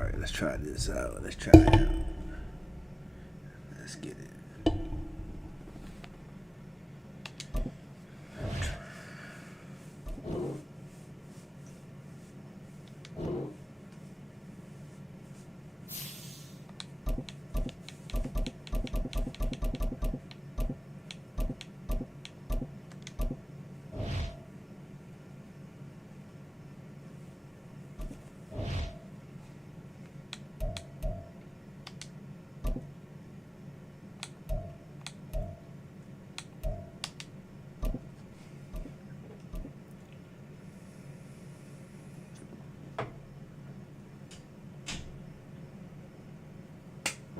Alright, let's try this out. Let's try it out. Let's get it.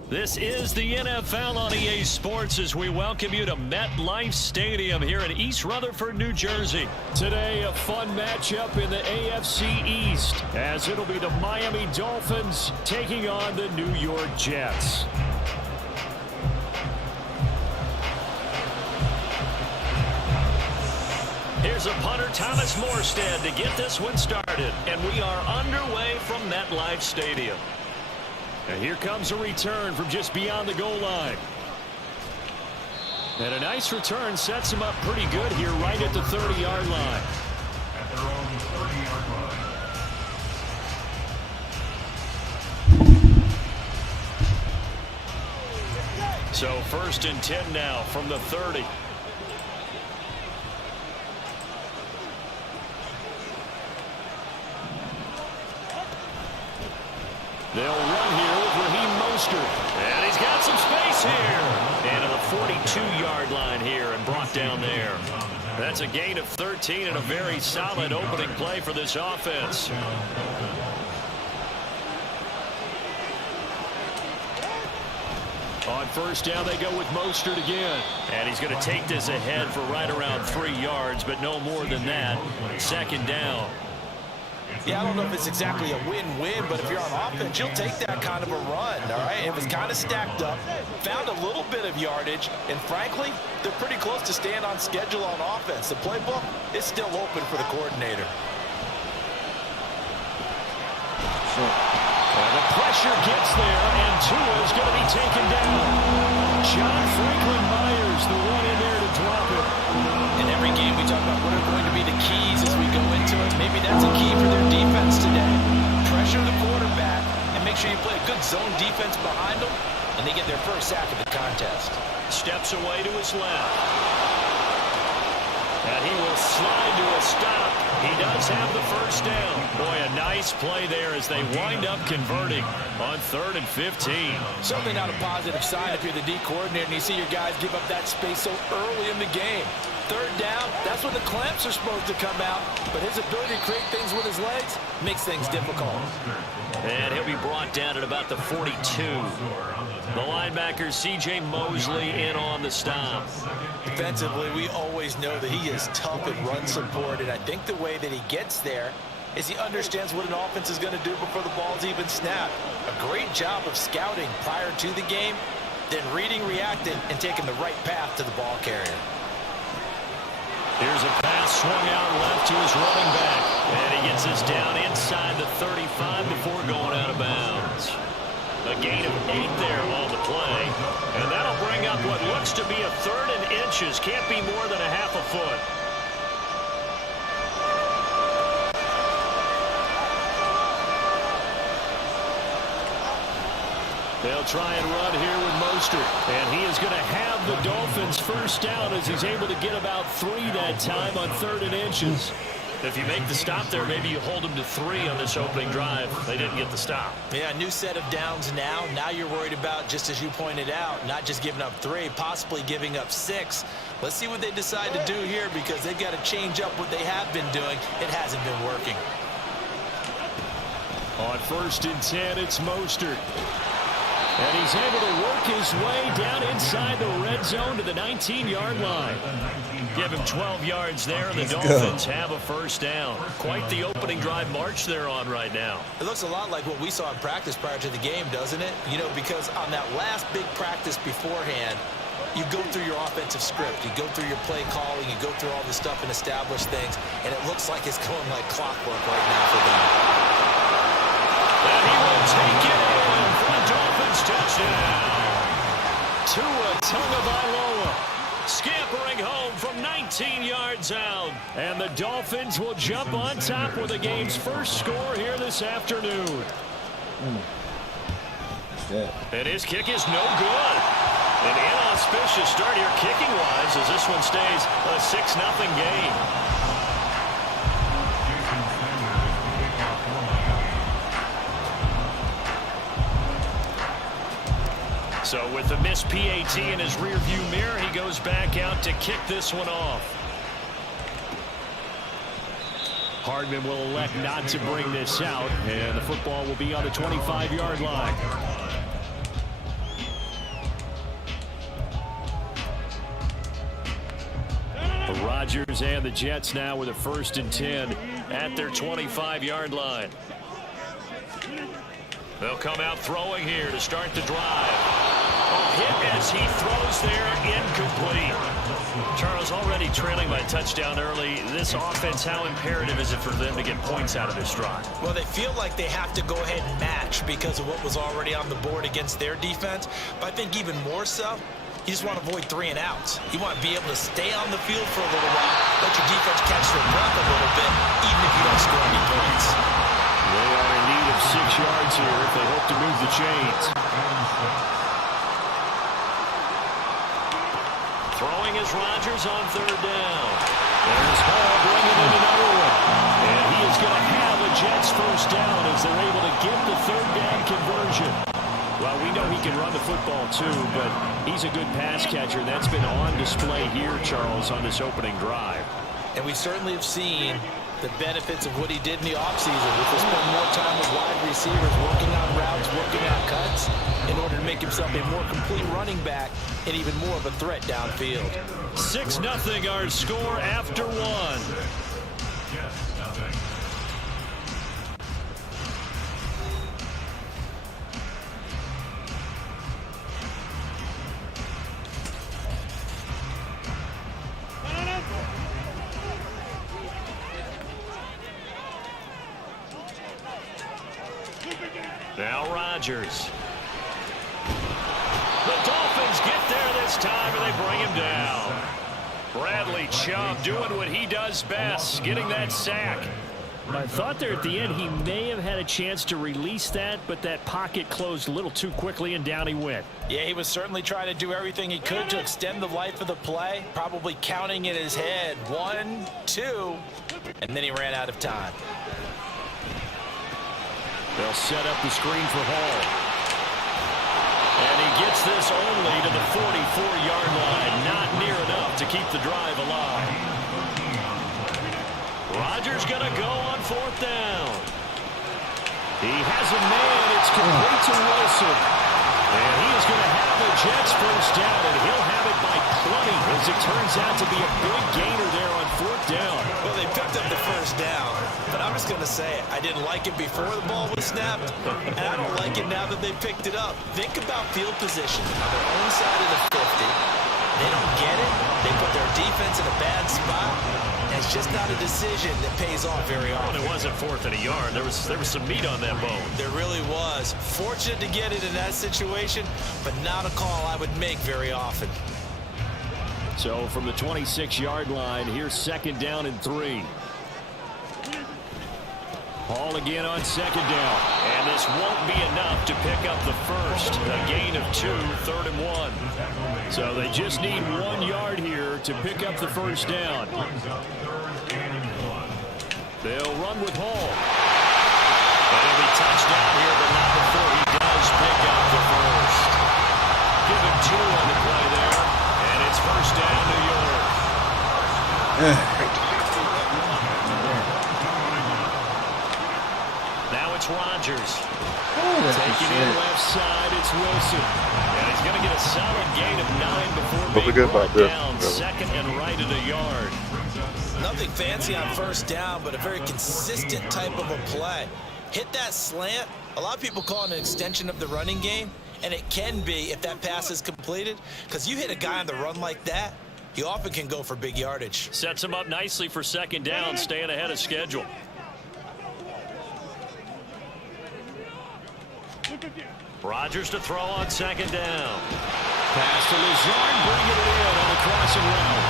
This is the NFL on EA Sports as we welcome you to MetLife Stadium here in East Rutherford, New Jersey. Today, a fun matchup in the AFC East as it'll be the Miami Dolphins taking on the New York Jets. Here's a punter, Thomas Morstead, to get this one started. And we are underway from MetLife Stadium. And here comes a return from just beyond the goal line. And a nice return sets him up pretty good here right at the 30-yard line. At their own 30-yard line. So 1st and 10 now from the 30. They'll run here with Raheem Mostert. And he's got some space here. And to the 42-yard line here and brought down there. That's a gain of 13 and a very solid opening play for this offense. On 1st down, they go with Mostert again. And he's going to take this ahead for right around 3 yards, but no more than that. 2nd down. Yeah, I don't know if it's exactly a win-win, but if you're on offense, you'll take that kind of a run, all right? It was kind of stacked up, found a little bit of yardage, and frankly, they're pretty close to staying on schedule on offense. The playbook is still open for the coordinator. Well, the pressure gets there, and Tua is going to be taken down. John Franklin Myers, the one in there to drop it. In every game, we talk about what are going to be the keys as we go into it. Maybe that's a key for their defense today. Pressure the quarterback and make sure you play a good zone defense behind them, and they get their first sack of the contest. Steps away to his left. And he will slide to a stop. He does have the 1st down. Boy, a nice play there as they wind up converting on 3rd and 15. Certainly not a positive sign if you're the D coordinator and you see your guys give up that space so early in the game. 3rd down, that's when the clamps are supposed to come out, but his ability to create things with his legs makes things difficult. And he'll be brought down at about the 42. The linebacker, C.J. Mosley, in on the stop. Defensively, we always know that he is tough in run support, and I think the way that he gets there is he understands what an offense is going to do before the ball's even snapped. A great job of scouting prior to the game, then reading, reacting, and taking the right path to the ball carrier. Here's a pass swung out left to his running back. And he gets this down inside the 35 before going out of bounds. A gain of 8 there on the play. And that'll bring up what looks to be a 3rd and inches. Can't be more than a half a foot. They'll try and run here with Mostert. And he is going to have the Dolphins 1st down as he's able to get about 3 that time on 3rd and inches. If you make the stop there, maybe you hold them to 3 on this opening drive. They didn't get the stop. Yeah, new set of downs now. Now you're worried about, just as you pointed out, not just giving up 3, possibly giving up 6. Let's see what they decide to do here because they've got to change up what they have been doing. It hasn't been working. On 1st and 10, it's Mostert. And he's able to work his way down inside the red zone to the 19-yard line. Give him 12 yards there, and the Dolphins have a 1st down. Quite the opening drive march they're on right now. It looks a lot like what we saw in practice prior to the game, doesn't it? You know, because on that last big practice beforehand, you go through your offensive script, you go through your play calling, you go through all this stuff and establish things, and it looks like it's going like clockwork right now for them. And he will take it in for a Dolphins touchdown. Tua Tagovailoa scampering home from 19 yards out. And the Dolphins will jump on top with the game's first score here this afternoon. And his kick is no good. An inauspicious start here kicking-wise as this one stays a 6-0 game. So with the missed PAT in his rearview mirror, he goes back out to kick this one off. Hardman will elect not to bring this out, and the football will be on the 25-yard line. The Rodgers and the Jets now with a 1st and 10 at their 25-yard line. They'll come out throwing here to start the drive. Hit as he throws there, incomplete. Charles, already trailing by a touchdown early. This offense, how imperative is it for them to get points out of this drive? Well, they feel like they have to go ahead and match because of what was already on the board against their defense. But I think even more so, you just want to avoid 3 and outs. You want to be able to stay on the field for a little while, let your defense catch their breath a little bit, even if you don't score any points. They are in need of 6 yards here if they hope to move the chains. Throwing is Rodgers on 3rd down. There's Hall bringing in another one. And he is going to have a Jets 1st down as they're able to get the 3rd down conversion. Well, we know he can run the football too, but he's a good pass catcher. That's been on display here, Charles, on this opening drive. And we certainly have seen the benefits of what he did in the offseason, which was spend more time with wide receivers, working on routes, working on cuts, in order to make himself a more complete running back and even more of a threat downfield. 6-0 our score after 1. Now Rodgers. The Dolphins get there this time, and they bring him down. Bradley Chubb doing what he does best, getting that sack. I thought there at the end he may have had a chance to release that, but that pocket closed a little too quickly, and down he went. Yeah, he was certainly trying to do everything he could to extend the life of the play, probably counting in his head 1, 2, and then he ran out of time. They'll set up the screen for Hall. And he gets this only to the 44-yard line. Not near enough to keep the drive alive. Rodgers going to go on 4th down. He has a man. It's complete to Wilson. And he is going to have the Jets 1st down, and he'll have it by plenty as it turns out to be a big gainer there on 4th down. Well, they picked up the 1st down, but I'm just going to say it. I didn't like it before the ball was snapped, and I don't like it now that they picked it up. Think about field position on their own side of the 50. They don't get it. They put their defense in a bad spot. And it's just not a decision that pays off very often. Well, it wasn't 4th and a yard. There was some meat on that bone. There really was. Fortunate to get it in that situation, but not a call I would make very often. So from the 26-yard line, here's 2nd down and 3. Hall again on 2nd down. And this won't be enough to pick up the 1st. A gain of 2, 3rd and 1. So they just need 1 yard here to pick up the 1st down. They'll run with Hall. And he'll be touchdown here, but not before he does pick up the 1st. Give him 2 on the play there. And it's 1st down, New York. Now it's Rodgers. Taking in left side, it's Wilson. And he's going to get a solid gain of 9 before being brought down 2nd and right at a yard. Nothing fancy on 1st down, but a very consistent type of a play. Hit that slant. A lot of people call it an extension of the running game, and it can be if that pass is completed, because you hit a guy on the run like that, he often can go for big yardage. Sets him up nicely for 2nd down, staying ahead of schedule. Rodgers to throw on second down. Pass to Lazard, bringing it in on the crossing route.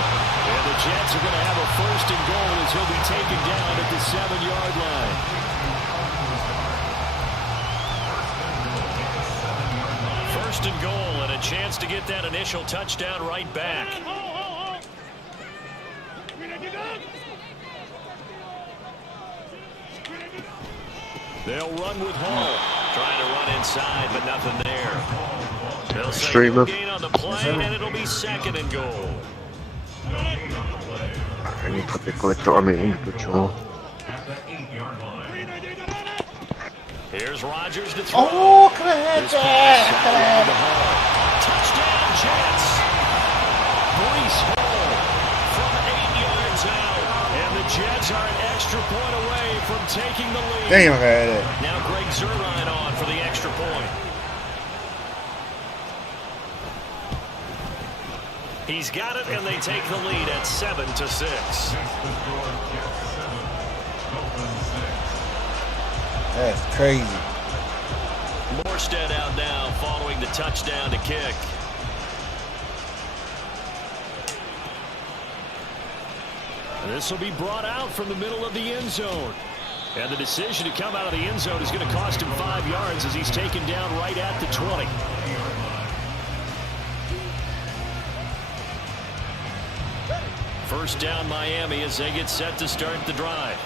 And the Jets are going to have a 1st and goal as he'll be taken down at the 7-yard line. First and goal and a chance to get that initial touchdown right back. They'll run with Hall. Trying to run inside, but nothing there. They'll say no gain on the play, and it'll be 2nd and goal. I need to put the glitch on. I mean, glitch on. Here's Rodgers to throw. Oh, could have had that. Touchdown, Jets. Breece Hall from 8 yards out. And the Jets are an extra point away from taking the lead. Damn, I had it. Now Greg Zuerlein on for the extra point. He's got it, and they take the lead at 7-6. That's crazy. Morstead out now following the touchdown to kick. This will be brought out from the middle of the end zone. And the decision to come out of the end zone is going to cost him 5 yards as he's taken down right at the 20. First down Miami as they get set to start the drive.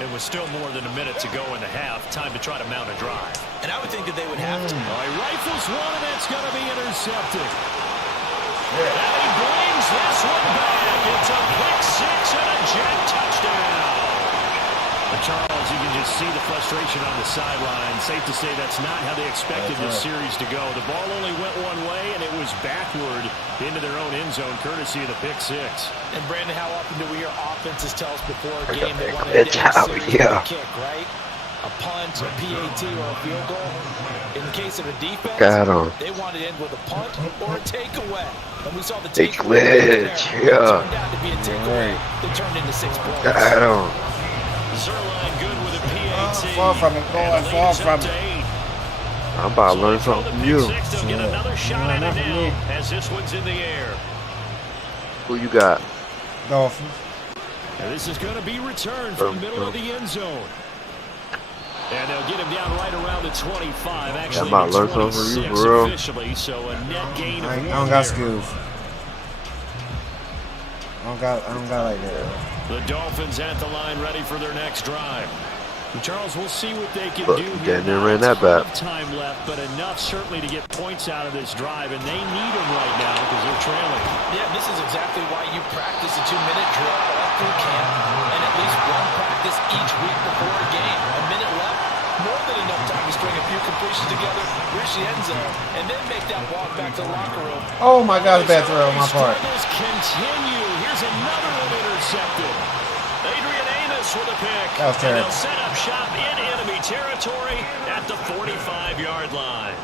It was still more than a minute to go in the half. Time to try to mount a drive. And I would think that they would have to. He rifles one, and that's going to be intercepted. And he brings this one back. It's a pick six and a Jet touchdown. But Charles, you can just see the frustration on the sideline. Safe to say that's not how they expected this series to go. The ball only went one way, and it was backward into their own end zone, courtesy of the pick six. And Brandon, how often do we hear offenses tell us before a game they want to end the series with a kick, right? A punt, a PAT, or a field goal. In the case of a defense, they want to end with a punt or a takeaway. And we saw the takeaway. It turned out to be a takeaway that turned into 6 points. Zuerlein good with a PAT. Far from it, boy. Far from it. I'm about to learn something from you. They'll get another shot at it now as this one's in the air. Who you got? Dolphins. And this is going to be returned from the middle of the end zone. And they'll get him down right around the 25. Actually, I'm about to learn something from you, bro. Officially, so a net gain. I don't got skills. I don't got like that. The Dolphins at the line, ready for their next drive. Charles, we'll see what they can do here. They ran that back. Time left, but enough certainly to get points out of this drive, and they need them right now because they're trailing. Yeah, this is exactly why you practice a 2-minute drill all through camp, and at least one practice each week before a game. A minute left, more than enough time to string a few completions together, reach the end zone, and then make that walk back to the locker room. Oh my God, bad throw on my part. Continue. Here's another one intercepted. Adrian Amos with a pick. That was terrible. And they'll set up shop in enemy territory at the 45-yard line.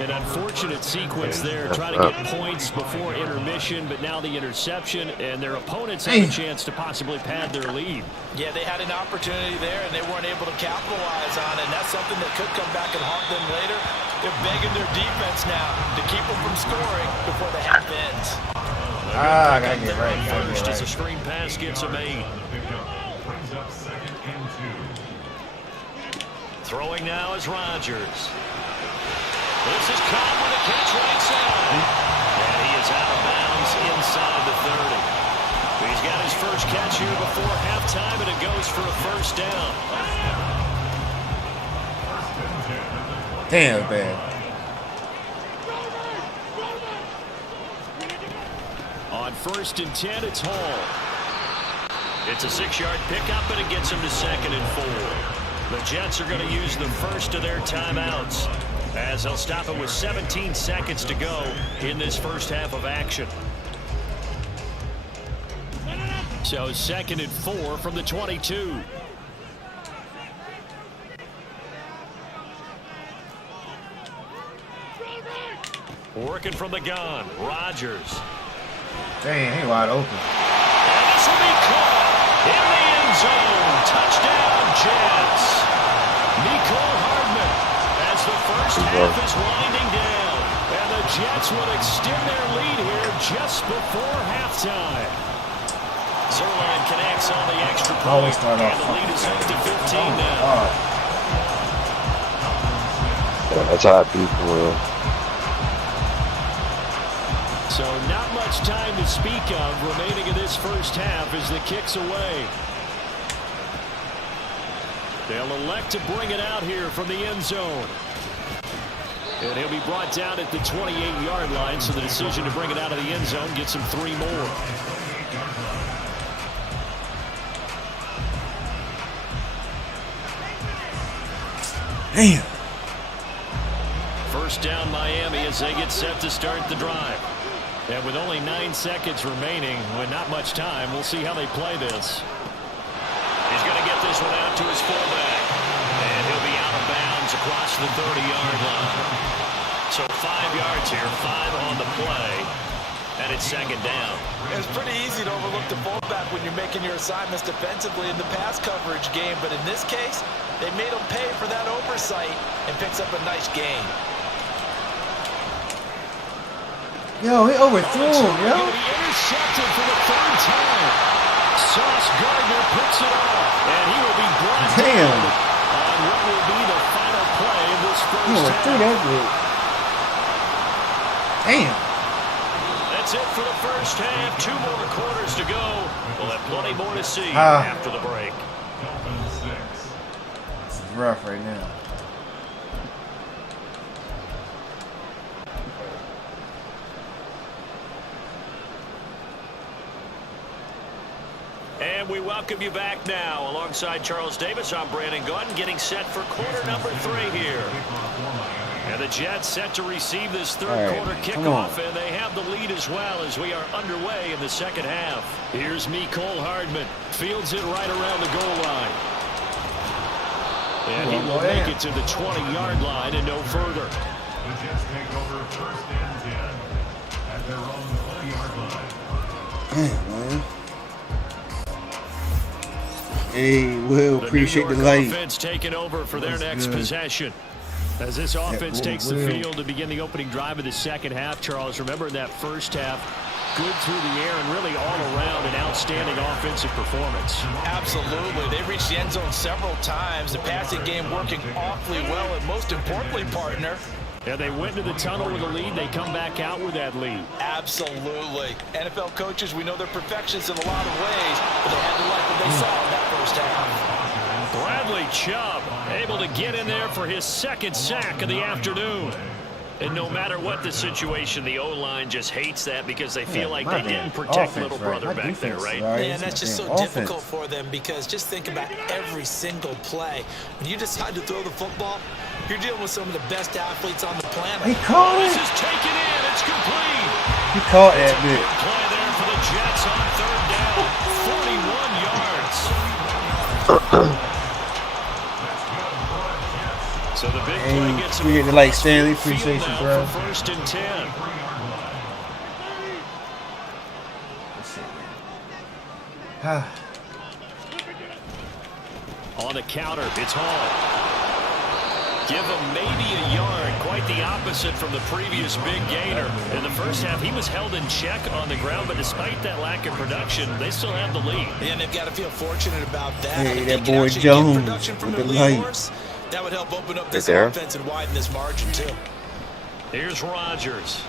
An unfortunate sequence there, trying to get points before intermission, but now the interception, and their opponents have a chance to possibly pad their lead. Yeah, they had an opportunity there, and they weren't able to capitalize on it, and that's something that could come back and haunt them later. They're begging their defense now to keep them from scoring before the half ends. I gotta get right. First as a screen pass gets a made. Throwing now is Rodgers. This is caught with a catch right side. And he is out of bounds inside the 30. He's got his first catch here before halftime, and it goes for a first down. Damn, bad. On 1st and 10, it's Hall. It's a 6-yard pickup, and it gets him to 2nd and 4. The Jets are going to use the first of their timeouts as they'll stop it with 17 seconds to go in this first half of action. So 2nd and 4 from the 22. Working from the gun, Rodgers. Dang, he wide open. And this will be caught in the end zone. Touchdown, Jets. Nicole Hardman has the first first bro. half is winding down, and the Jets will extend their lead here just before halftime. Zerline connects on the extra point, Always start off. and the lead is up to 15 now. Yeah, that's how I do for real. So not much time to speak of remaining in this first half as the kick's away. They'll elect to bring it out here from the end zone. And he'll be brought down at the 28-yard line, so the decision to bring it out of the end zone gets him 3 more. Damn. First down Miami as they get set to start the drive. And with only 9 seconds remaining, with not much time, we'll see how they play this. He's going to get this one out to his fullback. And he'll be out of bounds across the 30-yard line. So 5 yards here, 5 on the play. And it's second down. It's pretty easy to overlook the fullback when you're making your assignments defensively in the pass coverage game. But in this case, they made him pay for that oversight and picks up a nice gain. Yo, he overthrew him, yo. He intercepted for the 3rd time. Sauce Gardner picks it off, and he will be brought down on what will be the final play of this first He overthrew that dude. Damn. That's it for the first half. 2 more quarters to go. We'll have plenty more to see Ah. after the break. This is rough right now. And we welcome you back now. Alongside Charles Davis, I'm Brandon Gunn, getting set for quarter number 3 here. And the Jets set to receive this third quarter kickoff, and they have the lead as well as we are underway in the second half. Here's Mecole Hardman. Fields it right around the goal line. And he will make it to the 20-yard line and no further. The Jets take over first and 10 at their own 20-yard line. Damn, man. Hey, Will, appreciate the light. Offense taking over for their next possession. As this offense takes the field to begin the opening drive of the second half, Charles, remember in that first half, good through the air and really all around an outstanding offensive performance. Absolutely. They reached the end zone several times. The passing game working awfully well, and most importantly, partner, Yeah, they went to the tunnel with a lead. They come back out with that lead. absolutely. NFL coaches, we know they're perfectionists in a lot of ways, but they had to like what they saw in that first half. Bradley Chubb able to get in there for his 2nd sack of the afternoon. And no matter what the situation, the O-line just hates that because they feel like they didn't protect little brother back there, right? Man, that's just so difficult for them because just think about every single play. When you decide to throw the football, you're dealing with some of the best athletes on the planet. He caught This it. is taken in. It's complete. He caught that Big bit. play there for the Jets on 3rd down. 41 yards. So the big play gets him We get to like Stanley. Appreciate you, bro. for 1st and 10. On the counter, it's Hall. Give him maybe a yard, quite the opposite from the previous big gainer. In the first half, he was held in check on the ground, but despite that lack of production, they still have the lead. And they've got to feel fortunate about that. Hey, If that they can boy actually get Jones production from with their the lead light. horse, that would help open up this there. offense and widen this margin, too. Here's Rodgers.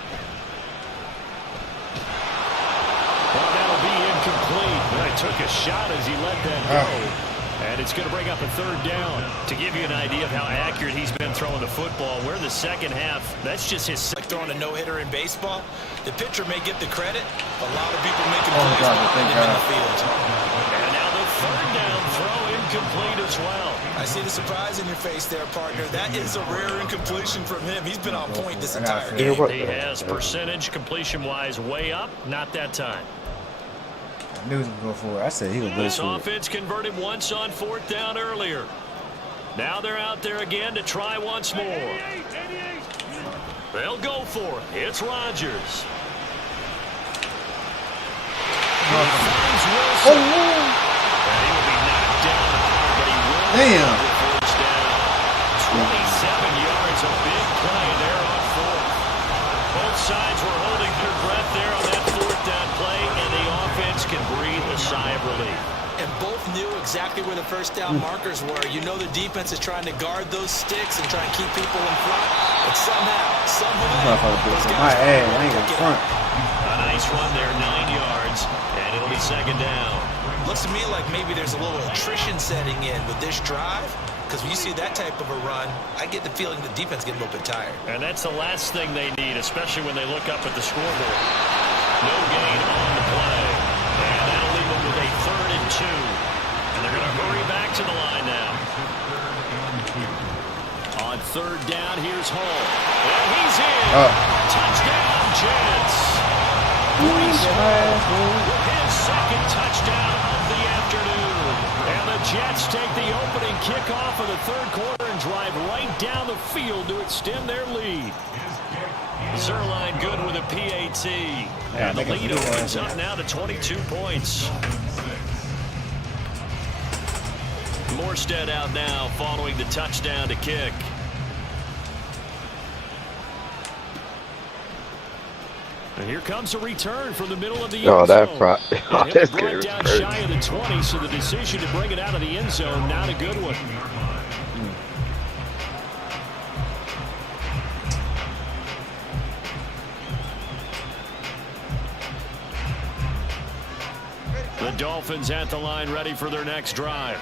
Well, that'll be incomplete. Boy, took a shot as he let that go. And it's going to bring up a 3rd down. To give you an idea of how accurate he's been throwing the football, we're in the second half. That's just his... Like throwing a no-hitter in baseball, the pitcher may get the credit. A lot of people making Oh, plays God, behind thank him in God. the field. And now the 3rd down throw incomplete as well. I see the surprise in your face there, partner. That is a rare incompletion from him. He's been on point this entire Yeah, game. what He the- has percentage completion-wise way up. Not that time. I knew he was going to go for it. I said he was going This to go for it. offense converted once on 4th down earlier. Now they're out there again to try once more. They'll go for it. It's Rodgers. He finds Wilson. And he will be knocked down, but he will Damn. get the first down. 27 yards, a big exactly where the first down markers were. You know the defense is trying to guard those sticks and try and keep people in front. But somehow, some way, those guys I ain't in front. A nice run there, 9 yards, and it'll be second down. Looks to me like maybe there's a little attrition setting in with this drive. Because when you see that type of a run, I get the feeling the defense getting a little bit tired. And that's the last thing they need, especially when they look up at the scoreboard. No gain on the play. And that'll leave them with a 3rd and 2. And they're going to hurry back to the line now. On 3rd down, here's Hull. And he's in. Touchdown, Jets. With his 2nd touchdown of the afternoon. And the Jets take the opening kickoff of the 3rd quarter and drive right down the field to extend their lead. Zerline good with a PAT. And the lead opens up now to 22 points. Morstead out now following the touchdown to kick. And here comes a return from the middle of the end zone. That's brought down shy of the 20, so the decision to bring it out of the end zone, not a good one. The Dolphins at the line ready for their next drive.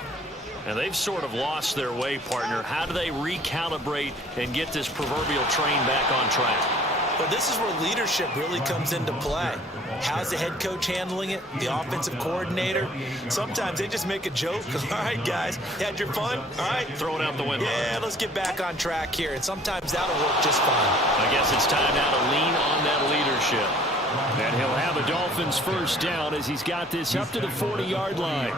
And they've sort of lost their way, partner. How do they recalibrate and get this proverbial train back on track? Well, this is where leadership really comes into play. How's the head coach handling it? The offensive coordinator? Sometimes they just make a joke because, all right, guys, had your fun? All right. Throw it out the window. Yeah, let's get back on track here. And sometimes that'll work just fine. I guess it's time now to lean on that leadership. And he'll have a Dolphins 1st down as he's got this up to the 40-yard line.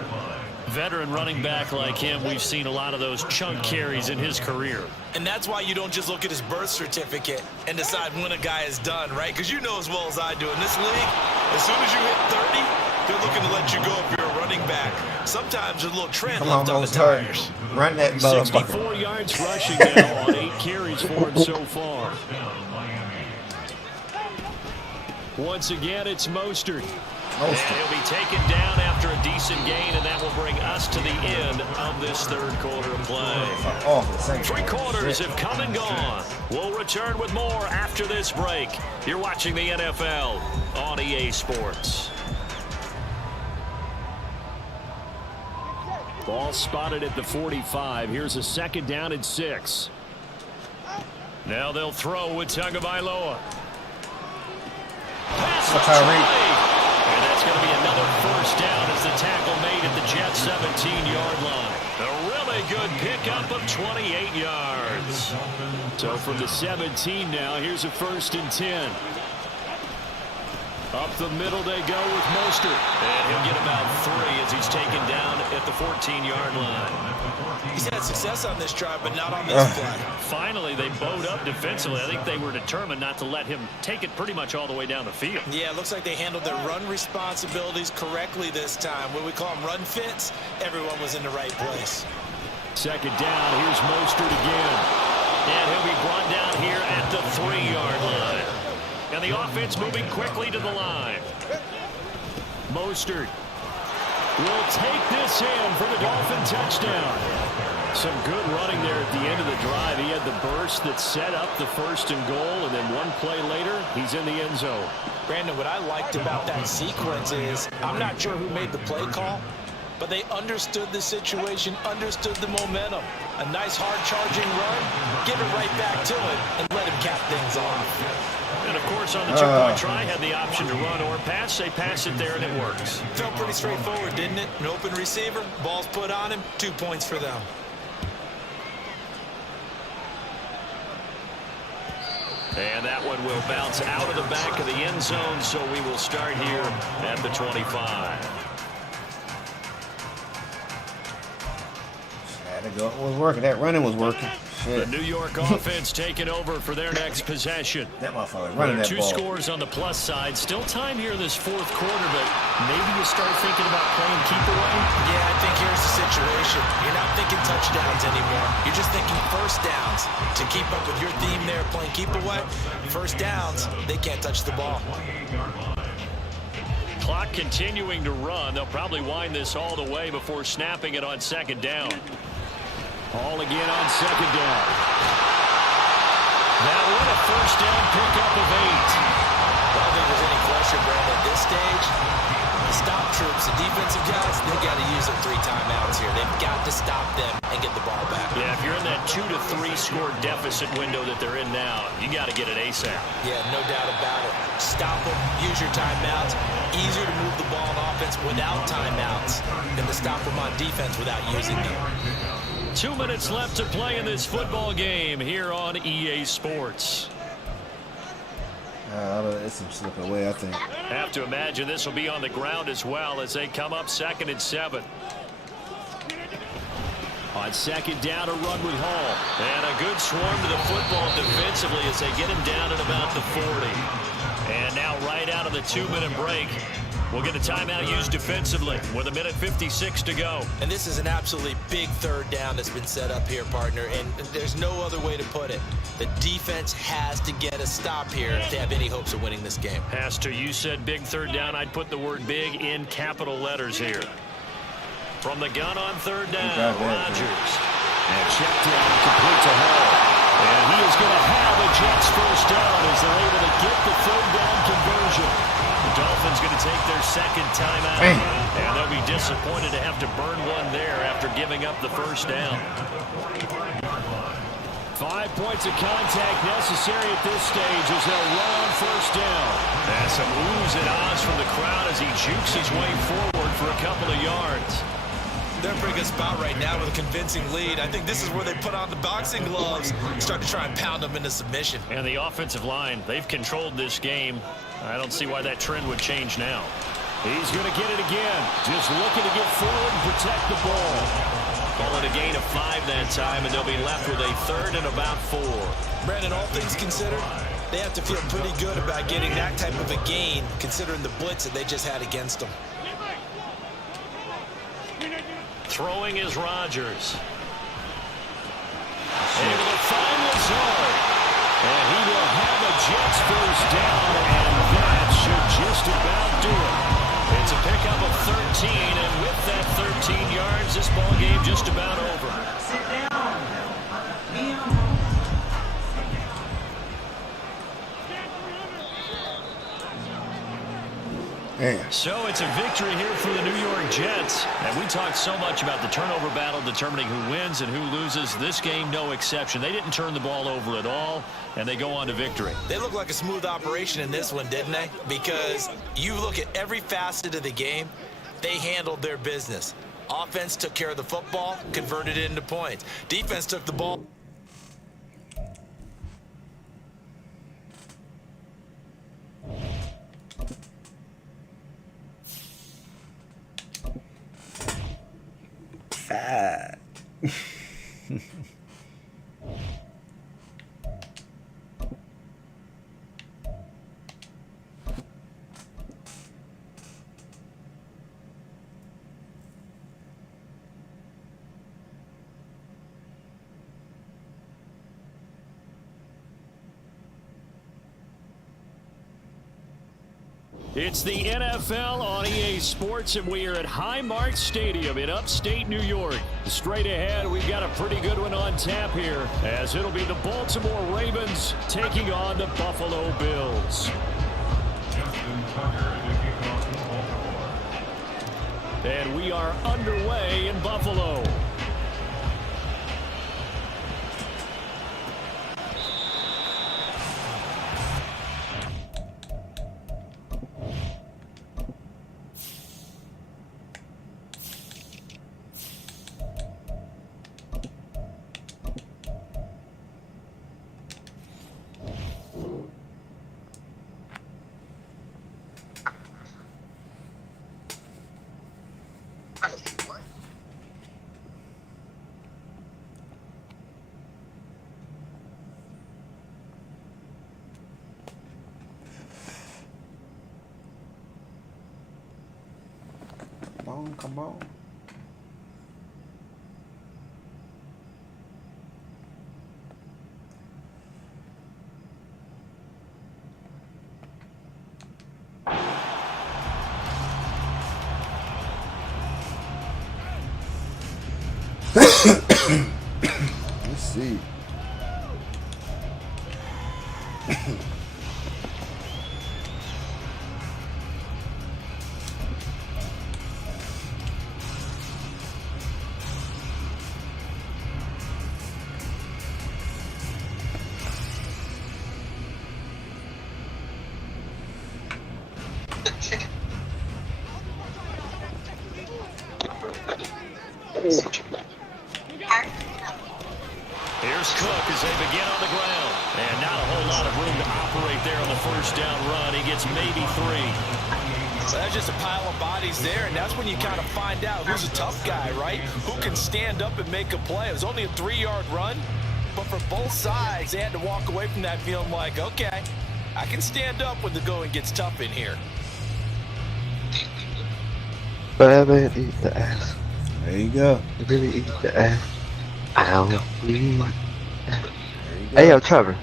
Veteran running back like him, we've seen a lot of those chunk carries in his career. And that's why you don't just look at his birth certificate and decide when a guy is done, right? Because you know as well as I do, in this league, as soon as you hit 30, they're looking to let you go if you're a running back. Sometimes there's a little tread left on the tires. Run that motherfucker. 64 yards rushing now on 8 carries for him so far. Once again, it's Mostert. And he'll be taken down after a decent gain, and that will bring us to the end of this 3rd quarter of play. 3 quarters have come and gone. We'll return with more after this break. You're watching the NFL on EA Sports. Ball spotted at the 45. Here's a 2nd down and 6. Now they'll throw with Tagovailoa. Pass to Trey. And that's going to be another 1st down as the tackle made at the Jets' 17-yard line. A really good pickup of 28 yards. So from the 17 now, here's a 1st and 10. Up the middle they go with Mostert. And he'll get about 3 as he's taken down at the 14-yard line. He's had success on this drive, but not on this play. Finally, they bowed up defensively. I think they were determined not to let him take it pretty much all the way down the field. Yeah, it looks like they handled their run responsibilities correctly this time. What we call them run fits, everyone was in the right place. 2nd down, here's Mostert again. And he'll be brought down here at the 3-yard line. And the offense moving quickly to the line. Mostert will take this in for the Dolphin touchdown. Some good running there at the end of the drive. He had the burst that set up the 1st and goal, and then one play later, he's in the end zone. Brandon, what I liked about that sequence is, I'm not sure who made the play call, but they understood the situation, understood the momentum. A nice hard charging run, give it right back to it, and let him cap things off. And, of course, on the 2-point try, had the option to run or pass. They pass it there, and it works. Felt pretty straightforward, didn't it? An open receiver, ball's put on him, 2 points for them. And that one will bounce out of the back of the end zone, so we will start here at the 25. It was working. That running was working. Shit. The New York offense taking over for their next possession. That motherfucker running that 2 ball. scores on the plus side. Still time here in this 4th quarter, but maybe you start thinking about playing keep away. Yeah, I think here's the situation. You're not thinking touchdowns anymore. You're just thinking 1st downs. To keep up with your theme there, playing keep away, 1st downs, they can't touch the ball. Clock continuing to run. They'll probably wind this all the way before snapping it on second down. Ball again on second down. That one a first down pickup of 8. I don't think there's any question, Brandon, at this stage. The stop troops, the defensive guys, they've got to use their 3 timeouts here. They've got to stop them and get the ball back. Yeah, if you're in that 2 to 3 score deficit window that they're in now, you got to get it ASAP. Yeah, no doubt about it. Stop them, use your timeouts. Easier to move the ball on offense without timeouts than to stop them on defense without using them. 2 minutes left to play in this football game here on EA Sports. It's some slipping away, I think. Have to imagine this will be on the ground as well as they come up 2nd and 7. On second down, a run with Hall. And a good swarm to the football defensively as they get him down at about the 40. And now right out of the 2-minute break, we'll get a timeout used defensively with 1:56 to go. And this is an absolutely big 3rd down that's been set up here, partner. And there's no other way to put it. The defense has to get a stop here to have any hopes of winning this game. Has to. You said big 3rd down. I'd put the word big in capital letters here. From the gun on 3rd down, Rodgers. And check down, complete to Hall. And he is going to have a Jets first down as they're able to get the 3rd down conversion. The Dolphins going to take their 2nd timeout. And they'll be disappointed to have to burn one there after giving up the first down. 5 points of contact necessary at this stage as they'll run on first down. And some oohs and ahs from the crowd as he jukes his way forward for a couple of yards. They're in a pretty good spot right now with a convincing lead. I think this is where they put on the boxing gloves, start to try and pound them into submission. And the offensive line, they've controlled this game. I don't see why that trend would change now. He's going to get it again. Just looking to get forward and protect the ball. Call it a gain of 5 that time, and they'll be left with a 3rd and about 4. Brandon, all things considered, they have to feel pretty good about getting that type of a gain, considering the blitz that they just had against them. Throwing is Rodgers. Able to find Lazard. And he will have a Jets first down, and that should just about do it. It's a pickup of 13, and with that 13 yards, this ball game just about over. Damn. So it's a victory here for the New York Jets. And we talked so much about the turnover battle determining who wins and who loses. This game, no exception. They didn't turn the ball over at all, and they go on to victory. They look like a smooth operation in this one, didn't they? Because you look at every facet of the game, they handled their business. Offense took care of the football, converted it into points. Defense took the ball. Fat. It's the NFL on EA Sports, and we are at Highmark Stadium in upstate New York. Straight ahead, we've got a pretty good one on tap here, as it'll be the Baltimore Ravens taking on the Buffalo Bills. And we are underway in Buffalo. Come on. lead. Here's Cook as they begin on the ground. And not a whole lot of room to operate there on the first down run. He gets maybe 3. So that's just a pile of bodies there, and that's when you kind of find out who's a tough guy, right? Who can stand up and make a play. It was only a 3-yard run, but for both sides, they had to walk away from that feeling like, okay, I can stand up when the going gets tough in here. Batman eat the ass. There you go. You really eat the ass. Ow. There you go. Hey, yo, Trevor.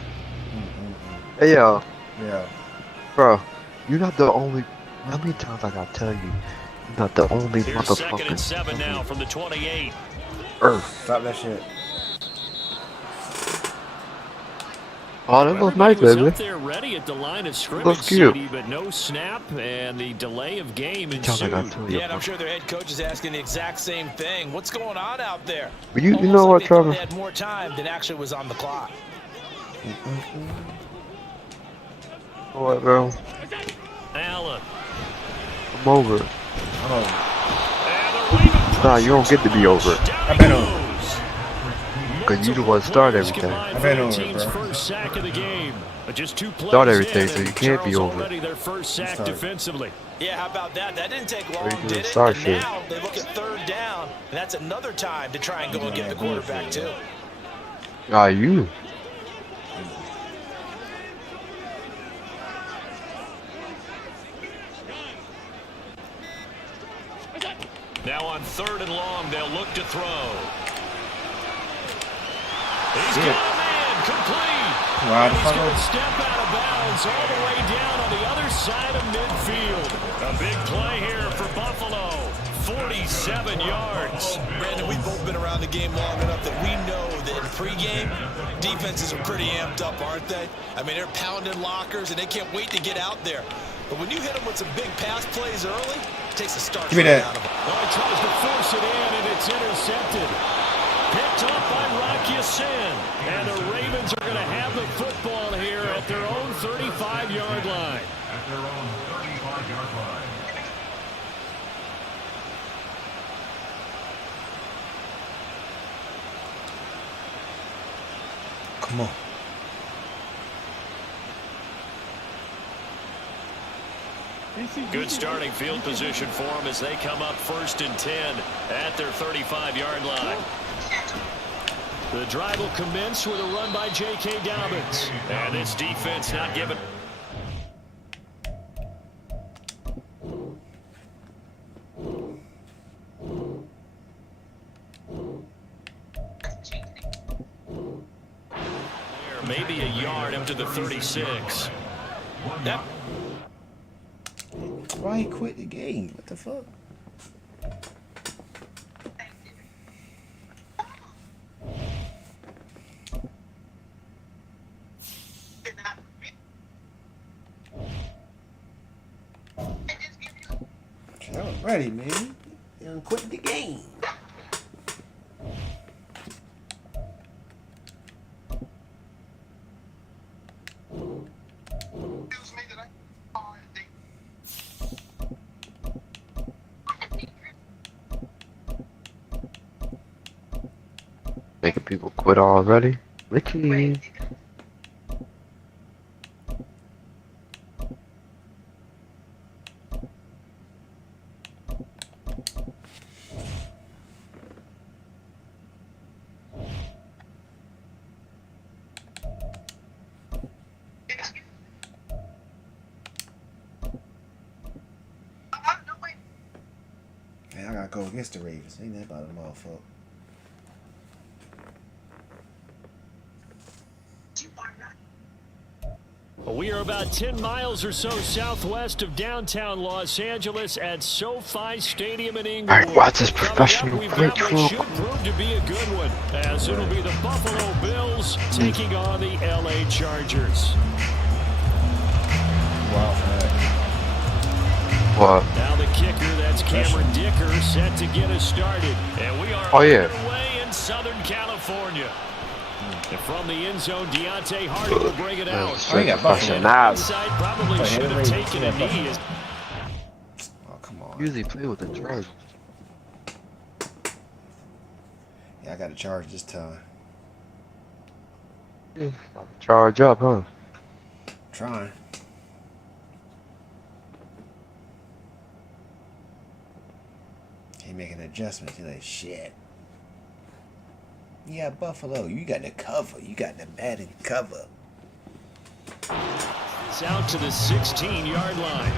Hey, yo. Yeah. Bro, you're not the only... How many times I gotta tell you? You're not the only Here's motherfucker. 2nd and 7 now from the 28. Earth. Stop that shit. Oh, that looks nice, was baby. up there ready at the line of scrimmage, Looks cute. CD, but no snap, and the delay of game Tell me I gotta ensued. tell you. Yeah, and I'm sure their head coach is asking the exact same thing. What's going on out there? But you Almost know like what, they thought Trevor? They had more time than actually was on the clock. What, bro? Allen. I'm over it. Oh. And the Ravens Nah, you don't get to be over it. down I've he been over it, goes. Because you the one start Players everything. combined I've for been their over it, team's bro. first sack of the game. But just 2 plays Start everything, in, so you and can't be Charles over it. already their first sack Started. defensively. Yeah, how about that? That didn't take long, What are you doing, did it? start And shit? now they look at 3rd down, and that's another time to try and go and get the quarterback, too. Ah, you. Now on 3rd and long, they'll look to throw. He's got a man complete. Wow, And he's fuck going to off. step out of bounds all the way down on the other side of midfield. A big play here for Buffalo. 47 yards. Brandon, we've both been around the game long enough that we know that in pregame, defenses are pretty amped up, aren't they? I mean, they're pounding lockers, and they can't wait to get out there. But when you hit them with some big pass plays early, it takes a start Give me that. out of them. Well, he tries to force it in, and it's intercepted. Picked up by Rocky Sin. And the Ravens are going to have the football here at their own 35-yard line. At their own 35-yard line. Come on. Good starting field position for them as they come up 1st and 10 at their 35-yard line. The drive will commence with a run by J.K. Dobbins. And this defense not giving... Maybe a yard up to the 36. Yep. Why he quit the game? What the fuck? I was ready, man. You done quit the game. Making people quit already? Ricky. Man, I gotta go against the Ravens. Ain't that about a motherfucker? We are about 10 miles or so southwest of downtown Los Angeles at SoFi Stadium in Inglewood. Alright, watch this Coming up, professional we've got what breakthrough. should prove to be a good one, as it'll be the Buffalo Bills taking on the LA Chargers. Wow. What? Now the kicker, that's Cameron Dicker, set to get us started. And we are underway in Southern California. And from the end zone, Deontay Hardy will bring it out. Oh, you got Buffalo. Inside probably should have taken a knee. Oh, come on. Usually play with the Chargers. Yeah, I got to charge this time. Charge up, huh? Trying. He making adjustments. He's like, shit. You got Buffalo. You got the cover. You got the Madden cover. It's out to the 16-yard line.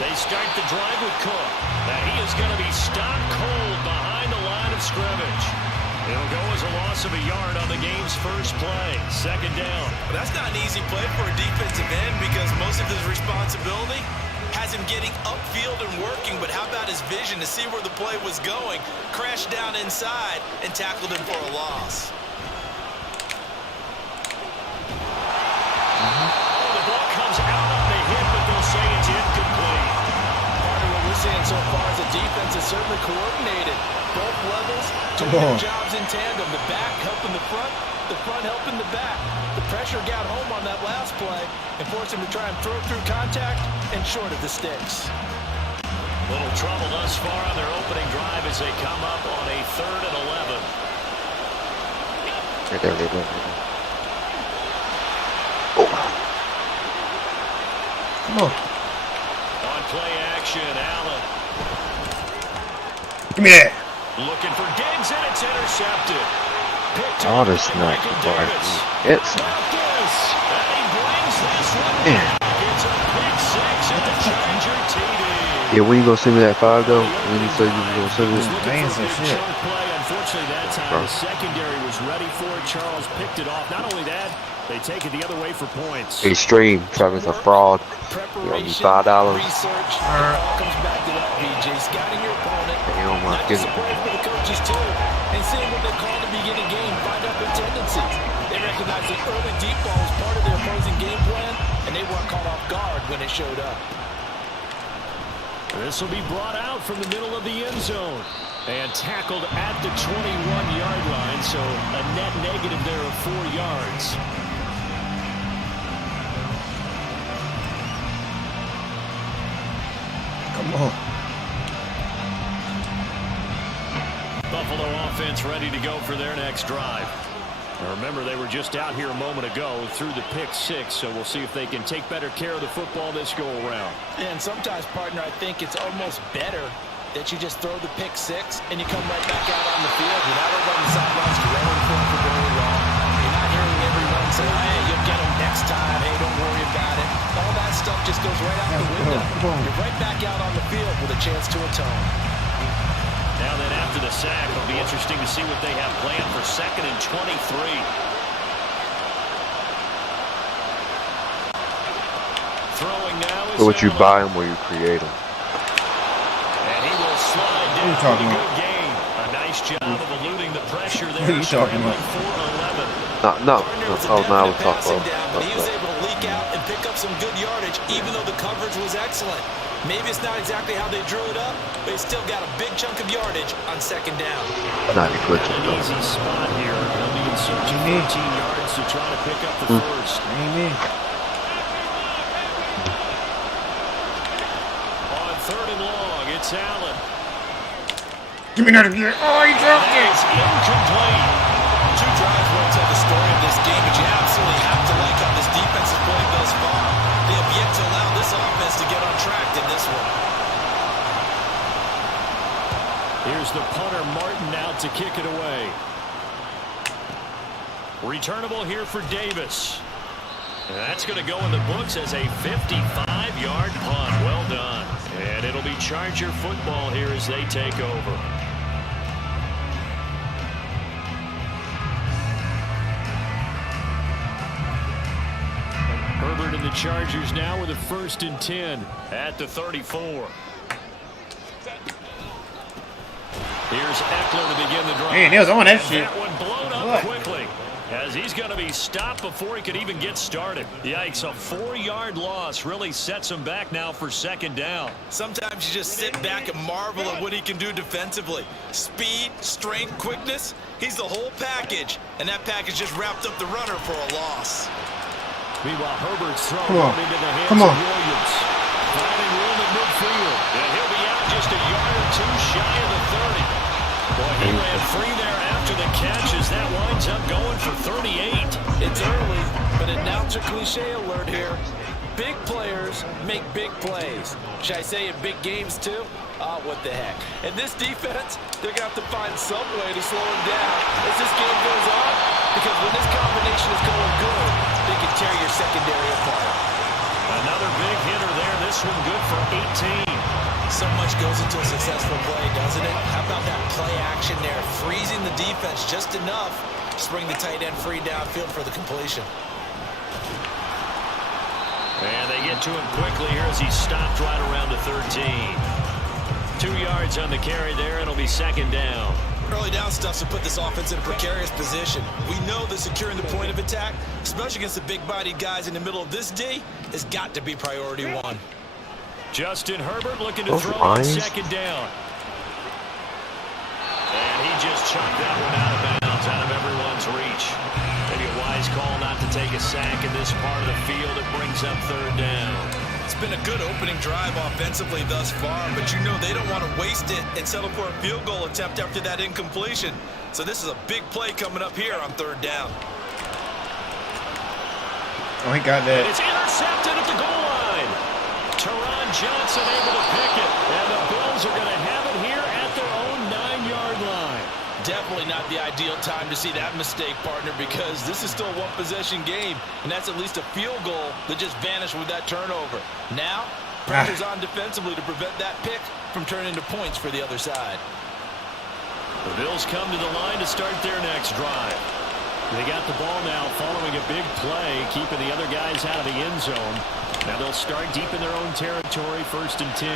They start the drive with Cook. Now he is going to be stopped cold behind the line of scrimmage. It'll go as a loss of a yard on the game's first play. Second down. Well, that's not an easy play for a defensive end because most of his responsibility has him getting upfield and working, but how about his vision to see where the play was going, crashed down inside, and tackled him for a loss. Oh, the ball comes out on the hit, but they'll say it's incomplete. Part of what we're seeing so far is the defense is certainly coordinated. Both levels doing their jobs in tandem. The back helping the front helping the back. The pressure got home on that last play and forced him to try and throw through contact and short of the sticks. Little trouble thus far on their opening drive as they come up on a 3rd and 11. Right there. Come on. On play action, Allen. Give me that. Looking for Diggs, and it's intercepted. Picked Oh, off this by not Michael the Davis. It's Marcus, and he brings this one man. back. It's a pick six at the Charger TD. Yeah, when you gonna send me that 5 though? When you say you was gonna send it? Man, some shit. Play. Unfortunately, that time the secondary was ready for it. Charles picked it off. Not only that, they take it the other way for points. Extreme. Travis a fraud. You owe me $5. Research. It all comes back to that, BJ. Scouting your opponent. Damn, my Not goodness. disappointed for the coaches, too. And seeing what they call the beginning game, find out their tendencies. They recognize the early deep ball was part of their opposing game plan, and they weren't caught off guard when it showed up. This will be brought out from the middle of the end zone and tackled at the 21-yard line, so a net negative there of 4 yards. Come on. Buffalo offense ready to go for their next drive. Now remember, they were just out here a moment ago through the pick six, so we'll see if they can take better care of the football this go-around. And sometimes, partner, I think it's almost better that you just throw the pick six and you come right back out on the field. You're not over on the sidelines dwelling for very long. You're not hearing everyone say, hey, you'll get them next time. Hey, don't worry about it. All that stuff just goes right out the window. You're right back out on the field with a chance to atone. Now then, after the sack, it'll be interesting to see what they have planned for 2nd and 23. Throwing now is What you Allen. buy them or you create them. And he will slide What are you down talking with a about? good gain. A nice job of eluding the pressure there. What are you talking about? No. Partner, Oh, now we'll it's a talk passing about. down, but he was able to leak out and pick up some good yardage, even though the coverage was excellent. Maybe it's not exactly how they drew it up, but he still got a big chunk of yardage on 2nd down. Not a good An one. easy spot here. They'll be in search of 14 yards to try to pick up the first. Amen. On 3rd and long, it's Allen. Give me that again. Oh, he dropped it. It's incomplete. 2 drives won't tell the story of this game, but you absolutely have to like how this defense has played thus far. They have yet to allow this this offense to get on track in this one. Here's the punter, Martin, out to kick it away. Returnable here for Davis. And that's going to go in the books as a 55-yard punt. Well done. And it'll be Charger football here as they take over. Herbert and the Chargers now with a 1st and 10 at the 34. Here's Eckler to begin the drive. Hey, Niels, I want that shit. That one blown up quickly, as he's going to be stopped before he could even get started. Yikes, a 4-yard loss really sets him back now for 2nd down. Sometimes you just sit back and marvel at what he can do defensively. Speed, strength, quickness, he's the whole package. And that package just wrapped up the runner for a loss. Meanwhile, Herbert's throw into the hands of Williams. Finding room at midfield. And he'll be out just a yard or two shy of the 30. Boy, he ran free there after the catch as that winds up going for 38. It's early, but announcer cliche alert here. Big players make big plays. Should I say in big games too? What the heck. And this defense, they're going to have to find some way to slow him down as this game goes on. Because when this combination is going good, they can tear your secondary apart. Another big hitter there. This one good for 18. So much goes into a successful play, doesn't it? How about that play action there? Freezing the defense just enough to bring the tight end free downfield for the completion. And they get to him quickly here as he stopped right around the 13. 2 yards on the carry there, and it'll be 2nd down. Early down stuff to put this offense in a precarious position. We know that securing the point of attack, especially against the big-bodied guys in the middle of this D, has got to be priority 1. Justin Herbert looking to throw on 2nd down. And he just chucked that one out of bounds, out of everyone's reach. Maybe a wise call not to take a sack in this part of the field. It brings up 3rd down. It's been a good opening drive offensively thus far, but you know they don't want to waste it and settle for a field goal attempt after that incompletion. So this is a big play coming up here on 3rd down. Oh, he got that. And it's intercepted at the goal line. Teron Johnson able to pick it, and the Bills are going to have it here at their own 9-yard line. Definitely not the ideal time to see that mistake, partner, because this is still a one-possession game, and that's at least a field goal that just vanished with that turnover. Now, pressure's on defensively to prevent that pick from turning into points for the other side. The Bills come to the line to start their next drive. They got the ball now following a big play, keeping the other guys out of the end zone. Now they'll start deep in their own territory, 1st and 10.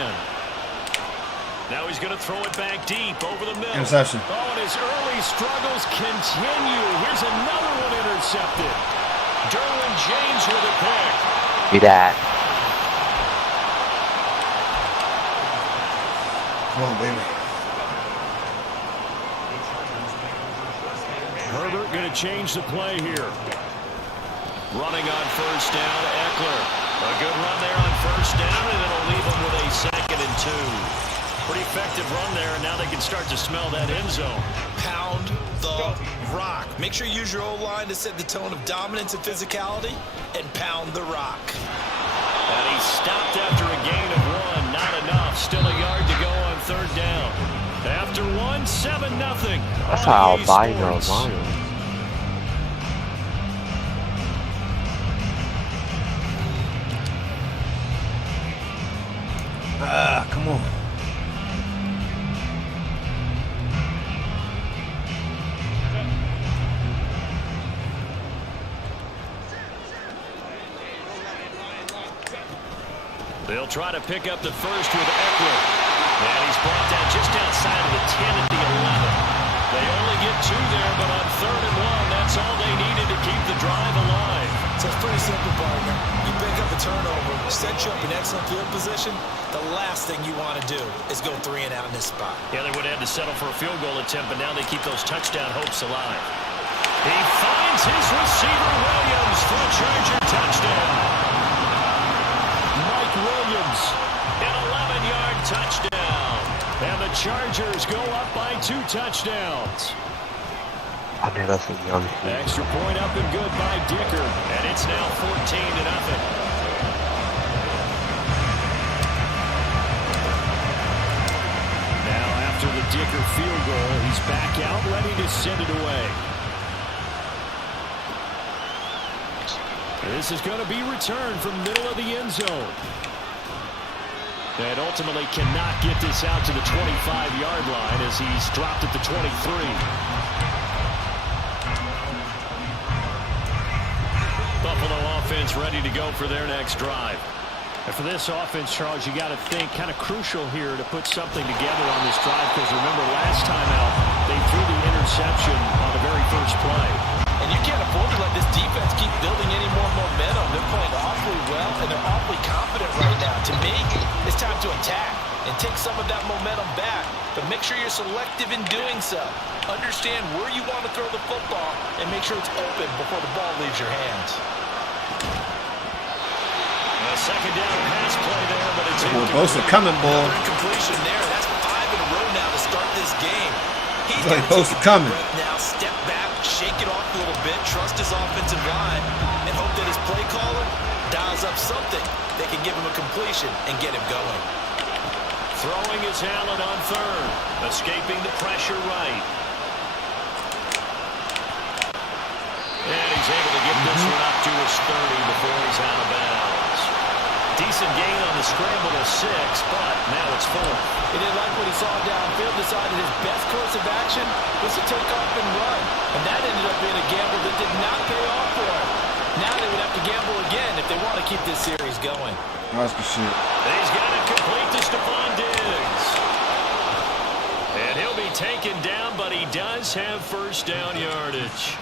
Now he's going to throw it back deep over the middle. Interception. Oh, and his early struggles continue. Here's another one intercepted. Derwin James with a pick. Be that. Come on, baby. Herbert going to change the play here. Running on 1st down, Eckler. A good run there on 1st down, and it'll leave him with a 2nd and 2. Pretty effective run there, and now they can start to smell that end zone. Pound the rock. Make sure you use your O-line to set the tone of dominance and physicality, and pound the rock. And he stopped after a gain of 1. Not enough. Still a yard to go on 3rd down. After 1, 7-0. That's how albino mine. Come on. They'll try to pick up the first with Eckler. And he's brought down just outside of the 10 at the 11. They only get 2 there, but on 3rd and 1, that's all they needed to keep the drive alive. So it's pretty simple, partner. You pick up a turnover, set you up in excellent field position. The last thing you want to do is go 3 and out in this spot. Yeah, they would have had to settle for a field goal attempt, but now they keep those touchdown hopes alive. He finds his receiver, Williams, for a Charger touchdown. Mike Williams, an 11-yard touchdown. And the Chargers go up by 2 touchdowns. I mean, that's a young team. Extra point up and good by Dicker. And it's now 14-0. no-dicker field goal. He's back out, ready to send it away. This is going to be returned from middle of the end zone. And ultimately cannot get this out to the 25-yard line as he's dropped at the 23. Buffalo offense ready to go for their next drive. And for this offense, Charles, you got to think kind of crucial here to put something together on this drive, because remember last time out they threw the interception on the very first play. And you can't afford to let this defense keep building any more momentum. They're playing awfully well, and they're awfully confident right now. To me, it's time to attack and take some of that momentum back. But make sure you're selective in doing so. Understand where you want to throw the football and make sure it's open before the ball leaves your hands. A second down pass play there, but it's Bosa coming, boy. Another incompletion there. That's 5 in a row now to start this game. He's got to Bosa coming. Now step back, shake it off a little bit, trust his offensive line, and hope that his play caller dials up something that can give him a completion and get him going. Throwing is Allen on third, escaping the pressure right. And he's able to get this one up to his 30 before he's out of bounds. Decent gain on the scramble of 6, but now it's 4. He didn't like what he saw downfield, decided his best course of action was to take off and run. And that ended up being a gamble that did not pay off for him. Now they would have to gamble again if they want to keep this series going. That's good shit. He's got it complete to Stephon Diggs. And he'll be taken down, but he does have first down yardage.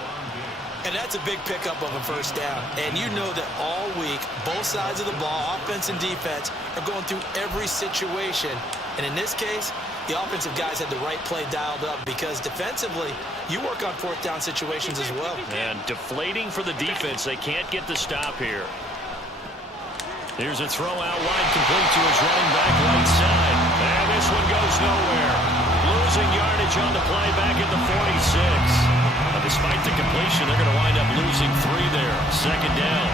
And that's a big pickup of a first down. And you know that all week, both sides of the ball, offense and defense, are going through every situation. And in this case, the offensive guys had the right play dialed up, because defensively, you work on fourth down situations as well. And deflating for the defense. They can't get the stop here. Here's a throw out wide, complete to his running back right side. And this one goes nowhere. Losing yardage on the play back at the 46. Despite the completion, they're going to wind up losing 3 there. Second down.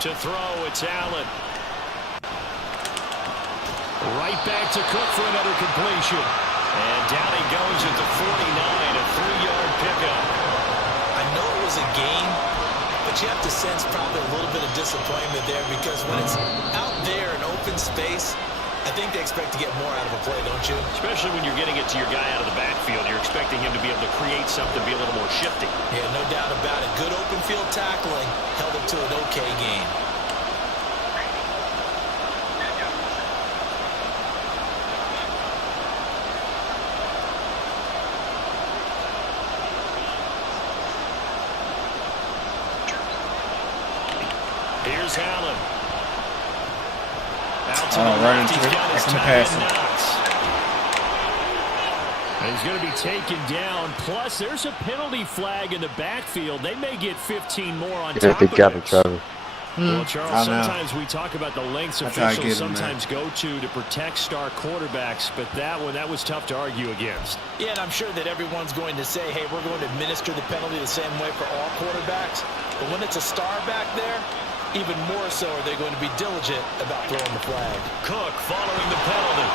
To throw, it's Allen. Right back to Cook for another completion. And down he goes at the 49, a 3-yard pickup. I know it was a gain, but you have to sense probably a little bit of disappointment there, because when it's out there in open space, I think they expect to get more out of a play, don't you? Especially when you're getting it to your guy out of the backfield. You're expecting him to be able to create something, be a little more shifty. Yeah, no doubt about it. Good open field tackling held him to an okay gain. Here's Allen. Out to right into it. Back in the passing. And he's going to be taken down. Plus, there's a penalty flag in the backfield. They may get 15 more on top they of got it, this. Trevor. Well, Charles, sometimes we talk about the lengths officials sometimes go to protect star quarterbacks, but that was tough to argue against. Yeah, and I'm sure that everyone's going to say, hey, we're going to administer the penalty the same way for all quarterbacks. But when it's a star back there, even more so are they going to be diligent about throwing the flag. Cook following the penalty.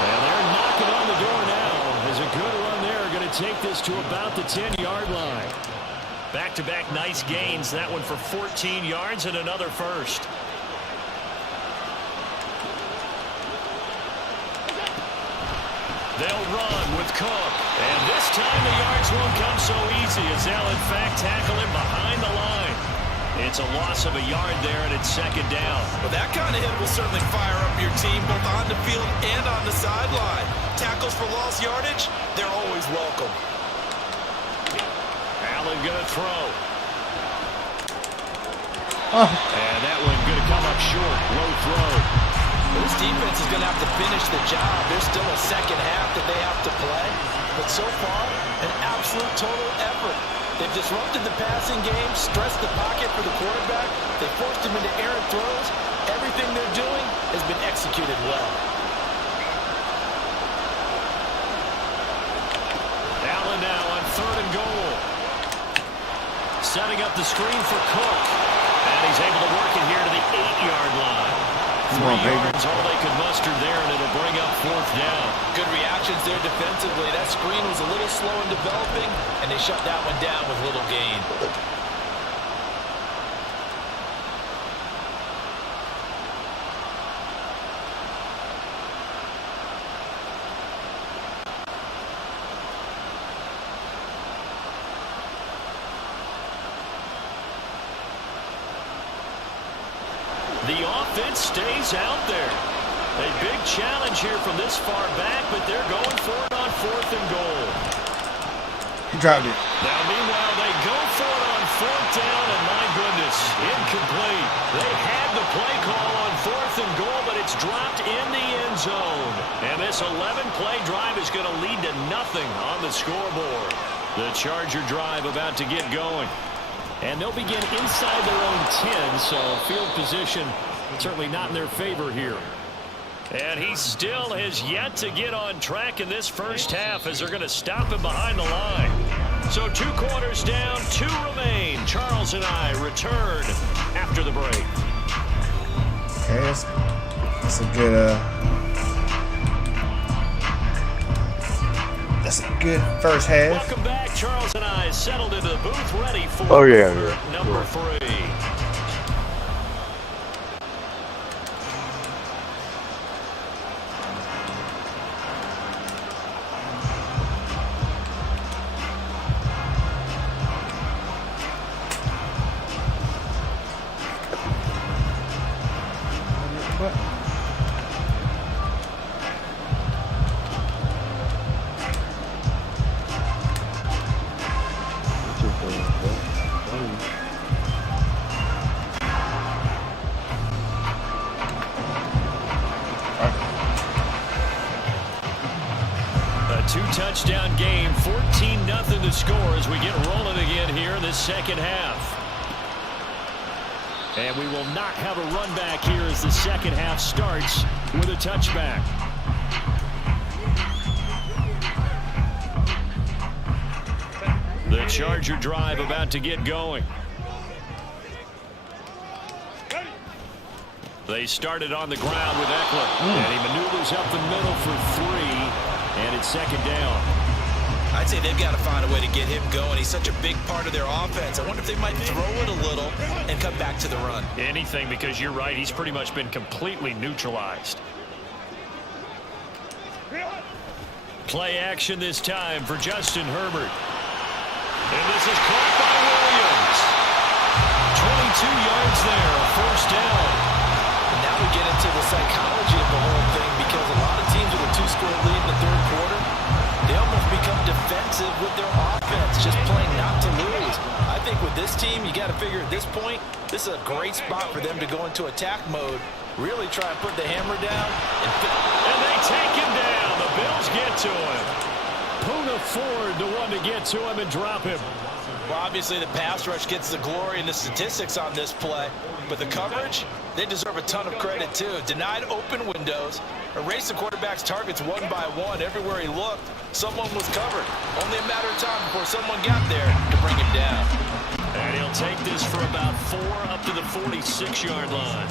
And they're knocking on the door now. There's a good run there. Going to take this to about the 10-yard line. Back-to-back nice gains. That one for 14 yards and another first. They'll run with Cook. And this time the yards won't come so easy as they'll in fact tackle him behind the line. It's a loss of a yard there, and it's second down. Well, that kind of hit will certainly fire up your team both on the field and on the sideline. Tackles for lost yardage, they're always welcome. Allen going to throw. And that one going to come up short. Low throw. This defense is going to have to finish the job. There's still a second half that they have to play. But so far, an absolute total effort. They've disrupted the passing game, stressed the pocket for the quarterback. They forced him into errant throws. Everything they're doing has been executed well. Allen now on 3rd and goal. setting up the screen for Cook. And he's able to work it here to the 8-yard line. 3 yards, all they could muster there, and it'll bring up 4th down. Good reactions there defensively. That screen was a little slow in developing, and they shut that one down with little gain. The offense stays out there. A big challenge here from this far back, but they're going for it on 4th and goal. He dropped it. Now, meanwhile, they go for it on 4th down, and my goodness, incomplete. They had the play call on 4th and goal, but it's dropped in the end zone. And this 11-play drive is going to lead to nothing on the scoreboard. The Charger drive about to get going. And they'll begin inside their own 10, so field position certainly not in their favor here. And he still has yet to get on track in this first half as they're going to stop him behind the line. So 2 quarters down, 2 remain. Charles and I return after the break. Okay, that's a good that's a good first half. Welcome back. Charles and I settled into the booth, ready for number 3. Touchdown game, 14-0 to score as we get rolling again here in this second half. And we will not have a run back here as the second half starts with a touchback. The Charger drive about to get going. They started on the ground with Eckler, and he maneuvers up the middle for 3. And it's second down. I'd say they've got to find a way to get him going. He's such a big part of their offense. I wonder if they might throw it a little and come back to the run. Anything, because you're right. He's pretty much been completely neutralized. Play action this time for Justin Herbert. And this is caught by Williams. 22 yards there, a first down. And now we get into the psychology of the whole thing, because a lot of teams with a 2-score lead in the third quarter, they almost become defensive with their offense, just playing not to lose. I think with this team, you got to figure at this point, this is a great spot for them to go into attack mode, really try and put the hammer down. And they take him down. The Bills get to him. Poona Ford, the one to get to him and drop him. Well, obviously the pass rush gets the glory and the statistics on this play, but the coverage, they deserve a ton of credit too. Denied open windows, erased the quarterback's targets one by one. Everywhere he looked, someone was covered. Only a matter of time before someone got there to bring him down. And he'll take this for about 4 up to the 46-yard line.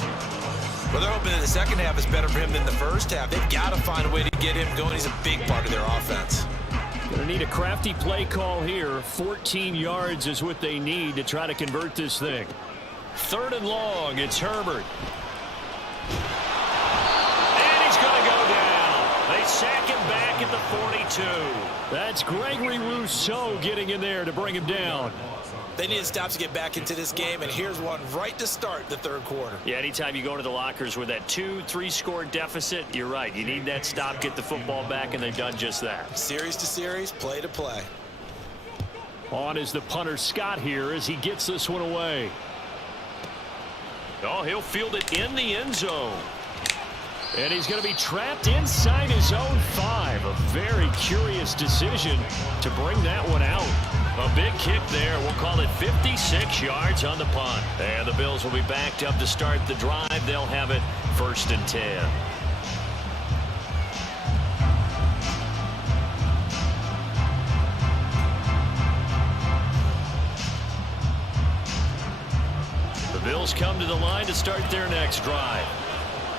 Well, they're hoping that the second half is better for him than the first half. They've got to find a way to get him going. He's a big part of their offense. Going to need a crafty play call here. 14 yards is what they need to try to convert this thing. 3rd and long, it's Herbert. And he's going to go down. They sack him back at the 42. That's Gregory Rousseau getting in there to bring him down. They need to stop to get back into this game, and here's one right to start the third quarter. Yeah, anytime you go to the lockers with that 2-3 score deficit, you're right. You need that stop, get the football back, and they've done just that. Series to series, play to play. On is the punter Scott here as he gets this one away. Oh, he'll field it in the end zone. And he's going to be trapped inside his own 5. A very curious decision to bring that one out. A big kick there. We'll call it 56 yards on the punt. And the Bills will be backed up to start the drive. They'll have it 1st and 10. Bills come to the line to start their next drive.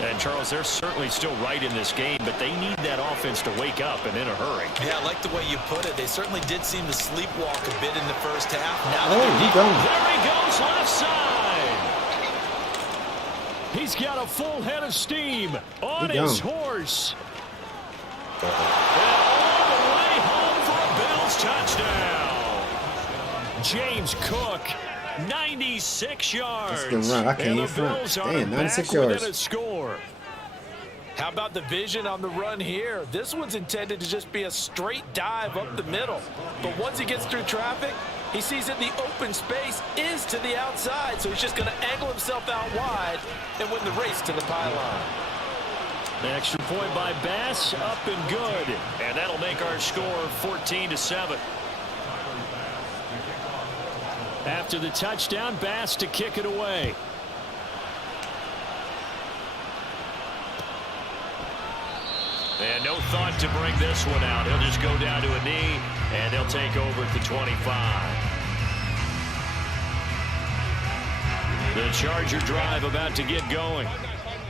And, Charles, they're certainly still right in this game, but they need that offense to wake up and in a hurry. Yeah, I like the way you put it. They certainly did seem to sleepwalk a bit in the first half. Now there he goes, left side. He's got a full head of steam on his horse. And all the way home for a Bills touchdown. James Cook, 96 yards. That's a good run. I can't even front. Damn, 96 yards. Score. How about the vision on the run here? This one's intended to just be a straight dive up the middle. But once he gets through traffic, he sees that the open space is to the outside, so he's just going to angle himself out wide and win the race to the pylon. The extra point by Bass, up and good. And that'll make our score 14-7. After the touchdown, Bass to kick it away. And no thought to bring this one out. He'll just go down to a knee, and they'll take over at the 25. The Charger drive about to get going.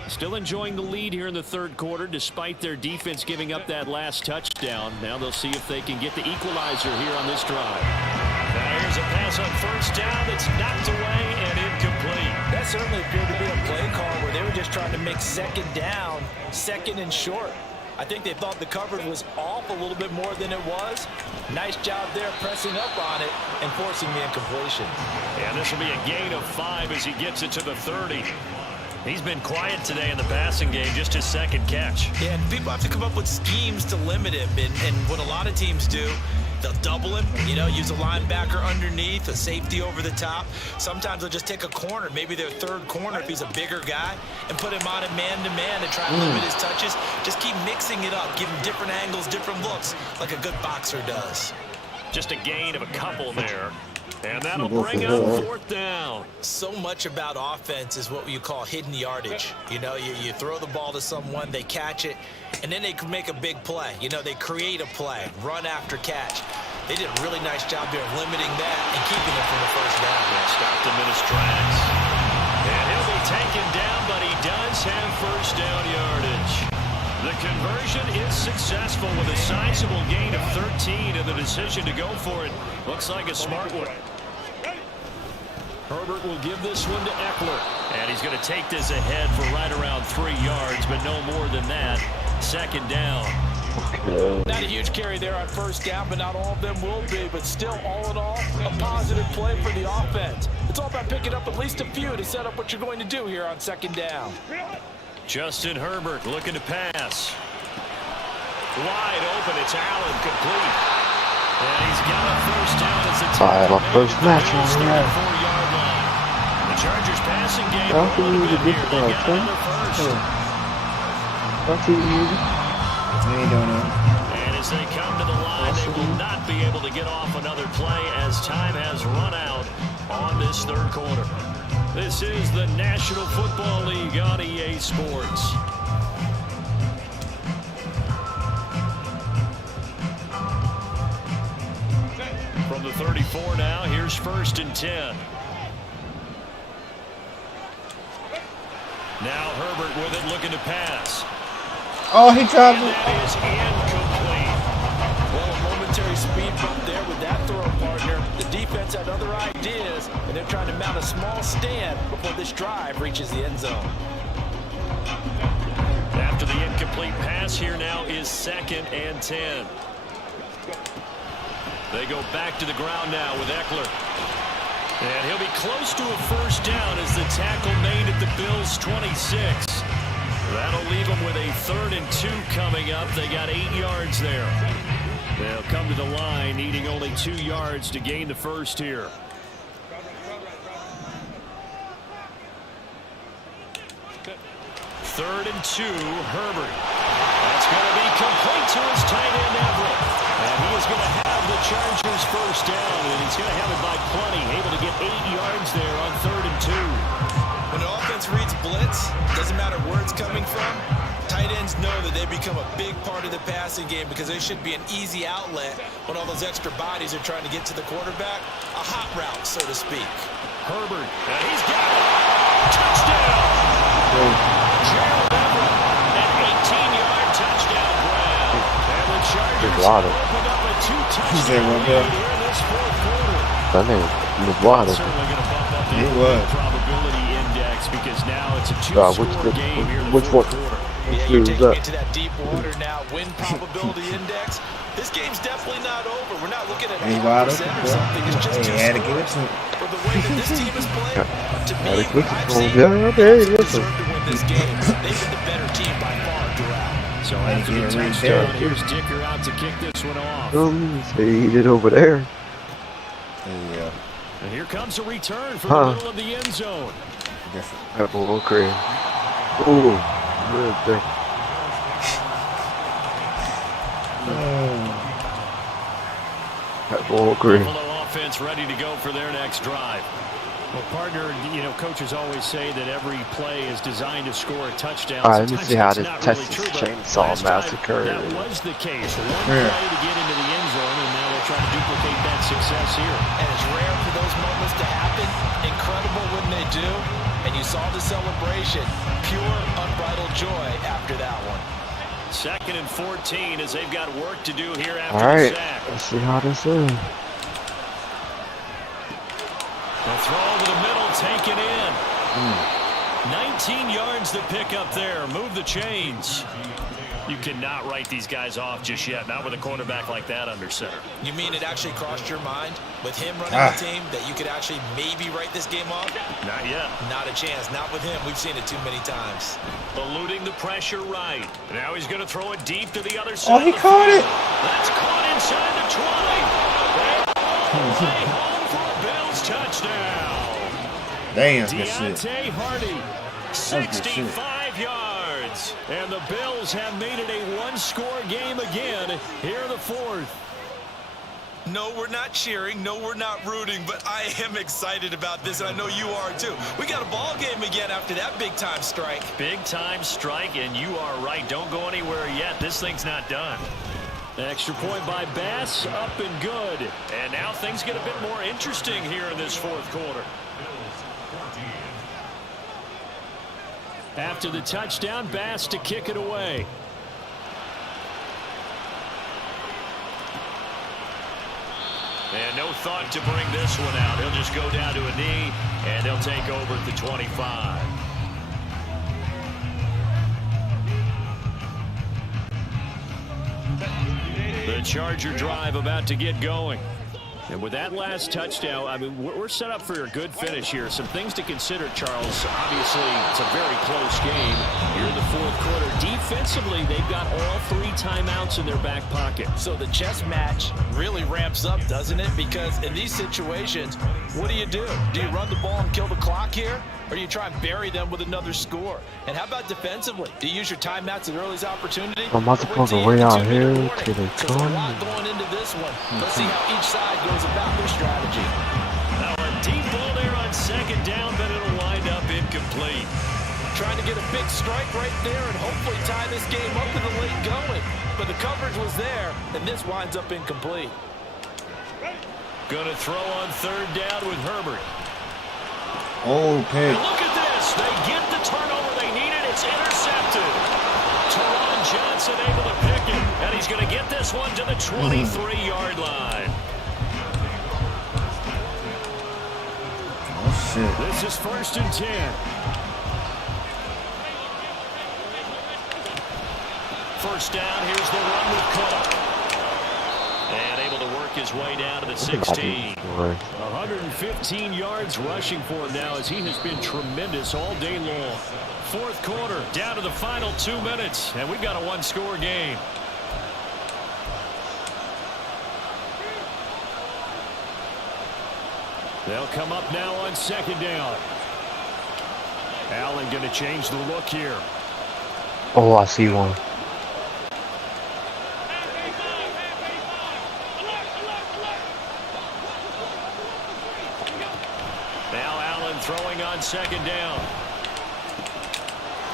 Still enjoying the lead here in the third quarter, despite their defense giving up that last touchdown. Now they'll see if they can get the equalizer here on this drive. Now here's a pass on first down that's knocked away and incomplete. That certainly appeared to be a play call where they were just trying to make second down, second and short. I think they thought the coverage was off a little bit more than it was. Nice job there pressing up on it and forcing the incompletion. And this will be a gain of 5 as he gets it to the 30. He's been quiet today in the passing game, just his second catch. Yeah, and people have to come up with schemes to limit him. And what a lot of teams do, they'll double him, use a linebacker underneath, a safety over the top. Sometimes they'll just take a corner, maybe their third corner if he's a bigger guy, and put him on a man-to-man to try and limit his touches. Just keep mixing it up, give him different angles, different looks, like a good boxer does. Just a gain of a couple there. And that'll bring up fourth down. So much about offense is what you call hidden yardage. You throw the ball to someone, they catch it, and then they can make a big play. They create a play, run after catch. They did a really nice job there of limiting that and keeping him from the first down. Yeah, stopped him in his tracks. And he'll be taken down, but he does have first down yardage. The conversion is successful with a sizable gain of 13, and the decision to go for it looks like a smart one. Herbert will give this one to Eckler. And he's going to take this ahead for right around 3 yards, but no more than that. Second down. Not a huge carry there on first down, but not all of them will be. But still, all in all, a positive play for the offense. It's all about picking up at least a few to set up what you're going to do here on second down. Justin Herbert looking to pass. Wide open. It's Allen, complete. And he's got a first down as a my first match on here. The Chargers passing game. Don't you use a different first? And as they come to the line, they will not be able to get off another play as time has run out on this third quarter. This is the National Football League on EA Sports. From the 34 now, here's first and 10. Now Herbert with it, looking to pass. Oh, he dropped And it. that is incomplete. Well, a momentary speed bump there with that throw, partner. The defense had other ideas, and they're trying to mount a small stand before this drive reaches the end zone. After the incomplete pass, here now is second and 10. They go back to the ground now with Eckler. And he'll be close to a first down as the tackle made at the Bills' 26. That'll leave them with a 3rd and 2 coming up. They got 8 yards there. They'll come to the line needing only 2 yards to gain the first here. Third and 2, Herbert. That's going to be complete to his tight end, Everett. And he is going to have the Chargers first down, and he's going to have it by plenty. Able to get 8 yards there on 3rd and 2. When the offense reads blitz, doesn't matter where it's coming from, tight ends know that they become a big part of the passing game because they should be an easy outlet when all those extra bodies are trying to get to the quarterback. A hot route, so to speak. Herbert, and he's got it. Gerald Everett, an 18-yard touchdown grab. And the Chargers Waddle. opened up a He said two-touchdown what, lead bro? here in this fourth quarter. That nigga was wild. Certainly going to bump up the He was. probability index because now it's a Which two-score game here in the which fourth one? quarter. Yeah, Which you're was taking that? it to that deep water now. Win probability index. This game's definitely not over. We're not looking at He a wide half open, percent or bro. something. It's just two He had to give it scores. to him. For the way that this team is playing, to me, Gotta quit I've this seen one. Yeah, okay, they listen. deserve to win this game. They've been the better team by far throughout. So And after he the get a ring touchdown, there. here's Dicker out to kick this one off. He did over there. Yeah, And here comes a return from Huh. the middle of the end zone. different. That ball crazy. Ooh, good thing. That ball crazy. Buffalo offense ready to go for their next drive. Well, partner, you know, coaches always say that every play is designed to score a touchdown. All right, let me Sometimes see how that's this not Texas really true, but Chainsaw last time, Massacre that is. was the case. One Yeah. play to get into the end zone, and now they'll try to duplicate that success here. And it's rare for those moments to happen. Incredible when they do. And you saw the celebration. Pure, unbridled joy after that one. 2nd and 14 as they've got work to do here after All the right, sack. let's see how this is. The throw over the middle, taken in. 19 yards to pick up there. Move the chains. You cannot write these guys off just yet, not with a quarterback like that under center. You mean it actually crossed your mind with him running the team that you could actually maybe write this game off? Not yet. Not a chance. Not with him. We've seen it too many times. Eluding the pressure right. Now he's going to throw it deep to the other side. Oh, he of the caught field. it. That's caught inside the 20. Way home for a Bills touchdown. Damn, good shit. Deontay Hardy, 65 yards. And the Bills have made it a one-score game again here in the fourth. No, we're not cheering. No, we're not rooting. But I am excited about this, and I know you are too. We got a ball game again after that big-time strike. Big-time strike, and you are right. Don't go anywhere yet. This thing's not done. Extra point by Bass, up and good. And now things get a bit more interesting here in this fourth quarter. After the touchdown, Bass to kick it away. And no thought to bring this one out. He'll just go down to a knee, and they'll take over at the 25. The Charger drive about to get going. And with that last touchdown, I mean, we're set up for a good finish here. Some things to consider, Charles. Obviously, it's a very close game. You're in the fourth quarter. Defensively, they've got all 3 timeouts in their back pocket. So the chess match really ramps up, doesn't it? Because in these situations, what do? Do you run the ball and kill the clock here? Or do you try and bury them with another score? And how about defensively? Do you use your timeouts at earliest opportunity? I'm about to pull the way out here to the So there's a lot going into this one. Let's see how each side goes about their strategy. Now a deep ball there on 2nd down, but it'll wind up incomplete. Trying to get a big strike right there and hopefully tie this game up in the late going. But the coverage was there, and this winds up incomplete. Going to throw on 3rd down with Herbert. Oh, pick. And look at this. They get the turnover they needed. It's intercepted. Teron Johnson able to pick it, and he's going to get this one to the 23-yard line. Oh, shit. This is 1st and 10. First down, here's the run with Cook. And able to work his way down to the 16. 115 yards rushing for him now as he has been tremendous all day long. Fourth quarter, down to the final 2 minutes, and we've got a one-score game. They'll come up now on 2nd down. Allen going to change the look here. Oh, I see one. Now Allen throwing on 2nd down.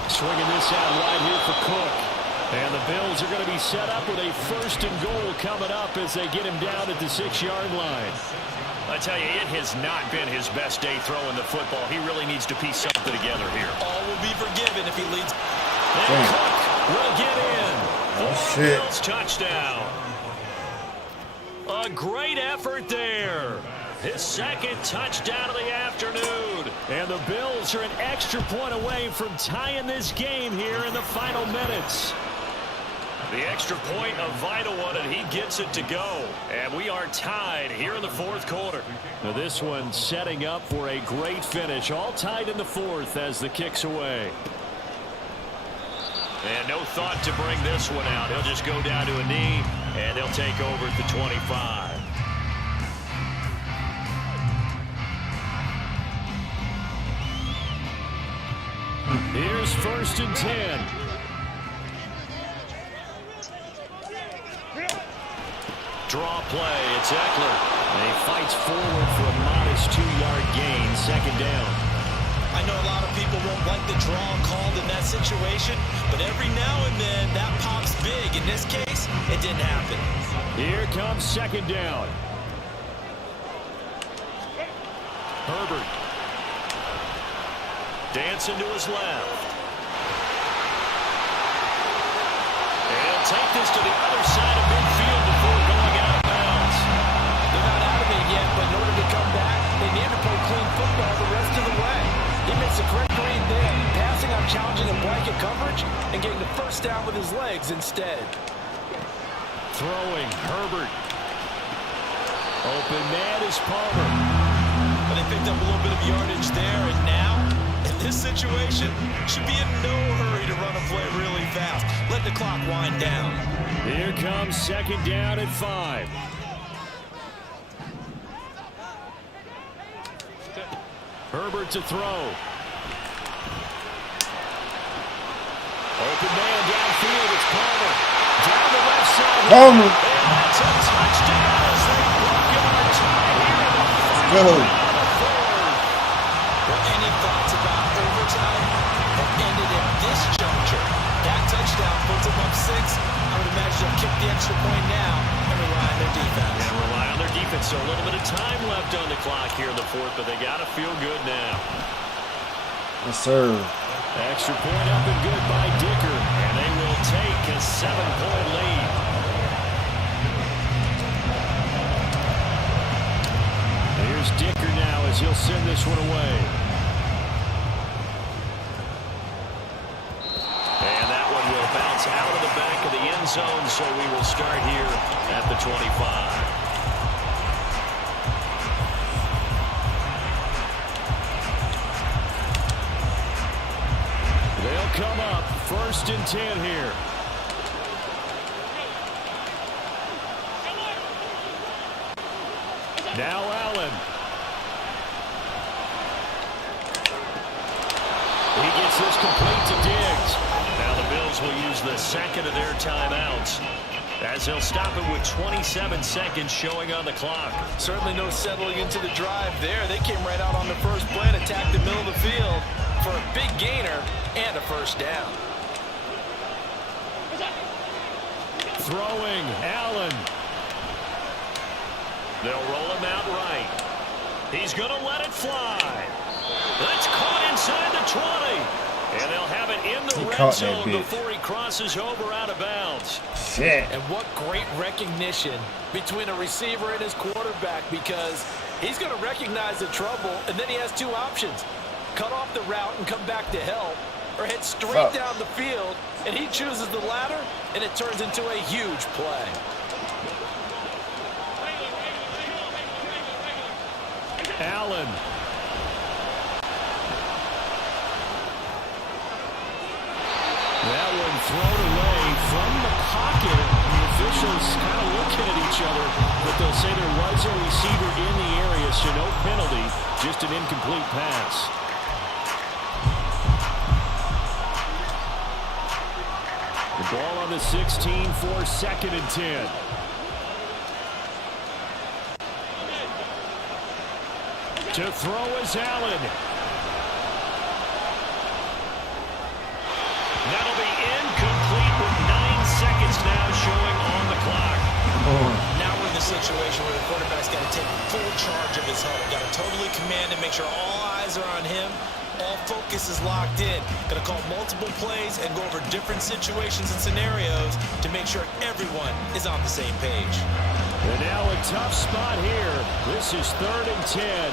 Swinging this out wide here for Cook. And the Bills are going to be set up with a 1st and goal coming up as they get him down at the 6-yard line. I tell you, it has not been his best day throwing the football. He really needs to piece something together here. All will be forgiven if he leads. And Cook will get in. Oh, For shit. Bills touchdown. A great effort there. His 2nd touchdown of the afternoon. And the Bills are an extra point away from tying this game here in the final minutes. The extra point, a vital one, and he gets it to go. And we are tied here in the 4th quarter. Now this one setting up for a great finish. All tied in the 4th as the kick's away. And no thought to bring this one out. He'll just go down to a knee, and they'll take over at the 25. Here's 1st and 10. Draw play. It's Eckler. And he fights forward for a modest 2-yard gain. 2nd down. I know a lot of people won't like the draw called in that situation, but every now and then that pops big. In this case, it didn't happen. Here comes 2nd down. Herbert. Dancing to his left. And he'll take this to the other side of midfield before going out of bounds. They're not out of it yet, but in order to come back, they need to play clean football the rest of the way. He makes a correct read there, passing on challenging a blanket coverage and getting the 1st down with his legs instead. Throwing, Herbert. Open man is Palmer. But they picked up a little bit of yardage there, and now, in this situation, should be in no hurry to run a play really fast. Let the clock wind down. Here comes 2nd down at 5. Herbert to throw. Open man downfield. It's Palmer. Down the left side. Palmer. And that's a touchdown as they broke it on time here in the Go. Well, any thoughts about overtime have ended at this juncture? That touchdown puts them up 6. I would imagine they'll kick the extra point now and rely on their defense. And rely on their defense. So a little bit of time left on the clock here in the 4th, but they got to feel good now. Yes, sir. Extra point up and good by Dicker, and they will take a 7-point lead. Here's Dicker now as he'll send this one away. And that one will bounce out of the back of the end zone, so we will start here at the 25. They'll come up 1st and 10 here. Now Allen. He gets this complete to Diggs. Now the Bills will use the 2nd of their timeouts as they'll stop it with 27 seconds showing on the clock. Certainly no settling into the drive there. They came right out on the first play and attacked the middle of the field for a big gainer and a 1st down. Throwing, Allen. They'll roll him out right. He's going to let it fly. That's caught inside the 20. And they'll have it in the red zone before he crosses over out of bounds. Shit. And what great recognition between a receiver and his quarterback, because he's going to recognize the trouble, and then he has 2 options. Cut off the route and come back to help, or head straight down the field, and he chooses the latter, and it turns into a huge play. Allen. That one thrown away from the pocket. The officials kind of looking at each other, but they'll say there was a receiver in the area, so no penalty, just an incomplete pass. The ball on the 16 for 2nd and 10. To throw is Allen. That'll be incomplete with 9 full charge of his huddle. Got to totally command and make sure all eyes are on him. All focus is locked in. Got to call multiple plays and go over different situations and scenarios to make sure everyone is on the same page. And now a tough spot here. This is 3rd and 10.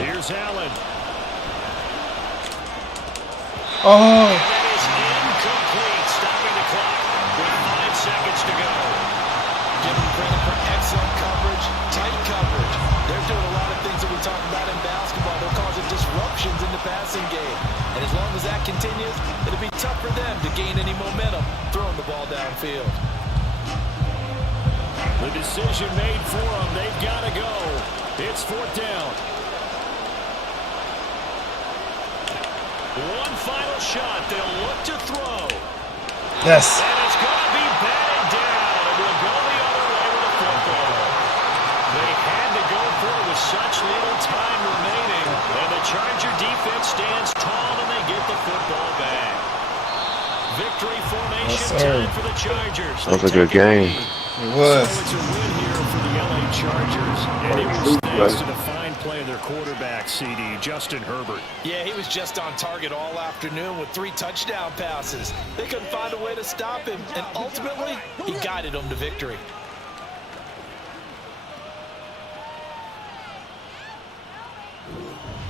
Here's Allen. Oh. And that is incomplete, stopping the clock with 5 seconds to go. Give them credit for excellent coverage, tight coverage. They're doing a lot of things that we talk about in basketball. They're causing disruptions in the passing game. And as long as that continues, it'll be tough for them to gain any momentum throwing the ball downfield. The decision made for them. They've got to go. It's 4th down. One final shot. They'll look to throw. Yes. And it's going to be batted down. It will go the other way with the football. They had to go for it with such little time remaining. And the Charger defense stands tall and they get the football back. Victory formation time for the Chargers. That was a good game. It was. So it's a win here for the LA Chargers. And it was thanks to the fine play of their quarterback, CD, Justin Herbert. Yeah, he was just on target all afternoon with 3 touchdown passes. They couldn't find a way to stop him, and ultimately, he guided them to victory.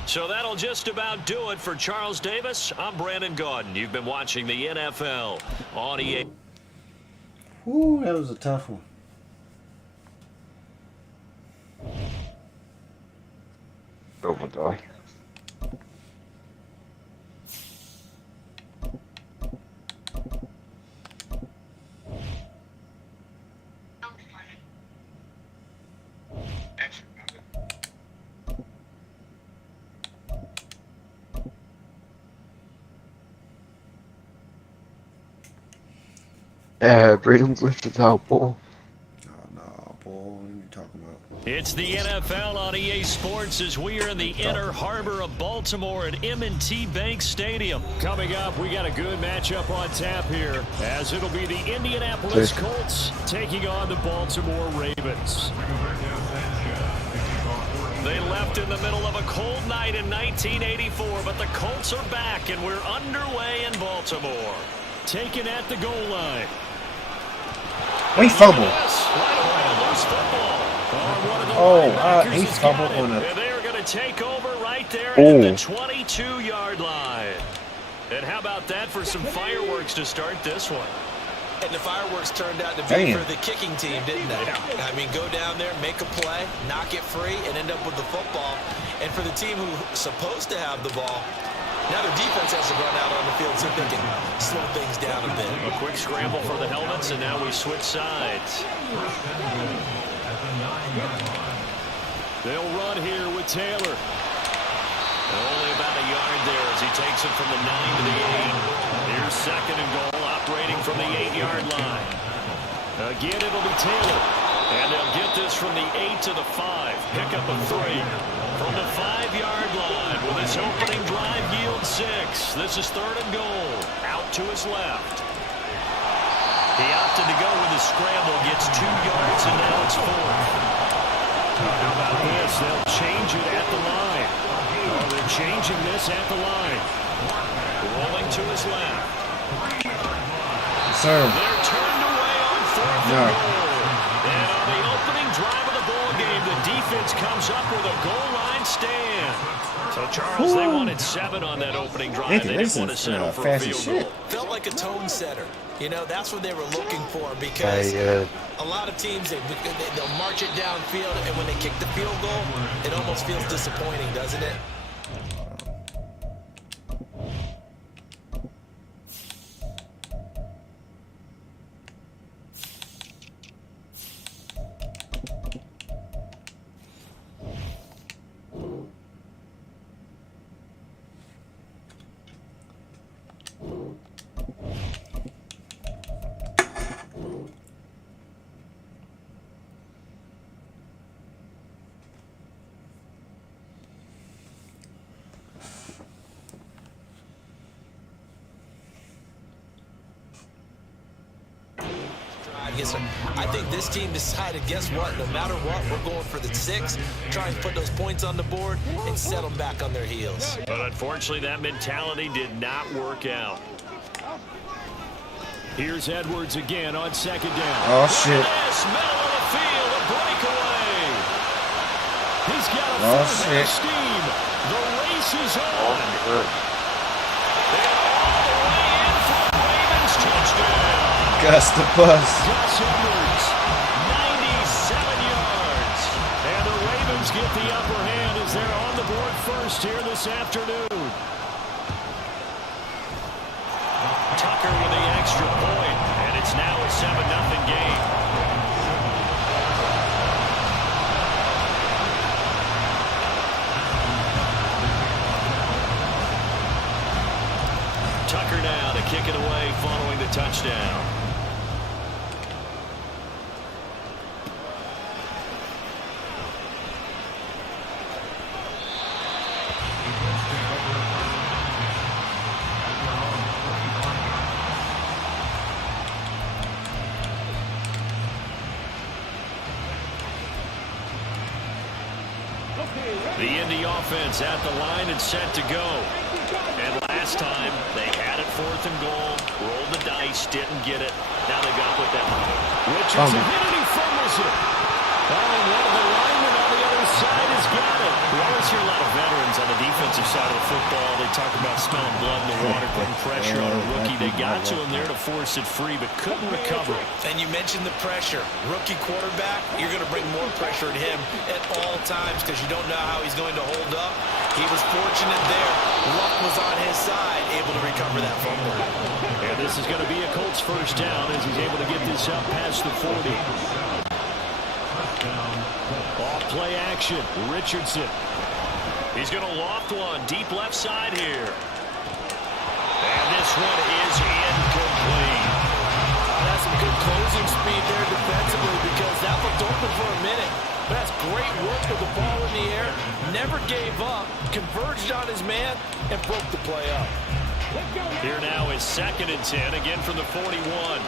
So that'll just about do it for Charles Davis. I'm Brandon Gaudin. You've been watching the NFL on EA. Ooh, that was a tough one. Oh my God. Braden's lifted out, boy. Oh, no, boy. What are you talking about? It's the NFL on EA Sports as we are in the inner harbor of Baltimore at M&T Bank Stadium. Coming up, we got a good matchup on tap here, as it'll be the Indianapolis Colts taking on the Baltimore Ravens. They left in the middle of a cold night in 1984, but the Colts are back, and we're underway in Baltimore. Taken at the goal line. He fumbled. Right away, loose football. He fumbled on a... And they're going to take over right there at the 22-yard line. And how about that for some fireworks to start this one? And the fireworks turned out to be for the kicking team, didn't they? I mean, go down there, make a play, knock it free, and end up with the football. And for the team who's supposed to have the ball, now their defense has to run out on the field so they can slow things down a bit. A quick scramble for the helmets, and now we switch sides. They'll run here with Taylor. And only about a yard there as he takes it from the 9 to the 8. Here's 2nd and goal, operating from the 8-yard line. Again, it'll be Taylor. And they'll get this from the 8 to the 5. Pick up a 3. From the 5-yard line with his opening drive yield 6. This is 3rd and goal. Out to his left. He opted to go with his scramble, gets 2 yards, and now it's 4th. How about this? They'll change it at the line. Oh, they're changing this at the line. Rolling to his left. Sir. They're turned away on 4th and goal. And on the opening drive of the ball game, the defense comes up with a goal line stand. So, Charles, they wanted 7 on that opening drive. They didn't want to settle for a field goal. Felt like a tone setter. You know, that's what they were looking for because a lot of teams, they'll march it downfield, and when they kick the field goal, it almost feels disappointing, doesn't it? Yes, sir. I think this team decided, guess what? No matter what, we're going for the 6, trying to put those points on the board and set them back on their heels. But unfortunately, that mentality did not work out. Here's Edwards again on second down. Oh, shit. Middle of the field, a breakaway. He's got a full steam. The race is on. They're all the way in for the Ravens touchdown. Gus the bus. Gus Edwards, 97 yards. And the Ravens get the upper hand as they're on the board first here this afternoon. Tucker with the extra point, and it's now a 7-0 game. Tucker now to kick it away following the touchdown. The Indy offense at the line and set to go. And last time, they had it 4th and goal, rolled the dice, didn't get it. Now they got to put that on. Richardson hit it, he fumbles it. Oh, and one of the linemen on the other side has got it. We always hear a lot of veterans on the defensive side of the football. They talk about smelling blood in the water, putting pressure on a rookie. They got to him there to force it free, but couldn't recover. And you mentioned the pressure. Rookie quarterback, you're going to bring more pressure at him at all times because you don't know how he's going to hold up. He was fortunate there. Luck was on his side, able to recover that fumble. And this is going to be a Colts first down as he's able to get this up past the 40. Off play action, Richardson. He's going to loft one deep left side here. And this one is incomplete. That's some good closing speed there defensively because that looked open for a minute. That's great work with the ball in the air. Never gave up, converged on his man, and broke the play up. Here now is 2nd and 10, again from the 41.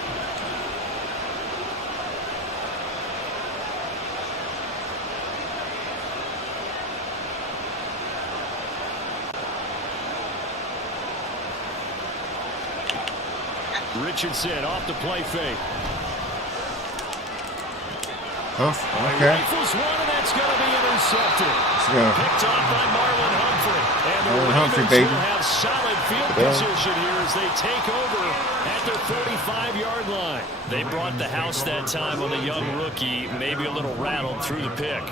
Richardson off the play fake. Okay. Rifles one, and that's going to be intercepted. Let's go. Picked off by Marlon Humphrey. And the Marlon Humphrey, Ravens baby. will have solid field position here as they take over at their 45-yard line. They brought the house that time on the young rookie, maybe a little rattled through the pick.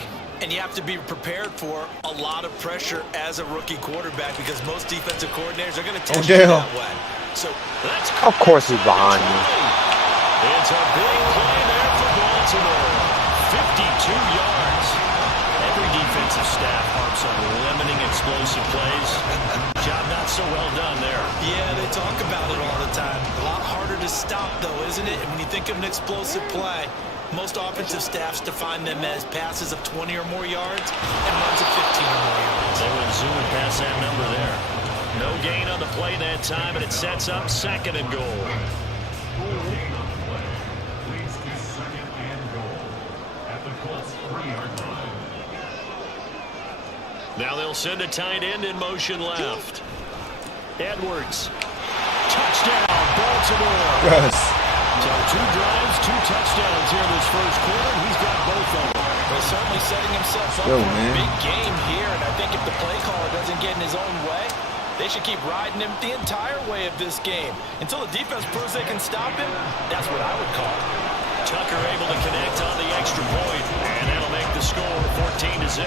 And you have to be prepared for a lot of pressure as a rookie quarterback because most defensive coordinators are going to test you that way. So that's of course he's behind you. It's a big play there for Baltimore. 52 yards. Every defensive staff harps on limiting explosive plays. Job not so well done there. Yeah, they talk about it all the time. A lot harder to stop, though, isn't it? And when you think of an explosive play, most offensive staffs define them as passes of 20 or more yards and runs of 15 or more yards. They went zooming past that number there. No gain on the play that time, and it sets up 2nd and goal. Leads to 2nd and goal at the Colts 3-yard line. Now they'll send a tight end in motion left. Edwards. Touchdown, Baltimore. Gus. So 2 drives, 2 touchdowns here this first quarter. He's got both of them. Well, certainly setting himself up for a big game here, and I think if the play caller doesn't get in his own way, they should keep riding him the entire way of this game. Until the defense proves they can stop him, that's what I would call it. Tucker able to connect on the extra point, and that'll make the score 14-0.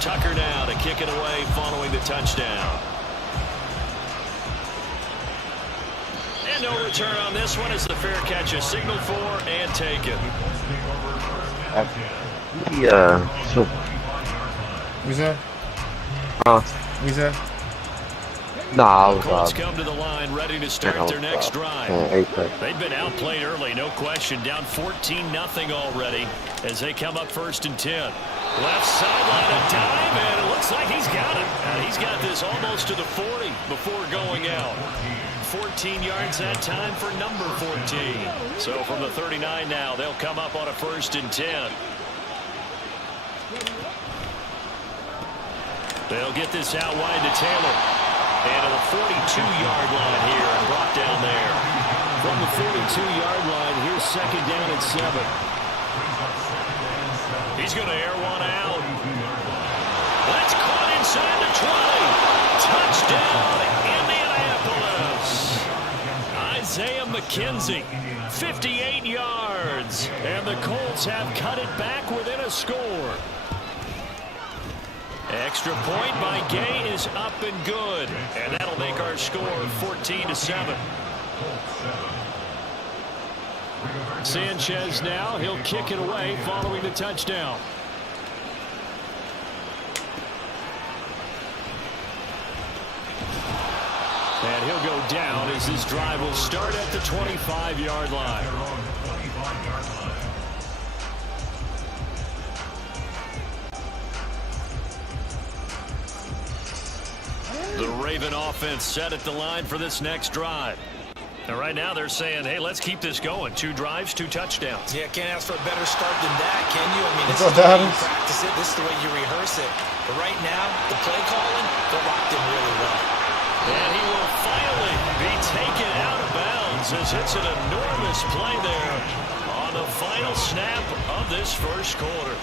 Tucker now to kick it away following the touchdown. And no return on this one as the fair catch is signaled for and taken. So Who's that? Who's that? nah, I Colts was come to the line ready to start their next drive. They've been outplayed early, no question. Down 14-0 already as they come up 1st and 10. Left sideline a dive, and it looks like he's got it. He's got this almost to the 40 before going out. 14 yards that time for number 14. So from the 39 now, they'll come up on a 1st and 10. They'll get this out wide to Taylor. And to the 42-yard line here and brought down there. From the 42-yard line, here's 2nd down and 7. He's going to air one out. That's caught inside the 20. Touchdown, Indianapolis. Isaiah McKenzie, 58 yards. And the Colts have cut it back within a score. Extra point by Gay is up and good. And that'll make our score 14-7. Sanchez now, he'll kick it away following the touchdown. And he'll go down as this drive will start at the 25-yard line. The Raven offense set at the line for this next drive. And right now they're saying, hey, let's keep this going. 2 drives, 2 touchdowns. Yeah, can't ask for a better start than that, can you? I mean, this What's is the up, way you Adams? practice it. This is the way you rehearse it. But right now, the play calling, they're locked in really well. And he will finally be taken out of bounds as it's an enormous play there on the final snap of this first quarter.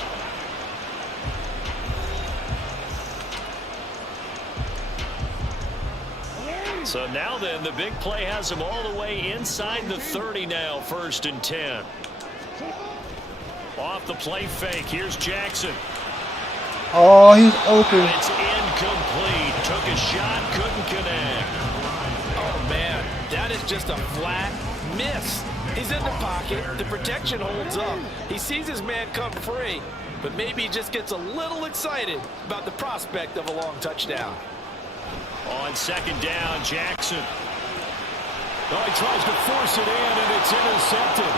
So now then, the big play has him all the way inside the 30 now, 1st and 10. Off the play fake, here's Jackson. Oh, he's open. It's incomplete. Took a shot, couldn't connect. Oh, man, that is just a flat miss. He's in the pocket. The protection holds up. He sees his man come free, but maybe he just gets a little excited about the prospect of a long touchdown. On 2nd down, Jackson. Oh, he tries to force it in, and it's intercepted.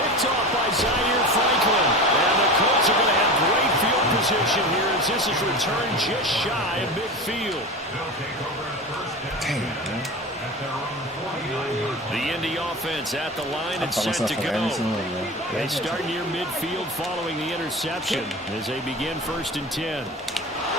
Picked off by Zaire Franklin. And the Colts are going to have great field position here as this is returned just shy of midfield. The Indy offense at the line and set to go. They start near midfield following the interception as they begin 1st and 10.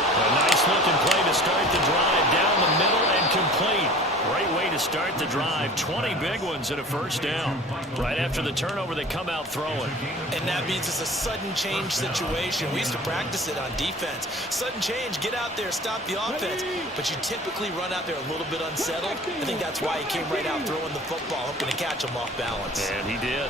A nice looking play to start the drive down the middle and complete. Great way to start the drive. 20 big ones and a 1st down. Right after the turnover, they come out throwing. And that means it's a sudden change situation. We used to practice it on defense. Sudden change, get out there, stop the offense. But you typically run out there a little bit unsettled. I think that's why he came right out throwing the football, hoping to catch him off balance. And he did.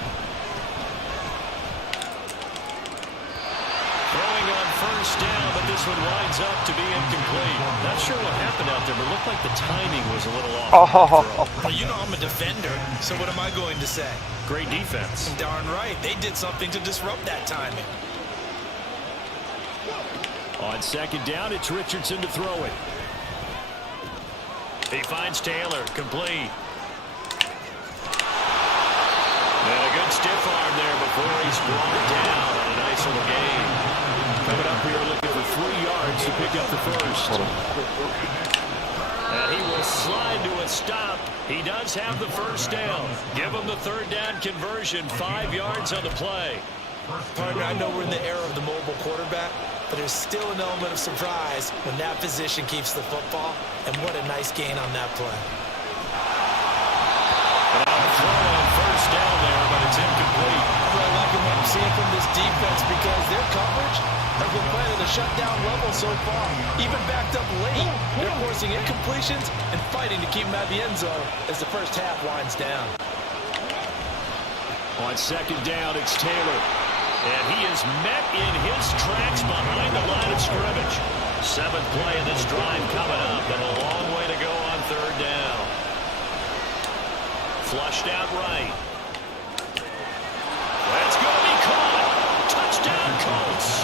Throwing on 1st down, but this one winds up to be incomplete. Not sure what happened out there, but it looked like the timing was a little off. Well, you know I'm a defender, so what am I going to say? Great defense. Darn right. They did something to disrupt that timing. On 2nd down, it's Richardson to throw it. He finds Taylor, complete. And a good stiff arm there before he's brought down on a nice little gain. Coming up here looking for 3 yards to pick up the 1st. And he will slide to a stop. He does have the 1st down. Give him the 3rd down conversion. 5 yards on the play. Partner, I know we're in the era of the mobile quarterback, but there's still an element of surprise when that position keeps the football. And what a nice gain on that play. And a throw on 1st down there, but it's incomplete. I'm really liking what I'm seeing from this defense because their coverage has been playing at a shutdown level so far. Even backed up late, they're forcing incompletions and fighting to keep them out of the end zone as the first half winds down. On 2nd down, it's Taylor. And he is met in his tracks behind the line of scrimmage. 7th play of this drive coming up, and a long way to go on 3rd down. Flushed out right. That's going to be caught. Touchdown, Colts.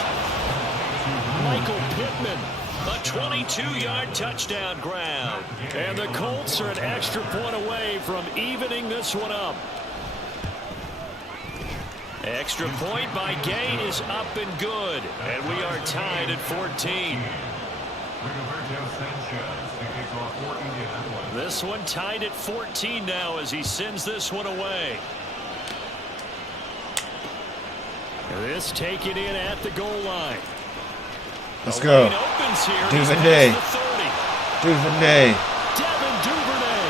Michael Pittman, a 22-yard touchdown grab. And the Colts are an extra point away from evening this one up. Extra point by Gay is up and good. And we are tied at 14. This one tied at 14 now as he sends this one away. This taken in at the goal line. Let's go. Duvernay. Duvernay. Devin Duvernay.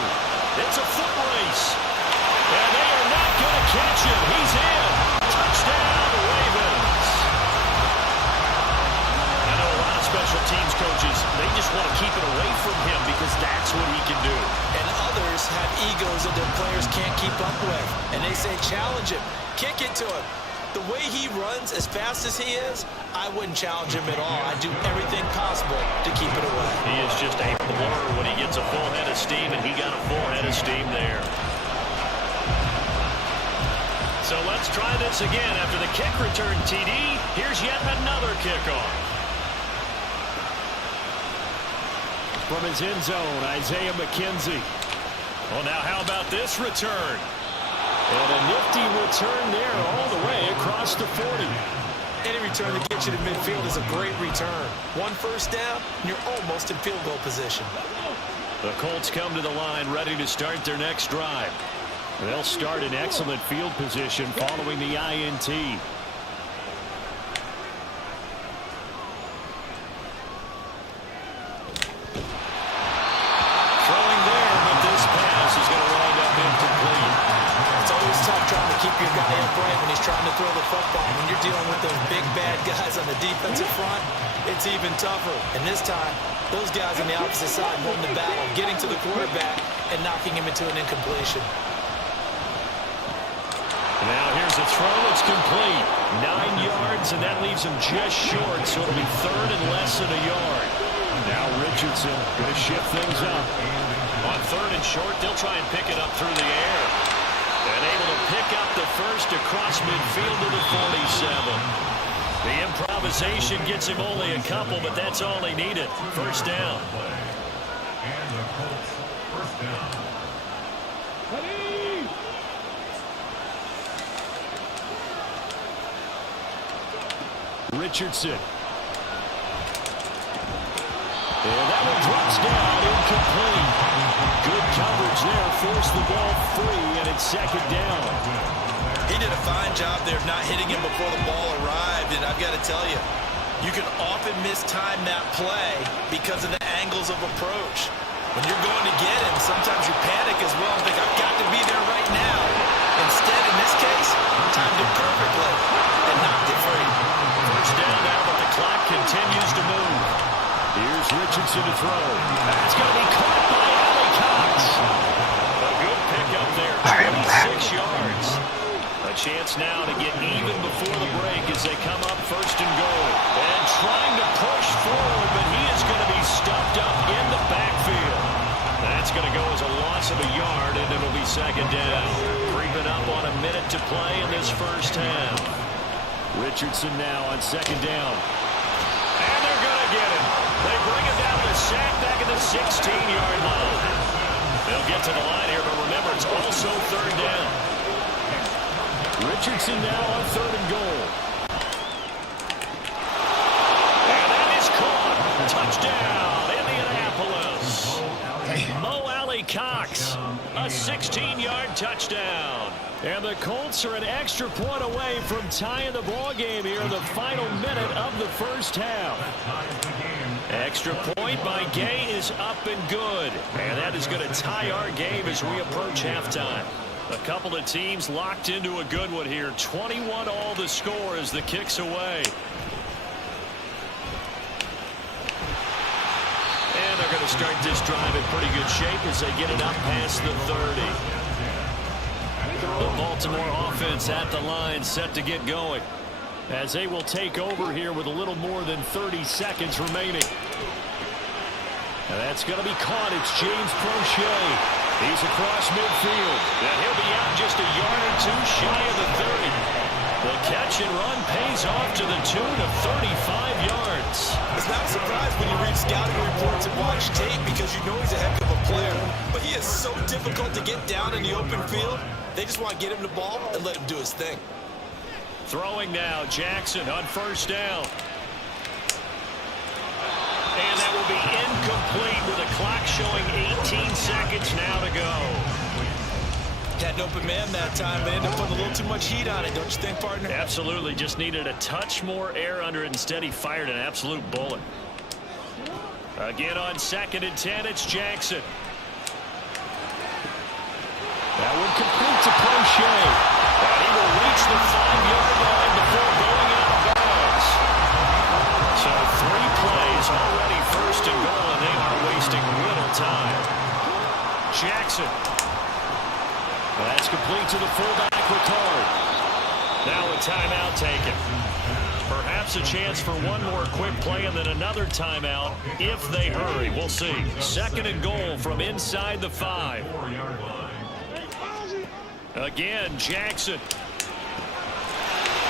It's a foot race. And they are not going to catch him. He's in. Touchdown, Ravens. I know a lot of special teams coaches, they just want to keep it away from him because that's what he can do. And others have egos that their players can't keep up with. And they say, challenge him. Kick it to him. The way he runs, as fast as he is, I wouldn't challenge him at all. I'd do everything possible to keep it away. He is just a blur when he gets a full head of steam, and he got a full head of steam there. So let's try this again. After the kick return TD, here's yet another kickoff. From his end zone, Isaiah McKenzie. Well, now how about this return? And a nifty return there all the way across the 40. Any return that gets you to midfield is a great return. One first down, and you're almost in field goal position. The Colts come to the line ready to start their next drive. They'll start in excellent field position following the INT. Throwing there, but this pass is going to wind up incomplete. It's always tough trying to keep your guy upright when he's trying to throw the football. When you're dealing with those big, bad guys on the defensive front, it's even tougher. And this time, those guys on the opposite side won the battle, getting to the quarterback and knocking him into an incompletion. Now here's a throw. It's complete. 9 yards, and that leaves him just short, so it'll be third and less than a yard. Now Richardson going to shift things up. On third and short, they'll try and pick it up through the air. And able to pick up the first across midfield to the 47. The improvisation gets him only a couple, but that's all he needed. First down. And the Colts first down. Richardson. And that one drops down, incomplete. Good coverage there, forced the ball free, and it's second down. He did a fine job there of not hitting him before the ball arrived, and I've got to tell you, you can often mistime that play because of the angles of approach. When you're going to get him, sometimes you panic as well and think, I've got to be there right now. Instead, in this case, timed it perfectly and knocked it free. First down now, but the clock continues to move. Here's Richardson to throw. That's going to be caught by Ali Cox. A good pickup there, 26 yards. A chance now to get even before the break as they come up first and goal. And trying to push forward, but he is going to be stuffed up in the backfield. That's going to go as a loss of a yard, and it'll be second down. Creeping up on a minute to play in this first half. Richardson now on second down. And they're going to get him. They bring him down to the sack back at the 16-yard line. They'll get to the line here, but remember, it's also third down. Richardson now on third and goal. And that is caught. Touchdown, Indianapolis. Mo Alley Cox, a 16-yard touchdown. And the Colts are an extra point away from tying the ball game here in the final minute of the first half. Extra point by Gay is up and good. And that is going to tie our game as we approach halftime. A couple of teams locked into a good one here. 21 all the score as the kick's away. And they're going to start this drive in pretty good shape as they get it up past the 30. The Baltimore offense at the line set to get going as they will take over here with a little more than 30 seconds remaining. And that's going to be caught. It's James Prochet. He's across midfield. And he'll be out just a yard or two shy of the 30. The catch and run pays off to the tune of 35 yards. It's not a surprise when you read scouting reports and watch tape because you know he's a heck of a player. But he is so difficult to get down in the open field. They just want to get him the ball and let him do his thing. Throwing now, Jackson on first down. And that will be incomplete with a clock showing 18 seconds now to go. Had an open man that time, but ended up putting a little too much heat on it, don't you think, partner? Absolutely. Just needed a touch more air under it. Instead, he fired an absolute bullet. Again on 2nd and 10, it's Jackson. That one complete to Crochet. And he will reach the 5-yard line before going out of bounds. So 3 plays already, 1st and goal, and they are wasting little time. Jackson. That's complete to the fullback, Ricard. Now a timeout taken. Perhaps a chance for one more quick play and then another timeout if they hurry. We'll see. 2nd and goal from inside the 5. Again, Jackson.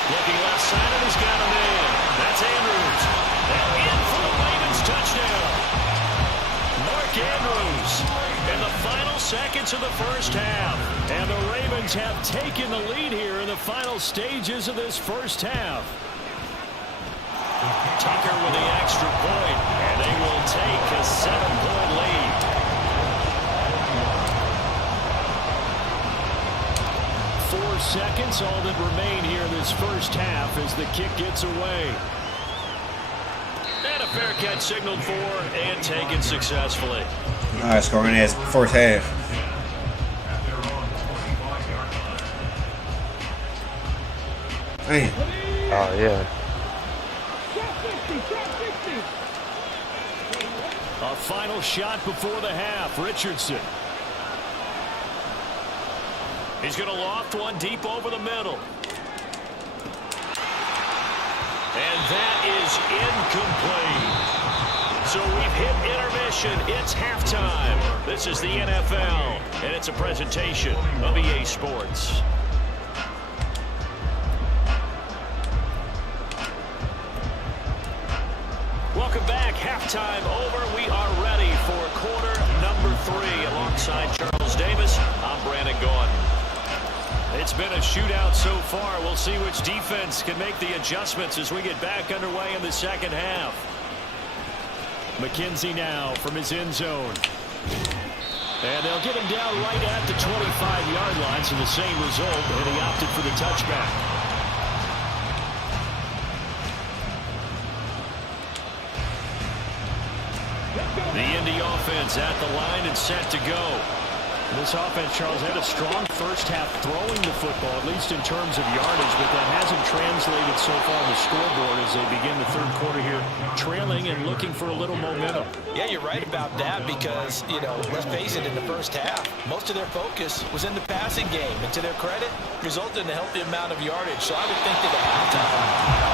Looking left side, and he's got him in. That's Andrews. And in for the Ravens touchdown. Mark Andrews in the final seconds of the 1st half. And the Ravens have taken the lead here in the final stages of this 1st half. Tucker with the extra point, and they will take a 7-point lead. 4 seconds, all that remain here in this 1st half as the kick gets away. And a fair catch signaled for and taken successfully. All right, scoring is 1st half. Hey. Oh, yeah. A final shot before the half. Richardson. He's going to loft one deep over the middle. And that is incomplete. So we've hit intermission. It's halftime. This is the NFL, and it's a presentation of EA Sports. Welcome back. Halftime over. We are ready for quarter number 3. Alongside Charles Davis, I'm Brandon Gordon. It's been a shootout so far. We'll see which defense can make the adjustments as we get back underway in the 2nd half. McKenzie now from his end zone. And they'll get him down right at the 25-yard line, so the same result, and he opted for the touchback. The Indy offense at the line and set to go. This offense, Charles, had a strong 1st half throwing the football, at least in terms of yardage, but that hasn't translated so far on the scoreboard as they begin the 3rd quarter here, trailing and looking for a little momentum. Yeah, you're right about that because, let's face it, in the 1st half, most of their focus was in the passing game, and to their credit, resulted in a healthy amount of yardage. So I would think that at halftime,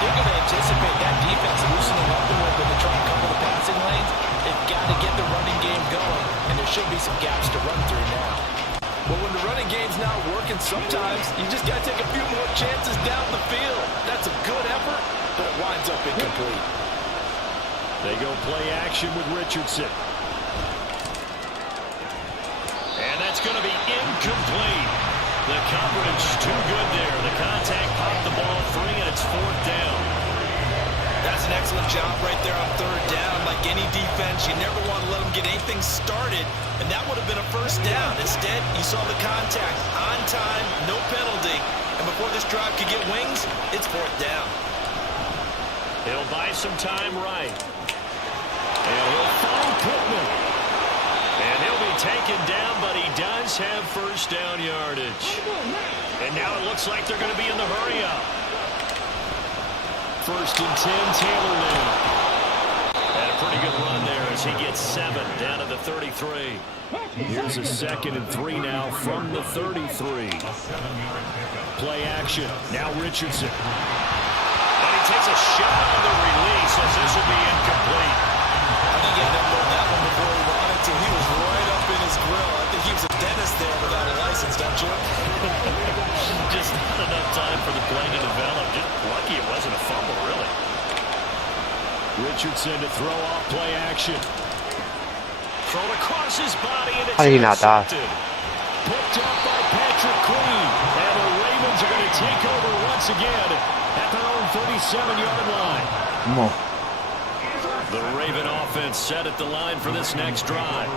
they're going to anticipate that defense loosening up a little bit to try and cover the passing lanes. They've got to get the running game going, and there should be some gaps to run through now. But when the running game's not working, sometimes you just got to take a few more chances down the field. That's a good effort, but it winds up incomplete. They go play action with Richardson. And that's going to be incomplete. The coverage too good there. The contact popped the ball free, and it's 4th down. That's an excellent job right there on 3rd down. Like any defense, you never want to let them get anything started, and that would have been a 1st down. Instead, you saw the contact on time, no penalty, and before this drive could get wings, it's 4th down. He'll buy some time right. And he'll find Pittman. And he'll be taken down, but he does have 1st down yardage. And now it looks like they're going to be in the hurry-up. 1st and 10, Taylor now. And a pretty good run there as he gets 7 down to the 33. Here's a 2nd and 3 now from the 33. Play action. Now Richardson. And he takes a shot on the release as this will be incomplete. I think he had to load that one before he wanted to. He was right up in his grill. I think he was a dentist there without a license, don't you? Just not enough time for the play to develop. Just lucky it wasn't a fumble, really. Richardson to throw off play action. Thrown across his body, and it's intercepted. Picked up by Patrick Queen. And the Ravens are going to take over once again at their own 37-yard line. Come on. The Raven offense set at the line for this next drive.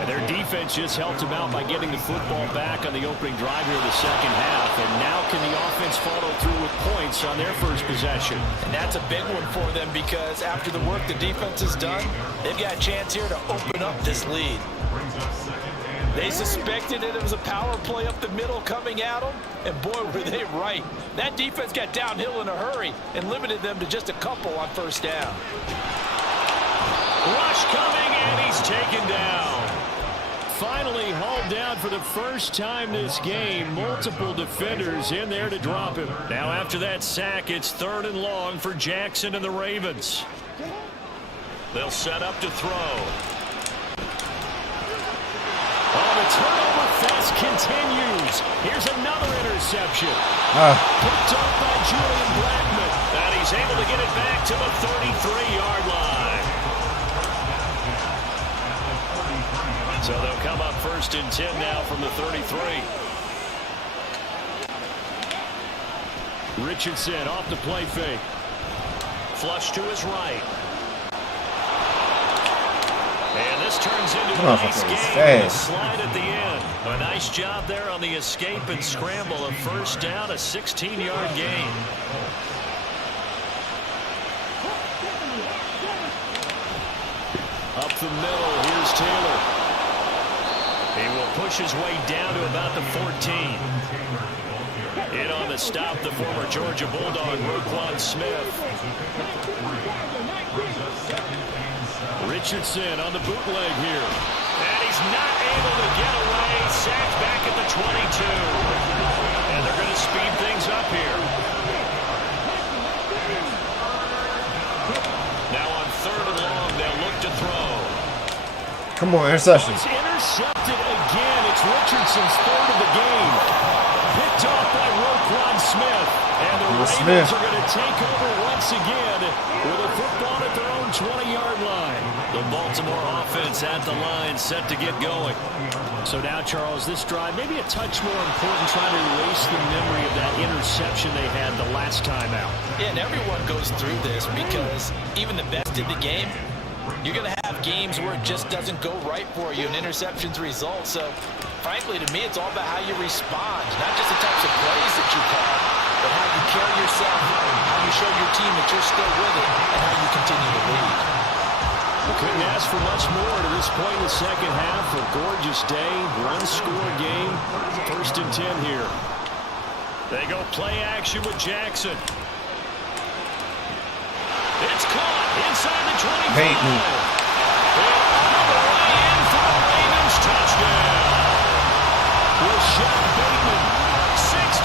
And their defense just helped them out by getting the football back on the opening drive here in the second half. And now can the offense follow through with points on their first possession? And that's a big one for them because after the work the defense has done, they've got a chance here to open up this lead. They suspected it was a power play up the middle coming at them, and boy, were they right. That defense got downhill in a hurry and limited them to just a couple on first down. Rush coming, and he's taken down. Finally hauled down for the first time this game. Multiple defenders in there to drop him. Now after that sack, it's 3rd and long for Jackson and the Ravens. They'll set up to throw. Oh, the turnover fest continues. Here's another interception. Picked up by Julian Blackman. And he's able to get it back to the 33-yard line. So they'll come up 1st and 10 now from the 33. Richardson off the play fake. Flush to his right. And this turns into a nice game and a slide at the end. A nice job there on the escape and scramble. A first down, a 16-yard gain. Up the middle, here's Taylor. He will push his way down to about the 14. In on the stop, the former Georgia Bulldog, Roquan Smith. Richardson on the bootleg here. And he's not able to get away. Sacked back at the 22. And they're going to speed things up here. Now on 3rd and long, they'll look to throw. Come on, interception. It's intercepted again. It's Richardson's 3rd of the game. Picked off by Roquan Smith. And the Ravens are going to take over once again with a football at their own 20-yard line. The Baltimore offense at the line, set to get going. So now, Charles, this drive maybe a touch more important, trying to erase the memory of that interception they had the last time out. Yeah, and everyone goes through this because even the best in the game, you're going to have games where it just doesn't go right for you and interceptions result. So, frankly, to me, it's all about how you respond, not just the types of plays that you call, but how you carry yourself, how you show your team that you're still with it, and how you continue to lead. Couldn't ask for much more to this point in the second half. A gorgeous day, one-score game. 1st and 10 here. They go play action with Jackson. It's caught inside the 25. Peyton. All the way in for the Ravens touchdown. Rashad Bateman, 62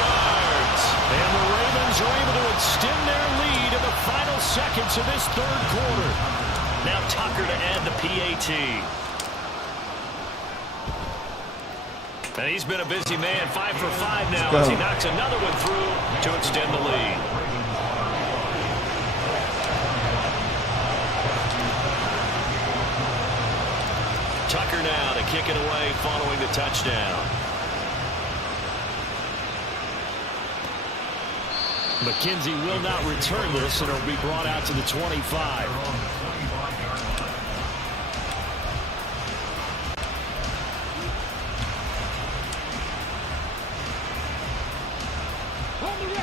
yards. And the Ravens are able to extend their lead in the final seconds of this 3rd quarter. Now Tucker to add the PAT. And he's been a busy man, 5 for 5 now as he knocks another one through to extend the lead. Tucker now to kick it away following the touchdown. McKenzie will not return this, and it'll be brought out to the 25.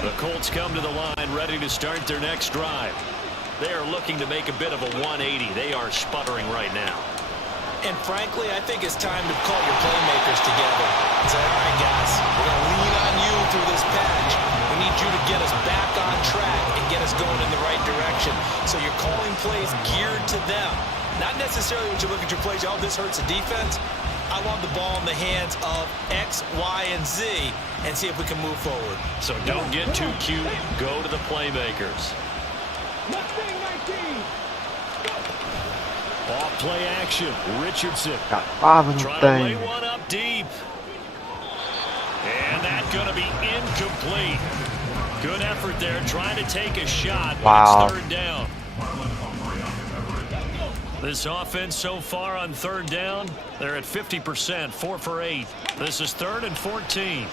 The Colts come to the line ready to start their next drive. They are looking to make a bit of a 180. They are sputtering right now. And frankly, I think it's time to call your playmakers together and say, all right, guys, we're going to lean on you through this patch. We need you to get us back on track and get us going in the right direction. So you're calling plays geared to them. Not necessarily when you look at your plays, oh, this hurts the defense. I want the ball in the hands of X, Y, and Z and see if we can move forward. So don't get too cute. Go to the playmakers. Off play action. Richardson. Got 5 of them Trying to lay things. one up deep. And that's going to be incomplete. Good effort there trying to take a shot. Wow. It's 3rd down. This offense so far on 3rd down, they're at 50%, 4 for 8. This is 3rd and 14. They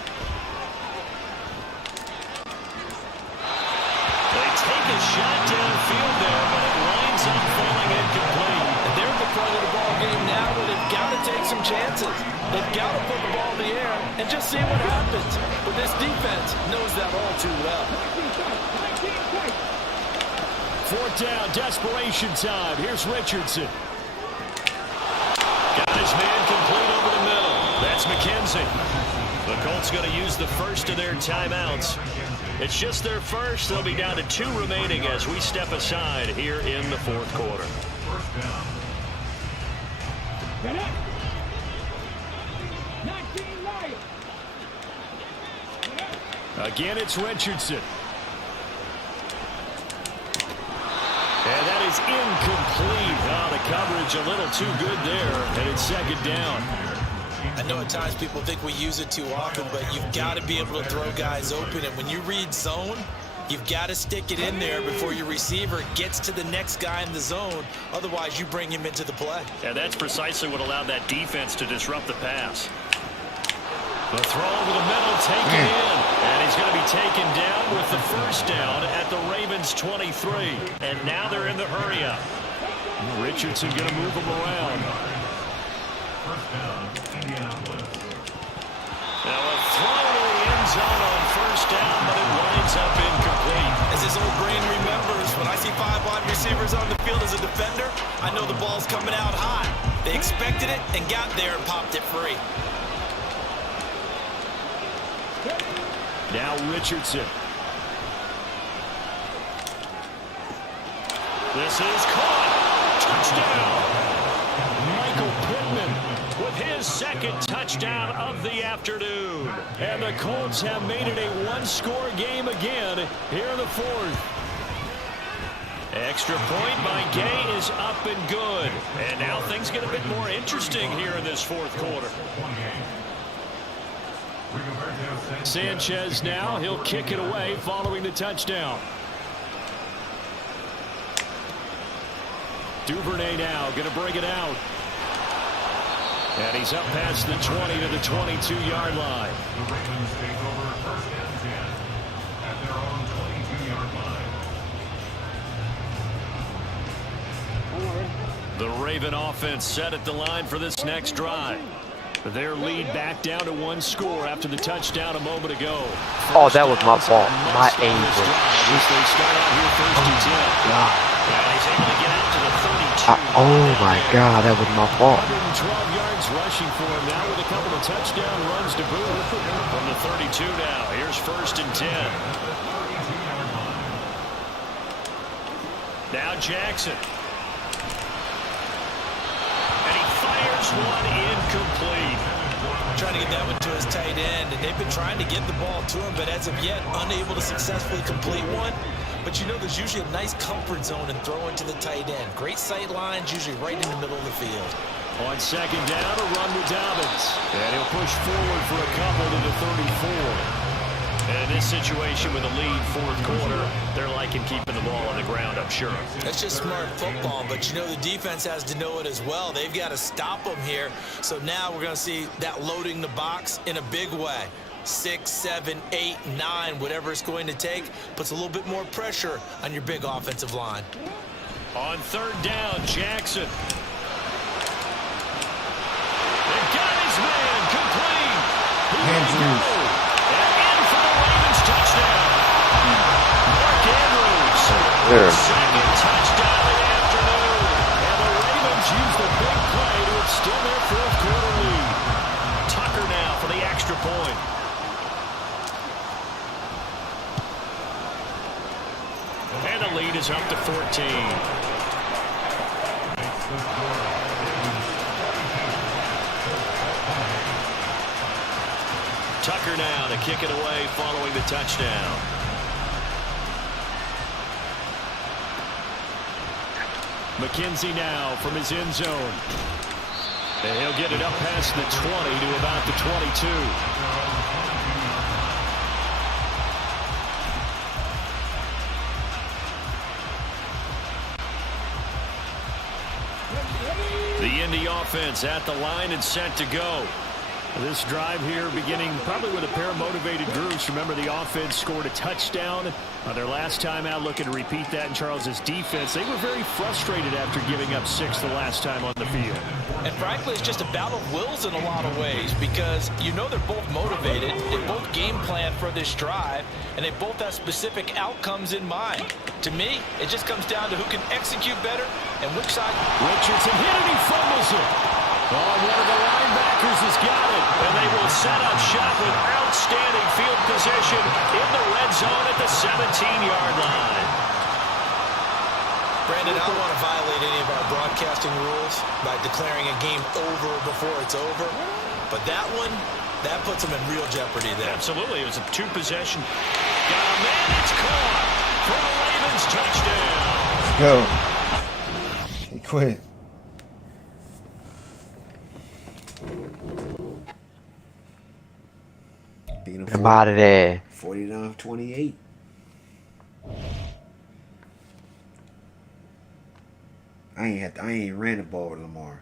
take a shot downfield there, but it lines up take some chances. They've got to put the ball in the air and just see what happens. But this defense knows that all too well. 4th down, desperation time. Here's Richardson. Got his man complete over the middle. That's McKenzie. The Colts going to use the first of their timeouts. It's just their first. They'll be down to 2 remaining as we step aside here in the 4th quarter. Again, it's Richardson. And that is incomplete. Oh, the coverage a little too good there, and it's 2nd down. I know at times people think we use it too often, but you've got to be able to throw guys open. And when you read zone, you've got to stick it in there before your receiver gets to the next guy in the zone. Otherwise, you bring him into the play. And that's precisely what allowed that defense to disrupt the pass. The throw over the middle, taken in. And he's going to be taken down with the 1st down at the Ravens' 23. And now they're in the hurry-up. Richardson going to move him around. Now a throw to the end zone on 1st down, but it winds up incomplete. As his old brain remembers, when I see 5 wide receivers on the field as a defender, I know the ball's coming out high. They expected it and got there and popped it free. Now Richardson. This is caught. Touchdown. Michael Pittman with his 2nd touchdown of the afternoon. And the Colts have made it a 1-score game again here in the 4th. Extra point by Gay is up and good. And now things get a bit more interesting here in this 4th quarter. Sanchez now, he'll kick it away following the touchdown. Duvernay now going to bring it out. And he's up past the 20 to the 22-yard line. The Ravens take over 1st and 10 at their own 22-yard line. The Raven offense set at the line for this next drive. Their lead back down to 1 score after the touchdown a moment ago. Oh, that was my fault. My aim was. They start out here 1st and 10. God. And he's able to get out to the 32. Oh my God, that was my fault. 112 yards rushing for him now with a couple of touchdown runs to boot. From the 32 now, here's 1st and 10. Now Jackson. And he fires one incomplete. Trying to get that one to his tight end, and they've been trying to get the ball to him, but as of yet, unable to successfully complete one. But you know there's usually a nice comfort zone in throwing to the tight end. Great sight lines, usually right in the middle of the field. On 2nd down, a run with Dobbins. And he'll push forward for a couple to the 34. And in this situation with a lead 4th quarter, they're liking keeping the ball on the ground, I'm sure. That's just smart football, but you know the defense has to know it as well. They've got to stop them here. So now we're going to see that loading the box in a big way. 6, 7, 8, 9, whatever it's going to take, puts a little bit more pressure on your big offensive line. On 3rd down, Jackson. They got his man complete. Andrews. And in for the Ravens touchdown. Mark Andrews. There. 2nd touchdown of the afternoon. And the Ravens use the big play to extend their 4th quarter lead. Tucker now for the extra point. And the lead is up to 14. Tucker now to kick it away following the touchdown. McKenzie now from his end zone. And he'll get it up past the 20 to about the 22. The Indy offense at the line and set to go. This drive here beginning probably with a pair of motivated groups. Remember, the offense scored a touchdown their last time out, looking to repeat that in Charles's defense. They were very frustrated after giving up 6 the last time on the field. And frankly, it's just a battle of wills in a lot of ways because you know they're both motivated, they both game plan for this drive, and they both have specific outcomes in mind. To me, it just comes down to who can execute better and which side. Richardson hit it, he fumbles it. Oh, one of the linebackers has got it, and they will set up shop with outstanding field position in the red zone at the 17-yard line. Brandon, I don't want to violate any of our broadcasting rules by declaring a game over before it's over, but that one, that puts them in real jeopardy there. Absolutely. It was a two-possession. Got a man, it's caught for the Ravens touchdown. Let's go. He quit. I'm out of there. 49-28. I ain't ran the ball with Lamar.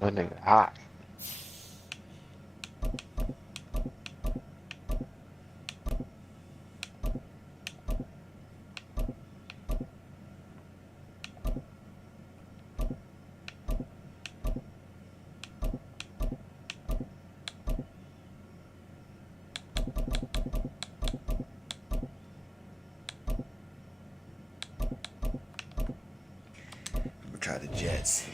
That nigga hot. Try the Jets.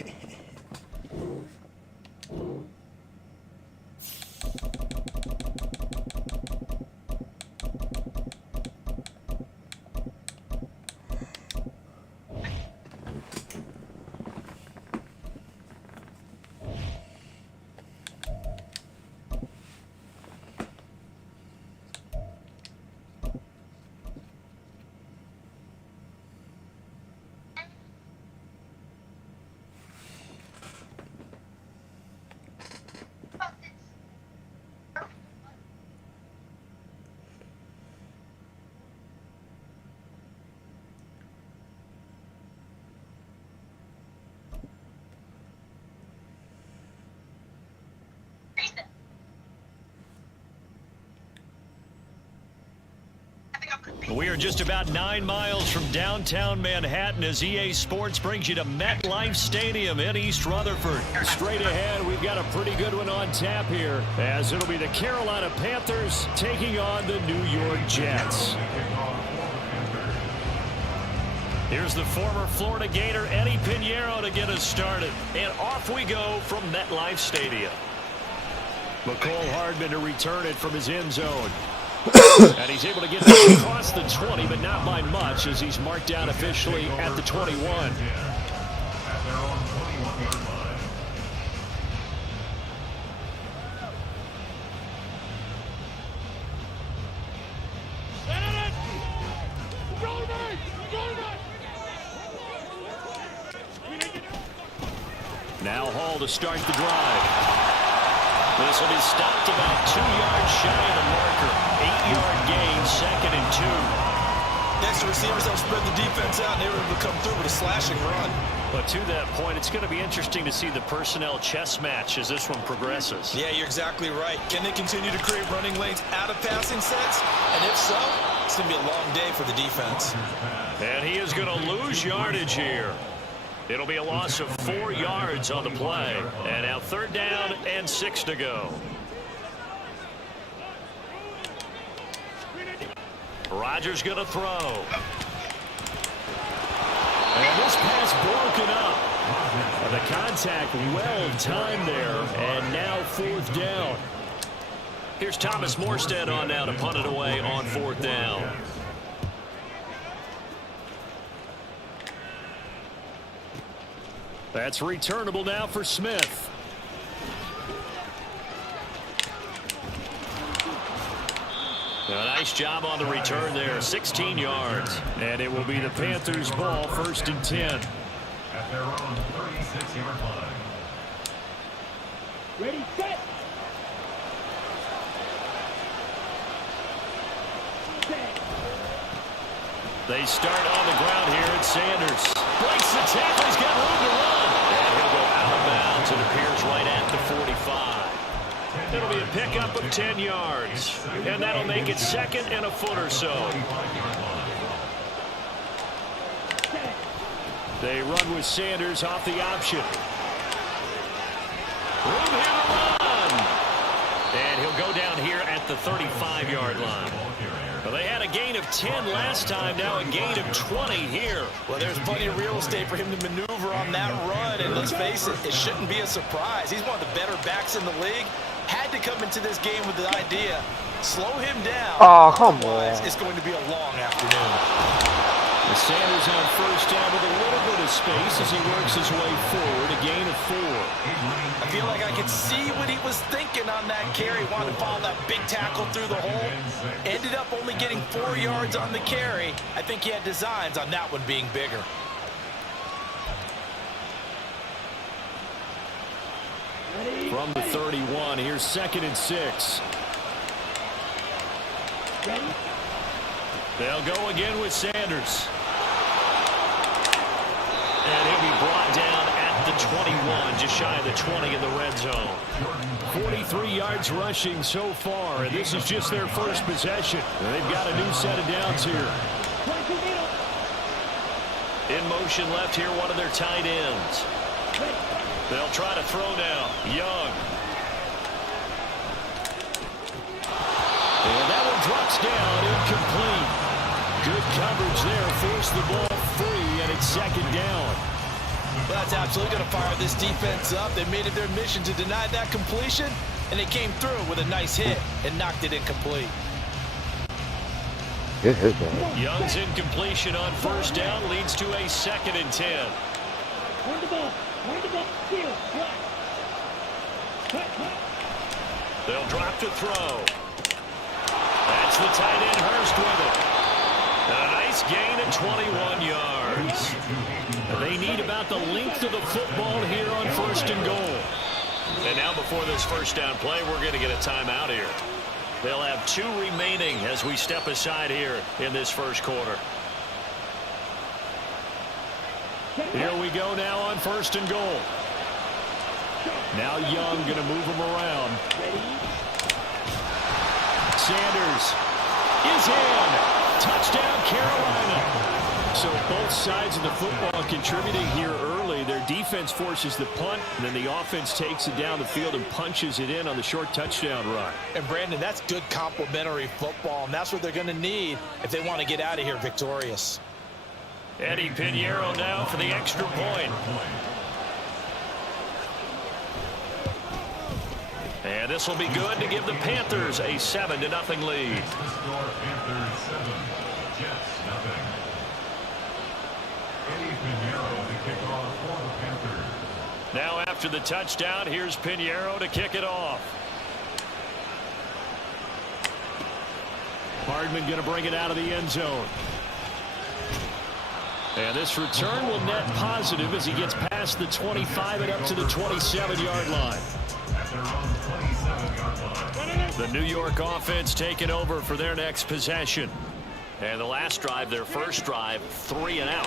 We are just about 9 miles from downtown Manhattan as EA Sports brings you to MetLife Stadium in East Rutherford. Straight ahead, we've got a pretty good one on tap here, as it'll be the Carolina Panthers taking on the New York Jets. Here's the former Florida Gator Eddie Pinheiro to get us started. And off we go from MetLife Stadium. McCole Hardman to return it from his end zone. And he's able to get it across the 20, but not by much, as he's marked down officially at the 21. Now Hall to start the drive. This will be stopped about 2 yards shy of the marker. 8-yard gain, 2nd and 2. Next, the receivers have spread the defense out, and they were able to come through with a slashing run. But to that point, it's going to be interesting to see the personnel chess match as this one progresses. Yeah, you're exactly right. Can they continue to create running lanes out of passing sets? And if so, it's going to be a long day for the defense. And he is going to lose yardage here. It'll be a loss of 4 yards on the play. And now 3rd down and 6 to go. Rodgers going to throw. And this pass broken up. The contact well timed there. And now 4th down. Here's Thomas Morstead on now to punt it away on 4th down. That's returnable now for Smith. A nice job on the return there, 16 yards. And it will be the Panthers' ball, 1st and 10. At their own 36-yard line. Ready, set. They start on the ground here at Sanders. Breaks the tackle, he's got room to run. And he'll go out of bounds. It appears right at the 45. It'll be a pickup of 10 yards. And that'll make it 2nd and a foot or so. They run with Sanders off the option. Room here to run. And he'll go down here at the 35-yard line. Well, they had a gain of 10 last time, now a gain of 20 here. Well, there's plenty of real estate for him to maneuver on that run, and let's face it, it shouldn't be a surprise. He's one of the better backs in the league. Had to come into this game with the idea, slow him down. Oh, come on. It's going to be a long afternoon. Sanders on first down with a little bit of space as he works his way forward, a gain of 4. I feel like I could see what he was thinking on that carry. Wanted to follow that big tackle through the hole. Ended up only getting 4 yards on the carry. I think he had designs on that one being bigger. From the 31, here's 2nd and 6. They'll go again with Sanders. And he'll be brought down at the 21, just shy of the 20 in the red zone. 43 yards rushing so far, and this is just their first possession. They've got a new set of downs here. In motion left here, one of their tight ends. They'll try to throw now. Young. And that one drops down, incomplete. Good coverage there, forced the ball free, and it's 2nd down. Well, that's absolutely going to fire this defense up. They made it their mission to deny that completion, and they came through with a nice hit and knocked it incomplete. Young's incompletion on first down leads to a 2nd and 10. They'll drop to throw. That's the tight end Hurst with it. A nice gain of 21 yards. They need about the length of the football here on 1st and goal. And now before this first down play, we're going to get a timeout here. They'll have 2 remaining as we step aside here in this first quarter. Here we go now on 1st and goal. Now Young going to move him around. Sanders is in. Touchdown, Carolina. So both sides of the football contributing here early. Their defense forces the punt, and then the offense takes it down the field and punches it in on the short touchdown run. And, Brandon, that's good complementary football, and that's what they're going to need if they want to get out of here victorious. Eddie Pinheiro now for the extra point. And this will be good to give the Panthers a 7-0 lead. Now after the touchdown, here's Pinheiro to kick it off. Hardman going to bring it out of the end zone. And this return will net positive as he gets past the 25 and up to the 27-yard line. The New York offense taking over for their next possession. And the last drive, their first drive, 3 and out.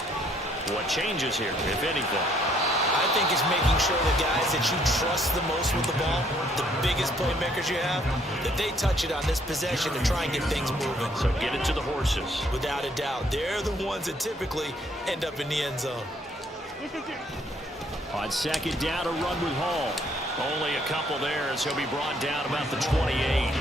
What changes here, if anything? I think it's making sure the guys that you trust the most with the ball, the biggest playmakers you have, that they touch it on this possession to try and get things moving. So get it to the horses. Without a doubt. They're the ones that typically end up in the end zone. On 2nd down, a run with Hall. Only a couple there as he'll be brought down about the 28.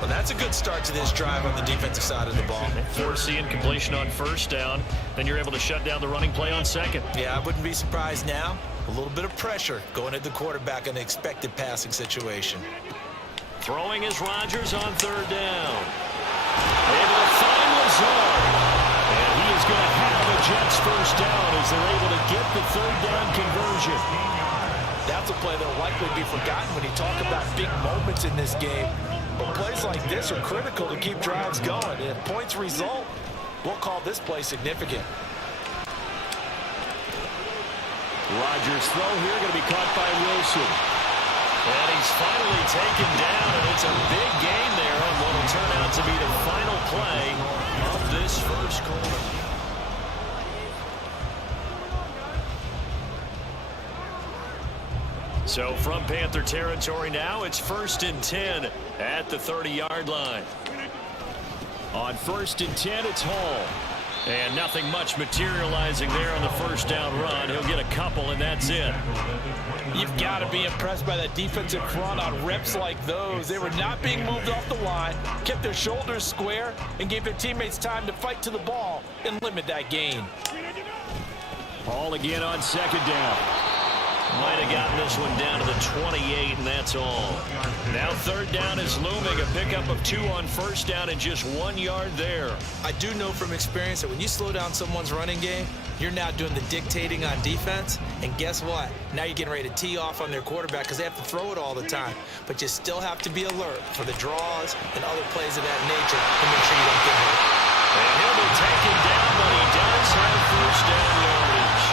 Well, that's a good start to this drive on the defensive side of the ball. Force the incompletion on first down. Then you're able to shut down the running play on 2nd. Yeah, I wouldn't be surprised now. A little bit of pressure going at the quarterback in an expected passing situation. Throwing is Rodgers on 3rd down. Able to find Lazard. And he is going to have a Jets first down as they're able to get the 3rd down conversion. That's a play that will likely be forgotten when you talk about big moments in this game. But plays like this are critical to keep drives going. And if points result, we'll call this play significant. Rodgers' throw here going to be caught by Wilson. And he's finally taken down, and it's a big gain there on what will turn out to be the final play of this first quarter. So from Panther territory now, it's 1st and 10 at the 30-yard line. On 1st and 10, it's Hall. And nothing much materializing there on the first down run. He'll get a couple, and that's it. You've got to be impressed by that defensive front on reps like those. They were not being moved off the line, kept their shoulders square, and gave their teammates time to fight to the ball and limit that gain. Ball again on second down. Might have gotten this one down to the 28, and that's all. Now third down is looming. A pickup of 2 on first down and just 1 yard there. I do know from experience that when you slow down someone's running game, you're now doing the dictating on defense. And guess what? Now you're getting ready to tee off on their quarterback because they have to throw it all the time. But you still have to be alert for the draws and other plays of that nature to make sure you don't get hurt. And he'll be taken down, but he does have first down yardage.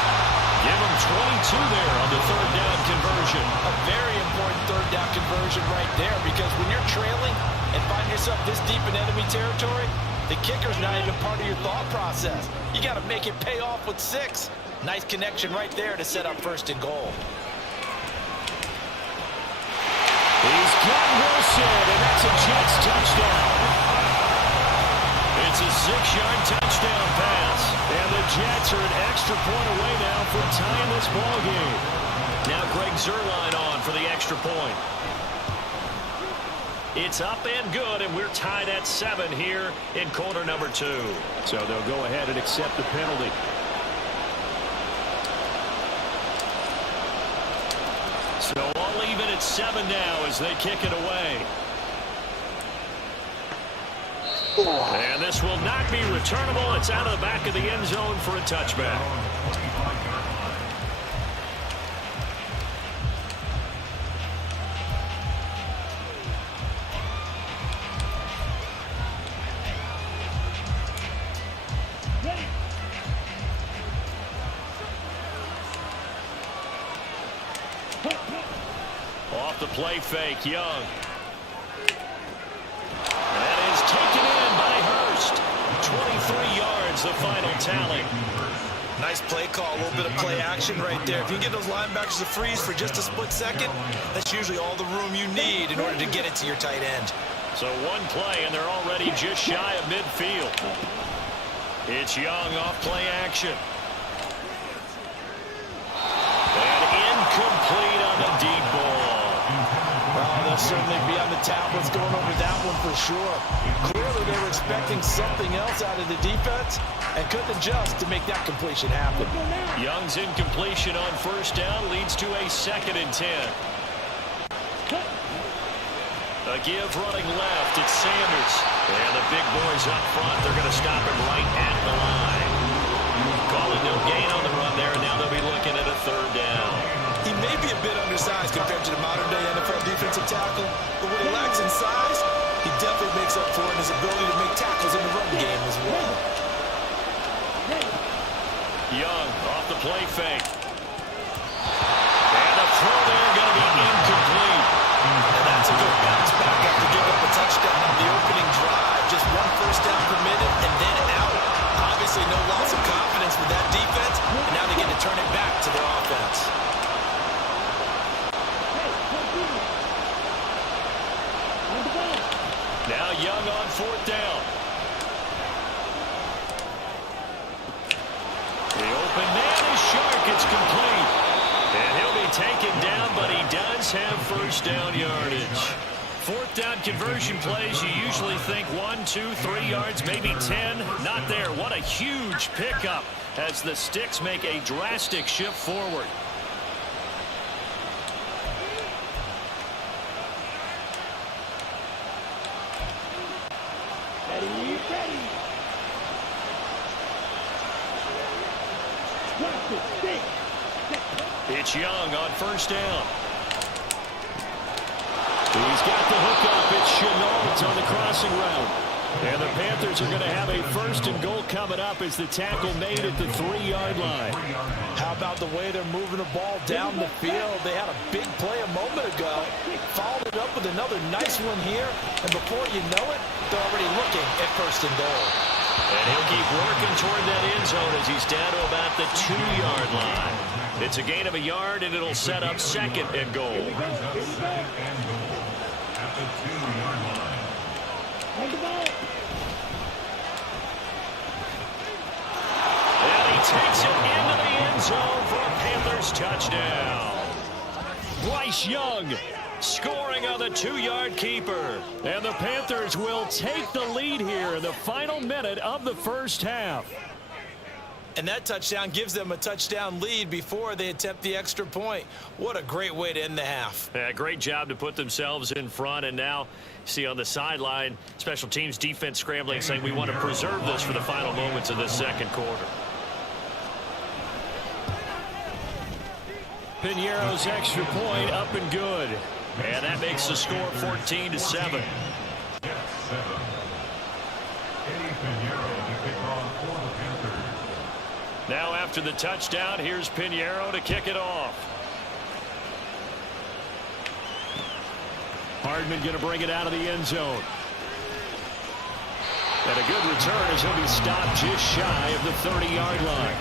Give him 22 there on the third down conversion. A very important third down conversion right there, because when you're trailing and find yourself this deep in enemy territory, the kicker's not even part of your thought process. You got to make it pay off with 6. Nice connection right there to set up first and goal. He's got Wilson, and that's a Jets touchdown. It's a 6-yard touchdown pass. And the Jets are an extra point away now from tying this ball game. Now Greg Zuerlein on for the extra point. It's up and good, and we're tied at 7 here in quarter number 2. So they'll go ahead and accept the penalty. So all even at 7 now as they kick it away. And this will not be returnable. It's out of the back of the end zone for a touchback. Off the play fake, Young. That is taken in by Hurst. 23 yards, the final tally. Nice play call, a little bit of play action right there. If you can get those linebackers to freeze for just a split second, that's usually all the room you need in order to get it to your tight end. So one play, and they're already just shy of midfield. It's Young off play action. And incomplete on the deep ball. Oh, they'll certainly be on the tablets going over that one for sure. Clearly they were expecting something else out of the defense and couldn't adjust to make that completion happen. Young's incompletion on first down leads to a 2nd and 10. A give running left, it's Sanders. And the big boys up front, they're going to stop him right at the line. Calling no gain on the run there, and now they'll be looking at a 3rd down. He may be a bit undersized compared to the modern-day NFL defensive tackle, but what he lacks in size, he definitely makes up for in his ability to make tackles in the run game as well. Young off the play fake. And the throw there going to be incomplete. And that's a good bounce back after giving up a touchdown on the opening drive. Just 1 first down permitted and then out. Obviously no loss of confidence with that defense, and now they get to turn it back to their offense. Now Young on 4th down. The open man is Shark. It's complete. And he'll be taken down, but he does have first down yardage. 4th down conversion plays, you usually think 1, 2, 3 yards, maybe 10. Not there. What a huge pickup as the Sticks make a drastic shift forward. It's Young on first down. He's got the hook up. It's Chenault on the crossing route. And the Panthers are going to have a 1st and goal coming up as the tackle made at the 3-yard line. How about the way they're moving the ball down the field? They had a big play a moment ago. Followed it up with another nice one here. And before you know it, they're already looking at 1st and goal. And he'll keep working toward that end zone as he's down to about the 2-yard line. It's a gain of a yard, and it'll set up 2nd and goal. At the 2-yard line. zone for a Panthers touchdown. Bryce Young scoring on the 2-yard keeper. And the Panthers will take the lead here in the final minute of the first half. And that touchdown gives them a touchdown lead before they attempt the extra point. What a great way to end the half. Yeah, great job to put themselves in front. And now, see on the sideline, special teams defense scrambling, saying we want to preserve this for the final moments of this second quarter. Piñeiro's extra point up and good. And that makes the score 14-7. Now after the touchdown, here's Piñeiro to kick it off. Hardman going to bring it out of the end zone. And a good return as he'll be stopped just shy of the 30-yard line.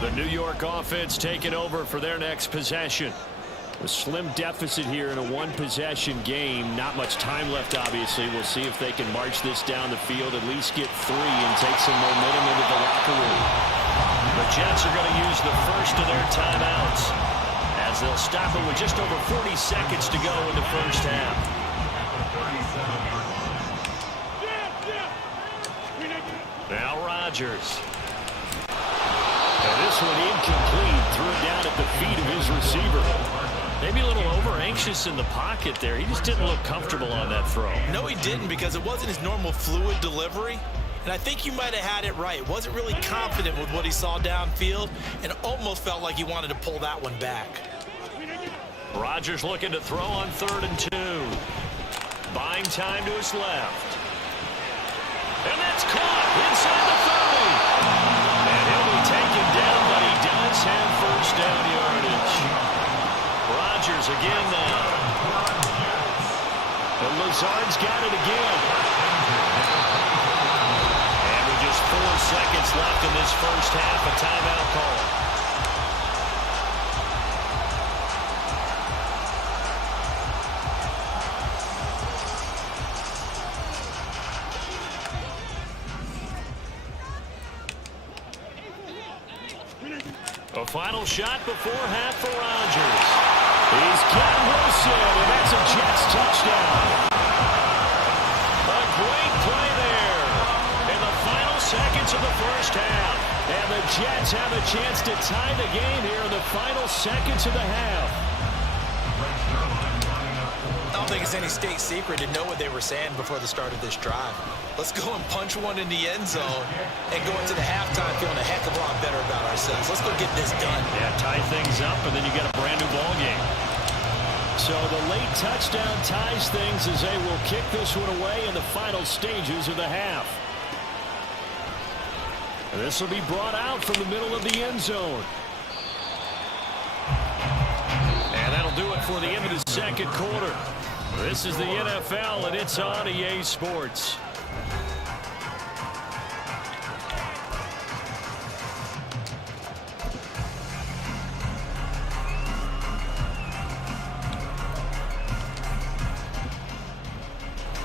The New York offense taking over for their next possession. A slim deficit here in a one-possession game. Not much time left, obviously. We'll see if they can march this down the field, at least get 3 and take some momentum into the locker room. The Jets are going to use the first of their timeouts as they'll stop it with just over 40 seconds to go in the first half. Now Rodgers. And this one incomplete. Threw it down at the feet of his receiver. Maybe a little over-anxious in the pocket there. He just didn't look comfortable on that throw. No, he didn't, because it wasn't his normal fluid delivery. And I think you might have had it right. Wasn't really confident with what he saw downfield and almost felt like he wanted to pull that one back. Rodgers looking to throw on 3rd and 2. Buying time to his left. And that's caught inside the 30. And he'll be taken down, but he does have first down yardage. Rodgers again now. And Lazard's got it again. And with just 4 seconds left in this first half, a timeout call. A final shot before half for Rodgers. He's got Wilson, and that's a Jets touchdown. A great play there in the final seconds of the first half. And the Jets have a chance to tie the game here in the final seconds of the half. I don't think it's any state secret to know what they were saying before the start of this drive. Let's go and punch one in the end zone and go into the halftime feeling a heck of a lot better about ourselves. Let's go get this done. Yeah, tie things up, and then you get a brand new ball game. So the late touchdown ties things as they will kick this one away in the final stages of the half. And this will be brought out from the middle of the end zone. And that'll do it for the end of the second quarter. This is the NFL, and it's on EA Sports.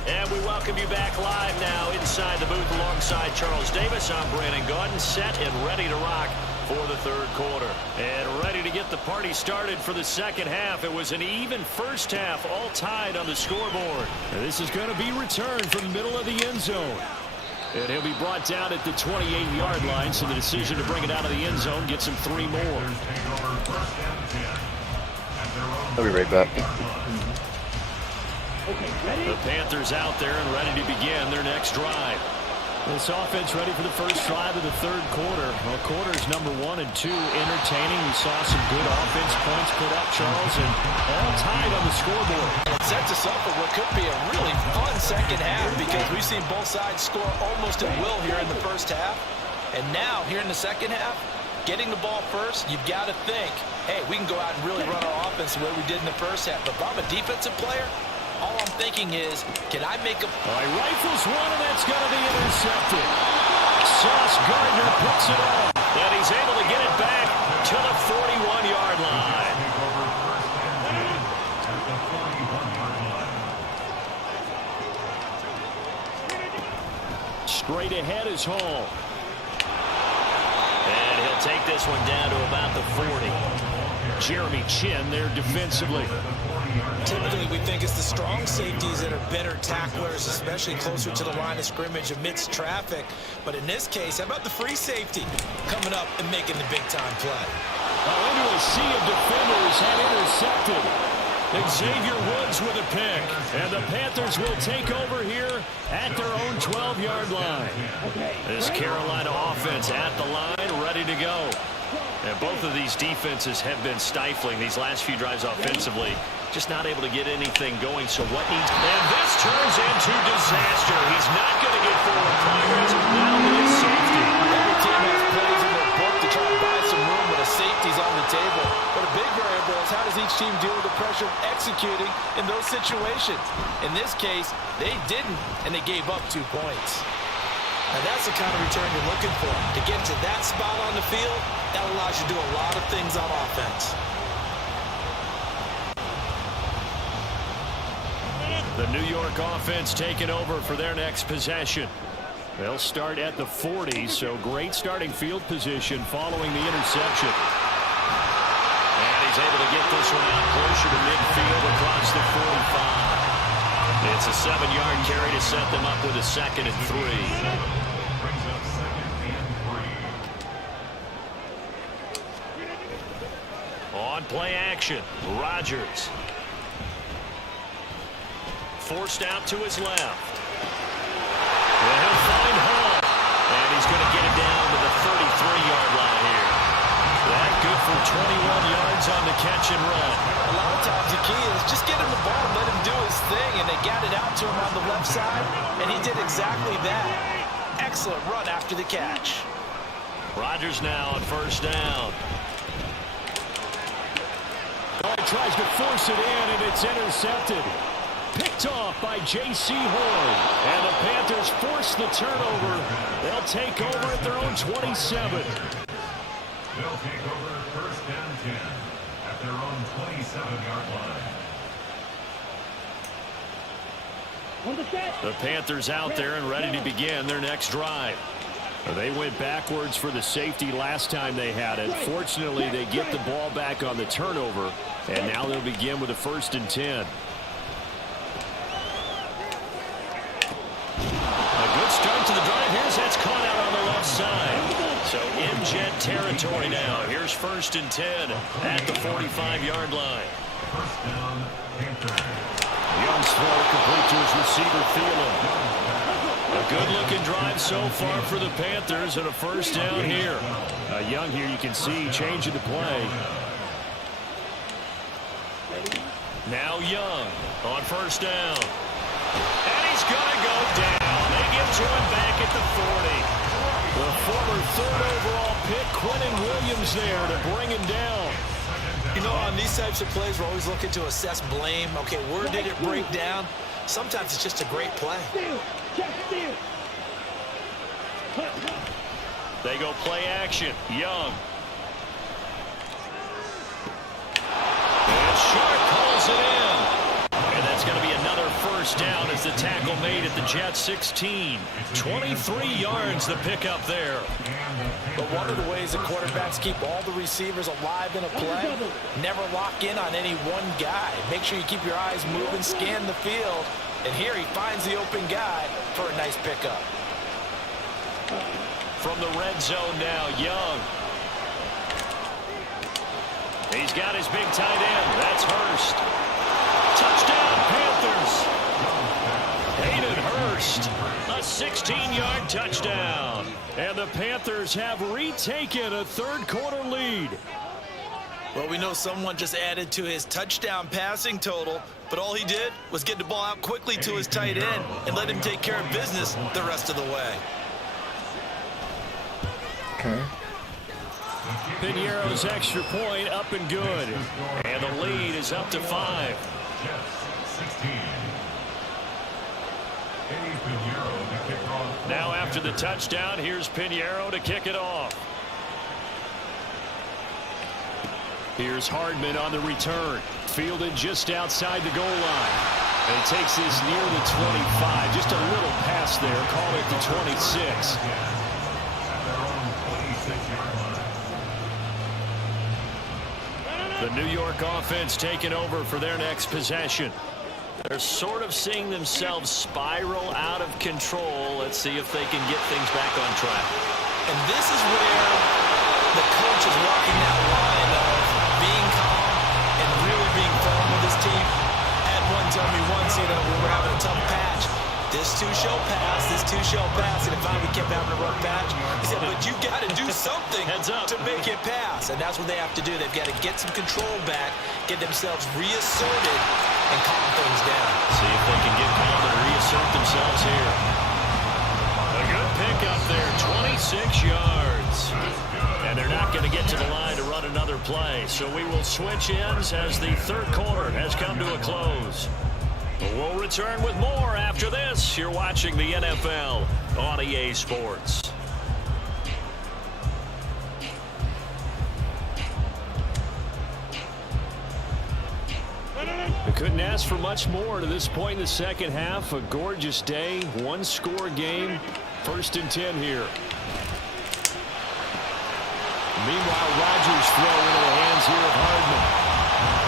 And we welcome you back live now inside the booth alongside Charles Davis. I'm Brandon Gaudin, set and ready to rock for the third quarter. And ready to get the party started for the second half. It was an even first half, all tied on the scoreboard. And this is going to be returned from the middle of the end zone. And he'll be brought down at the 28-yard line, so the decision to bring it out of the end zone gets him 3 more. I'll be right back. The Panthers out there and ready to begin their next drive. This offense ready for the first drive of the third quarter. Well, quarters number 1 and 2 entertaining. We saw some good offense points put up, Charles, and all tied on the scoreboard. It sets us up for what could be a really fun second half because we've seen both sides score almost at will here in the first half. And now, here in the second half, getting the ball first, you've got to think, hey, we can go out and really run our offense the way we did in the first half. But if I'm a defensive player, all I'm thinking is, can I make a... All right, rifles one, and that's going to be intercepted. Sauce Gardner puts it on, and he's able to get it back to the 41-yard line. Straight ahead is Hall. And he'll take this one down to about the 40. Jeremy Chin there defensively. Typically, we think it's the strong safeties that are better tacklers, especially closer to the line of scrimmage amidst traffic. But in this case, how about the free safety coming up and making the big-time play? Into a sea of defenders and intercepted. Xavier Woods with a pick. And the Panthers will take over here at their own 12-yard line. This Carolina offense at the line, ready to go. And both of these defenses have been stifling these last few drives offensively. Just not able to get anything going. So what needs... And this turns into disaster. He's not going to get forward progress. Now with his safety. Every team has plays in their book to try to buy some room with the safeties on the table. But a big variable is how does each team deal with the pressure of executing in those situations. In this case, they didn't, and they gave up 2 points. And that's the kind of return you're looking for. To get to that spot on the field, that allows you to do a lot of things on offense. The New York offense taking over for their next possession. They'll start at the 40, so great starting field position following the interception. And he's able to get this one out closer to midfield across the 45. It's a 7-yard carry to set them up with a 2nd and 3. Brings up 2nd and 3. On play action, Rodgers. Forced out to his left. Well, he'll find Hall. And he's going to get it down to the 33-yard line here. That good for 21 yards on the catch and run. A lot of times the key is just get him the ball and let him do his thing. And they got it out to him on the left side. And he did exactly that. Excellent run after the catch. Rodgers now on 1st down. Oh, he tries to force it in, and it's intercepted. Picked off by J.C. Horn. And the Panthers force the turnover. They'll take over at their own 27. They'll take over 1st and 10 at their own 27-yard line. The Panthers out there and ready to begin their next drive. They went backwards for the safety last time they had it. Fortunately, they get the ball back on the turnover, and now they'll begin with a 1st and 10. Start to the drive. Here's that's caught out on the left side. So in jet territory now. Here's 1st and 10 at the 45-yard line. 1st down, Panthers. Young's throw complete to his receiver, Thielen. A good-looking drive so far for the Panthers and a 1st down here. Young here, you can see changing the play. Now Young on 1st down. And he's going to go down. They give to him back at the 40. The former 3rd overall pick, Quentin Williams there to bring him down. You know, on these types of plays, we're always looking to assess blame. Okay, where did it break down? Sometimes it's just a great play. They go play action. Young. And Sharp calls it in. And that's going to be another 1st down as the tackle made at the Jets 16. 23 yards the pickup there. But one of the ways that quarterbacks keep all the receivers alive in a play, never lock in on any one guy. Make sure you keep your eyes moving, scan the field. And here he finds the open guy for a nice pickup. From the red zone now, Young. He's got his big tight end. That's Hurst. Touchdown, Panthers. Hayden Hurst, a 16-yard touchdown. And the Panthers have retaken a 3rd-quarter lead. Well, we know someone just added to his touchdown passing total, but all he did was get the ball out quickly to his tight end and let him take care of business the rest of the way. Okay. Piñeiro's extra point up and good. And the lead is up to 5. Jets 16. Piñeiro to kick off. Now after the touchdown, here's Piñeiro to kick it off. Here's Hardman on the return. Fielded just outside the goal line. And he takes this near the 25. Just a little pass there. Call it the 26. The New York offense taking over for their next possession. They're sort of seeing themselves spiral out of control. Let's see if they can get things back on track. And this is where the coach is walking that line of being calm and really being firm with his team. Had one tell me once, we were having a tough patch. This two shall pass, this two shall pass. And if we kept having a rough patch, he said, but you got to do something to make it pass. And that's what they have to do. They've got to get some control back, get themselves reasserted, and calm things down. See if they can get calm and reassert themselves here. A good pickup there, 26 yards. And they're not going to get to the line to run another play. So we will switch ends as the third quarter has come to a close. We'll return with more after this. You're watching the NFL on EA Sports. We couldn't ask for much more to this point in the second half. A gorgeous day, one-score game. 1st and 10 here. Meanwhile, Rodgers throw into the hands here of Hardman.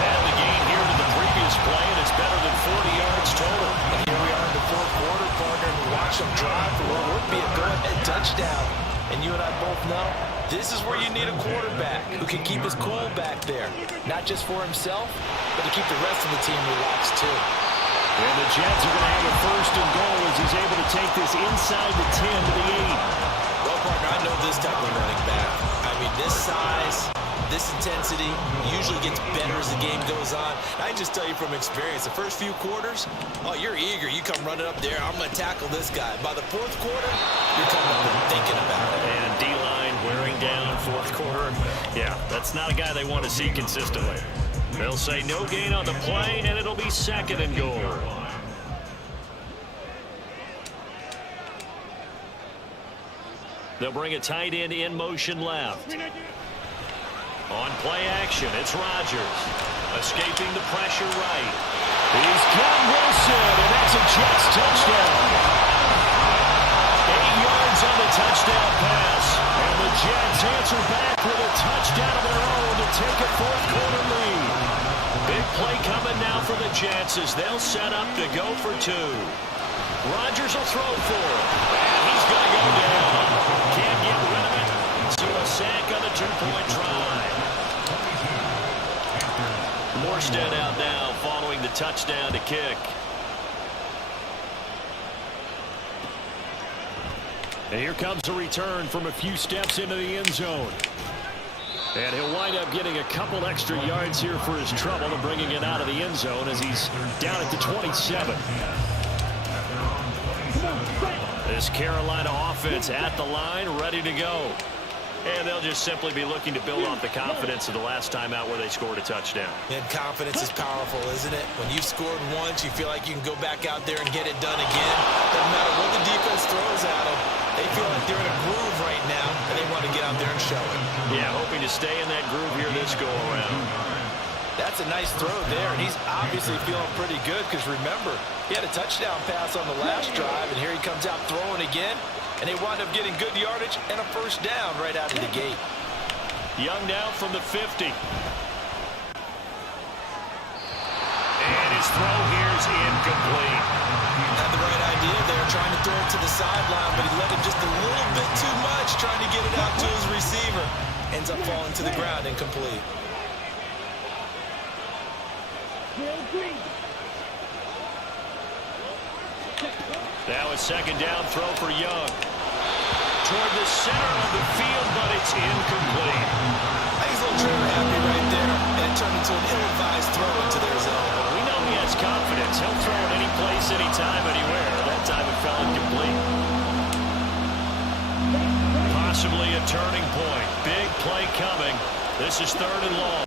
And the gain here to the previous play, and it's better than 40 yards total. And here we are in the fourth quarter, partner, and watch them drive for what would be a go-ahead touchdown. And you and I both know this is where you need a quarterback who can keep his cool back there. Not just for himself, but to keep the rest of the team relaxed too. And the Jets are going to have a 1st and goal as he's able to take this inside the 10 to the 8. Well, partner, I know this type of running back. I mean, this size, this intensity usually gets better as the game goes on. I can just tell you from experience, the first few quarters, oh, you're eager. You come running up there, I'm going to tackle this guy. By the 4th quarter, you're coming up and thinking about it. And D-line wearing down 4th quarter. Yeah, that's not a guy they want to see consistently. They'll say no gain on the play, and it'll be 2nd and goal. They'll bring a tight end in motion left. On play action, it's Rodgers. Escaping the pressure right. He's got Wilson, and that's a Jets touchdown. 8 yards on the touchdown pass. And the Jets answer back with a touchdown of their own to take a 4th quarter lead. Big play coming now for the Jets as they'll set up to go for 2. Rodgers will throw for it. And he's going to go down. Can't get rid of it. So a sack on the 2-point try. Morstead out now following the touchdown to kick. And here comes a return from a few steps into the end zone. And he'll wind up getting a couple extra yards here for his trouble and bringing it out of the end zone as he's down at the 27. This Carolina offense at the line, ready to go. And they'll just simply be looking to build off the confidence of the last time out where they scored a touchdown. And confidence is powerful, isn't it? When you've scored once, you feel like you can go back out there and get it done again. Doesn't matter what the defense throws at them. They feel like they're in a groove right now, and they want to get out there and show it. Yeah, hoping to stay in that groove here this go-around. That's a nice throw there, and he's obviously feeling pretty good because, remember, he had a touchdown pass on the last drive, and here he comes out throwing again, and they wind up getting good yardage and a 1st down right out of the gate. Young now from the 50. And his throw here is incomplete. Had the right idea there, trying to throw it to the sideline, but he let it just a little bit too much, trying to get it out to his receiver. Ends up falling to the ground, incomplete. Now a 2nd down throw for Young. Toward the center of the field, but it's incomplete. I think he's a little trigger happy right there, and it turned into an ill-advised throw into their zone. We know he has confidence. He'll throw it any place, anytime, anywhere. That time it fell incomplete. Possibly a turning point. Big play coming. This is 3rd and long.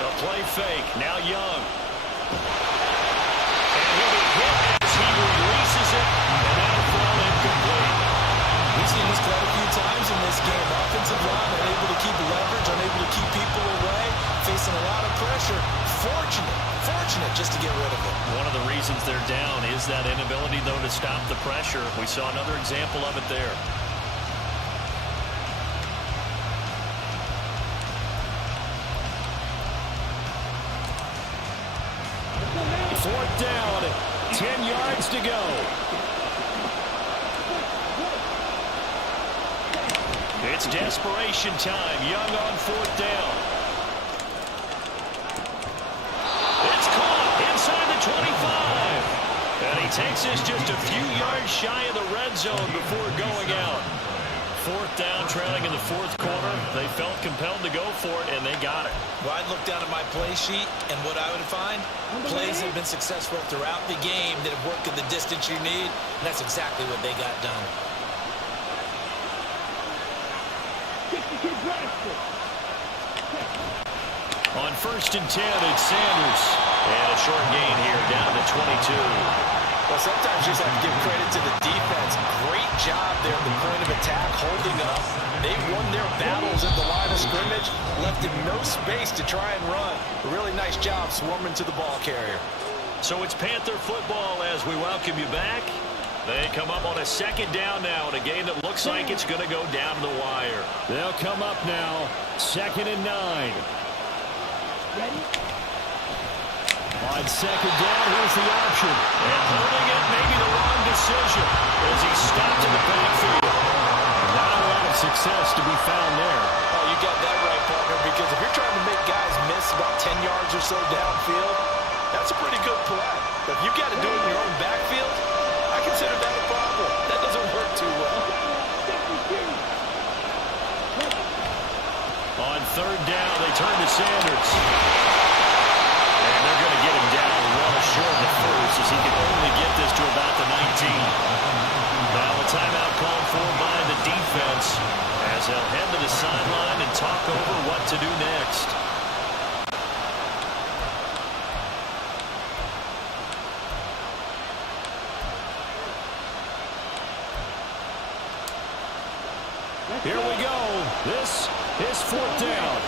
A play fake. Now Young. And he'll be hit as he releases it, and that'll fall incomplete. We've seen this quite a few times in this game. Offensive line unable to keep leverage, unable to keep Fortunate just to get rid of it. One of the reasons they're down is that inability, though, to stop the pressure. We saw another example of it there. Fourth down, 10 yards to go. It's desperation time. Young on fourth down. It's caught inside the 25. And he takes us just a few yards shy of the red zone before going out. Fourth down, trailing in the fourth quarter. They felt compelled to go for it, and they got it. Well, I'd look down at my play sheet, and what I would find, plays that have been successful throughout the game that have worked in the distance you need, and that's exactly what they got done. On first and 10, it's Sanders. And a short gain here, down to 22. Well, sometimes you just have to give credit to the defense. Great job there at the point of attack, holding up. They won their battles at the line of scrimmage, left him no space to try and run. A really nice job swarming to the ball carrier. So it's Panther football as we welcome you back. They come up on a second down now in a game that looks like it's going to go down the wire. They'll come up now, 2nd and 9. Ready? On second down, here's the option. And holding it, maybe the wrong decision as he stopped in the backfield. Not a lot of success to be found there. Oh, you got that right, partner, because if you're trying to make guys miss about 10 yards or so downfield, that's a pretty good play. But if you've got to do it in your own backfield, I consider that a problem. That doesn't work too well. On third down, they turn to Sanders. And they're going to get him down well short of the first as he can only get this to about the 19. Now a timeout called for by the defense as they'll head to the sideline and talk over what to do next. Here we go. This is fourth down.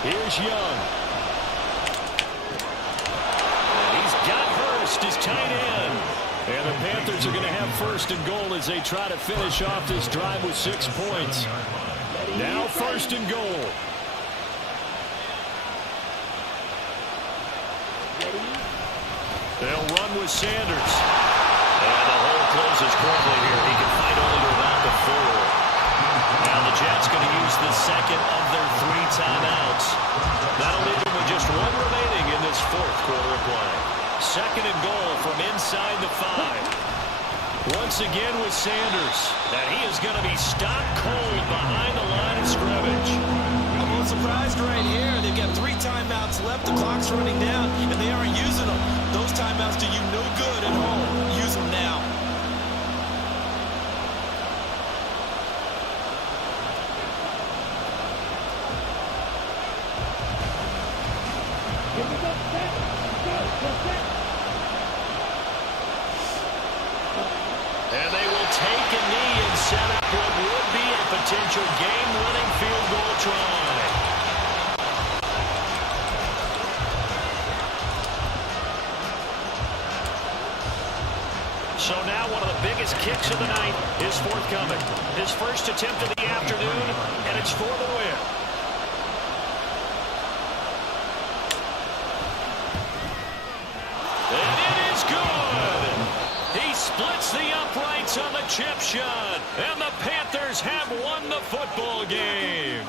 Here's Young. And he's got Hurst, his tight end. And the Panthers are going to have first and goal as they try to finish off this drive with 6 points. Now first and goal. They'll run with Sanders. And the hole closes quickly here. He can fight only to about the 4. Now the Jets going to use the second of their 3 timeouts. That'll leave them with just 1 remaining in this fourth quarter of play. Second and goal from inside the 5. Once again with Sanders. And he is going to be stopped cold behind the line of scrimmage. I'm a little surprised right here. They've got 3 timeouts left. The clock's running down, and they aren't using them. Those timeouts do you no good at home. Use them now. And they will take a knee and set up what would be a potential game-winning field goal try. So now one of the biggest kicks of the night is forthcoming. His first attempt of the afternoon, and it's for the win. And it is good. He splits the uprights on the chip shot, and the Panthers have won the football game.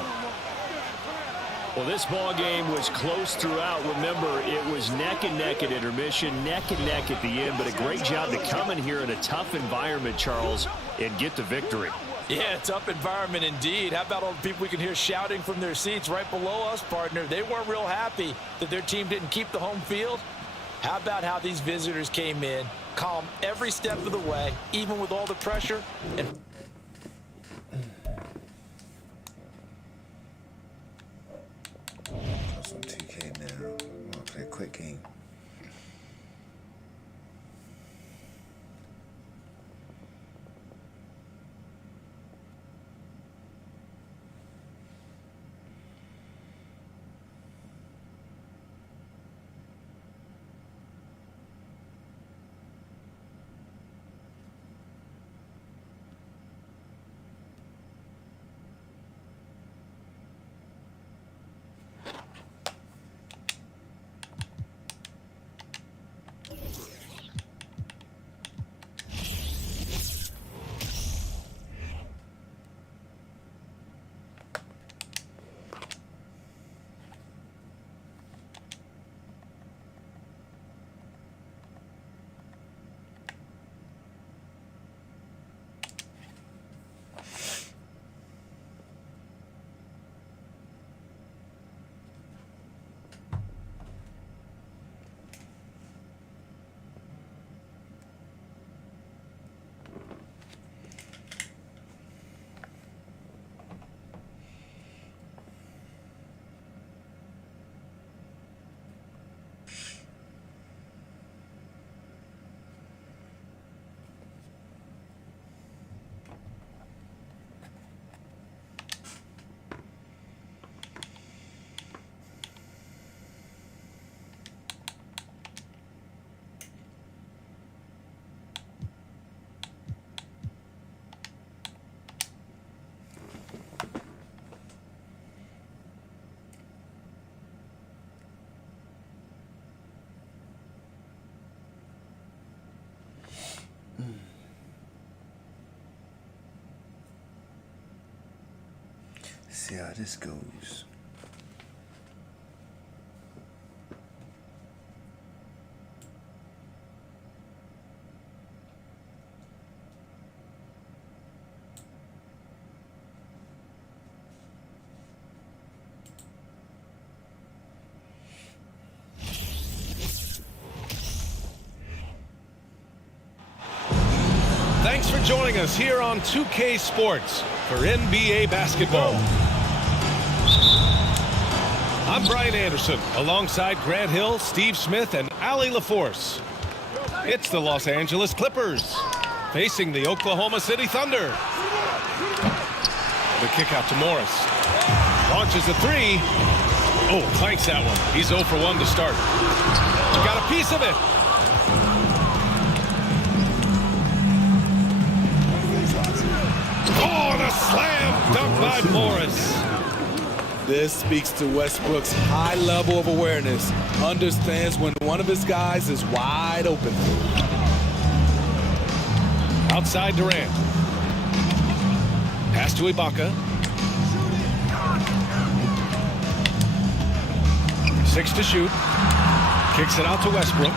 Well, this ball game was close throughout. Remember, it was neck and neck at intermission, neck and neck at the end, but a great job to come in here in a tough environment, Charles, and get the victory. Yeah, tough environment indeed. How about all the people we can hear shouting from their seats right below us, partner? They weren't real happy that their team didn't keep the home field. How about how these visitors came in, calm every step of the way, even with all the pressure, and Some 2K now. I'm gonna play a quick game. see how this goes. Thanks for joining us here on 2K Sports for NBA basketball. I'm Brian Anderson, alongside Grant Hill, Steve Smith, and Ali LaForce. It's the Los Angeles Clippers facing the Oklahoma City Thunder. The kick out to Morris. Launches a three. Oh, clanks that one. He's 0 for 1 to start. Got a piece of it. Oh, and a slam dunk by Morris. This speaks to Westbrook's high level of awareness. Understands when one of his guys is wide open. Outside Durant. Pass to Ibaka. 6 to shoot. Kicks it out to Westbrook.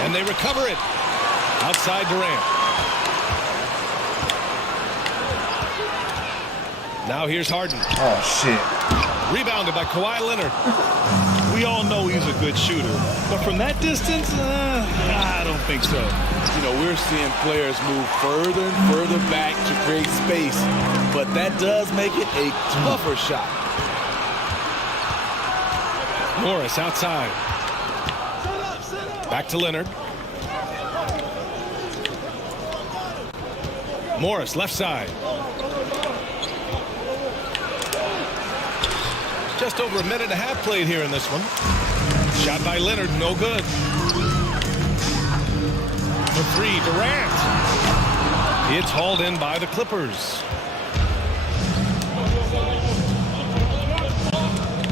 And they recover it. Outside Durant. Now here's Harden. Oh, shit. Rebounded by Kawhi Leonard. We all know he's a good shooter, but from that distance, I don't think so. You know, we're seeing players move further and further back to create space, but that does make it a tougher shot. Morris outside. Back to Leonard. Morris left side. Just over a minute and a half played here in this one. Shot by Leonard, no good. For three, Durant. It's hauled in by the Clippers.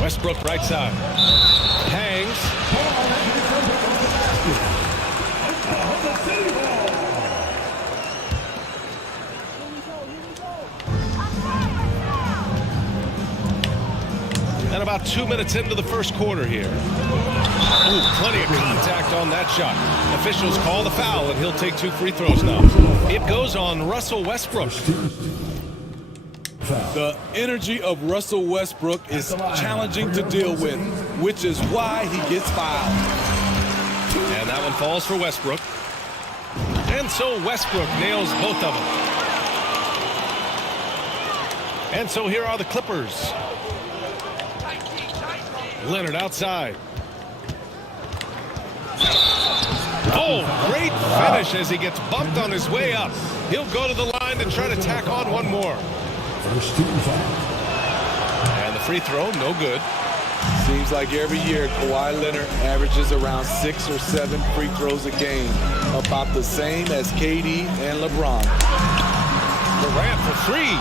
Westbrook right side. Hangs. And about 2 minutes into the first quarter here. Ooh, plenty of contact on that shot. Officials call the foul, and he'll take 2 free throws now. It goes on Russell Westbrook. The energy of Russell Westbrook is challenging to deal with, which is why he gets fouled. And that one falls for Westbrook. And so Westbrook nails both of them. And so here are the Clippers. Leonard outside. Oh, great finish as he gets bumped on his way up. He'll go to the line and try to tack on one more. And the free throw, no good. Seems like every year Kawhi Leonard averages around 6 or 7 free throws a game, about the same as KD and LeBron. Durant for 3.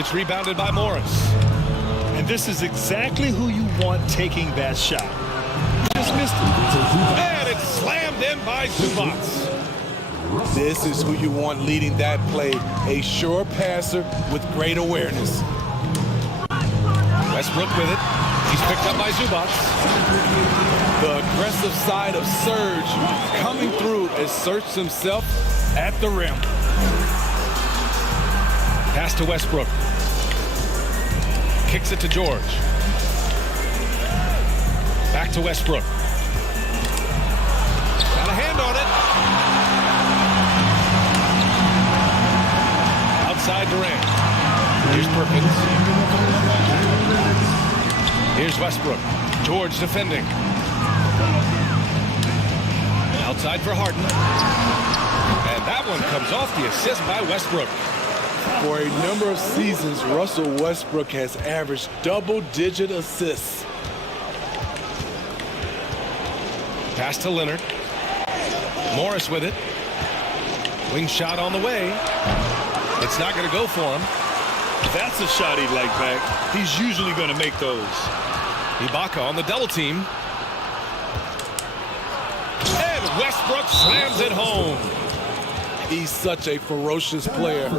It's rebounded by Morris. And this is exactly who you want taking that shot. Just missed it. And it's slammed in by Zubats. This is who you want leading that play, a sure passer with great awareness. Westbrook with it. He's picked up by Zubats. The aggressive side of Serge coming through as Serge himself at the rim. Pass to Westbrook. Kicks it to George. Back to Westbrook. Got a hand on it. Outside Durant. Here's Perkins. Here's Westbrook. George defending. Outside for Harden. And that one comes off the assist by Westbrook. For a number of seasons, Russell Westbrook has averaged double-digit assists. Pass to Leonard. Morris with it. Wing shot on the way. It's not going to go for him. That's a shot he'd like back. He's usually going to make those. Ibaka on the double team. And Westbrook slams it home. He's such a ferocious player.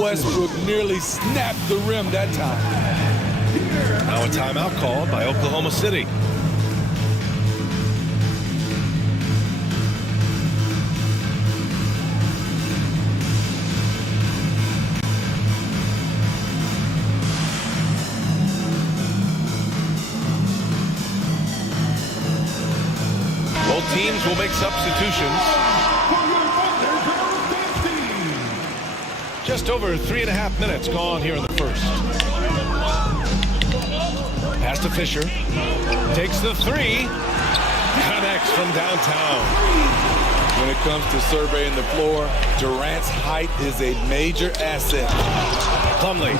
Westbrook nearly snapped the rim that time. Now a timeout called by Oklahoma City. Both teams will make substitutions. Just over 3.5 minutes gone here in the first. Pass to Fisher. Takes the three. Connects from downtown. When it comes to surveying the floor, Durant's height is a major asset. Plumlee.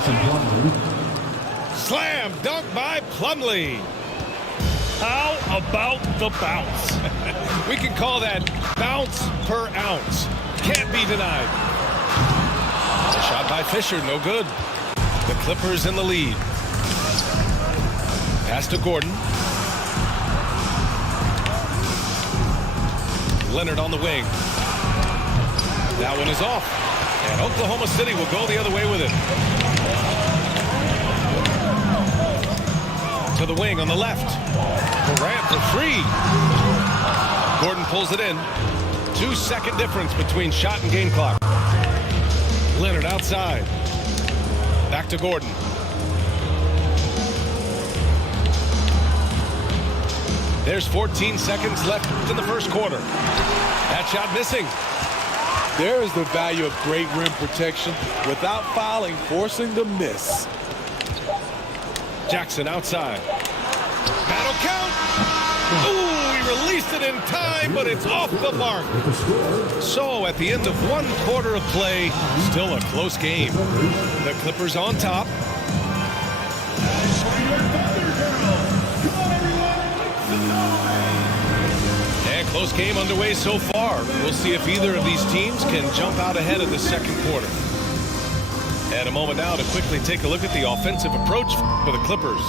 Slam dunk by Plumlee. How about the bounce? We can call that bounce per ounce. Can't be denied. Shot by Fisher, no good. The Clippers in the lead. Pass to Gordon. Leonard on the wing. That one is off. And Oklahoma City will go the other way with it. To the wing on the left. Durant for three. Gordon pulls it in. 2-second difference between shot and game clock. Leonard outside. Back to Gordon. There's 14 seconds left in the first quarter. That shot missing. There is the value of great rim protection without fouling, forcing the miss. Jackson outside. That'll count. Ooh, he released it in time, but it's off the mark. So at the end of 1 quarter of play, still a close game. The Clippers on top. And close game underway so far. We'll see if either of these teams can jump out ahead of the second quarter. And a moment now to quickly take a look at the offensive approach for the Clippers.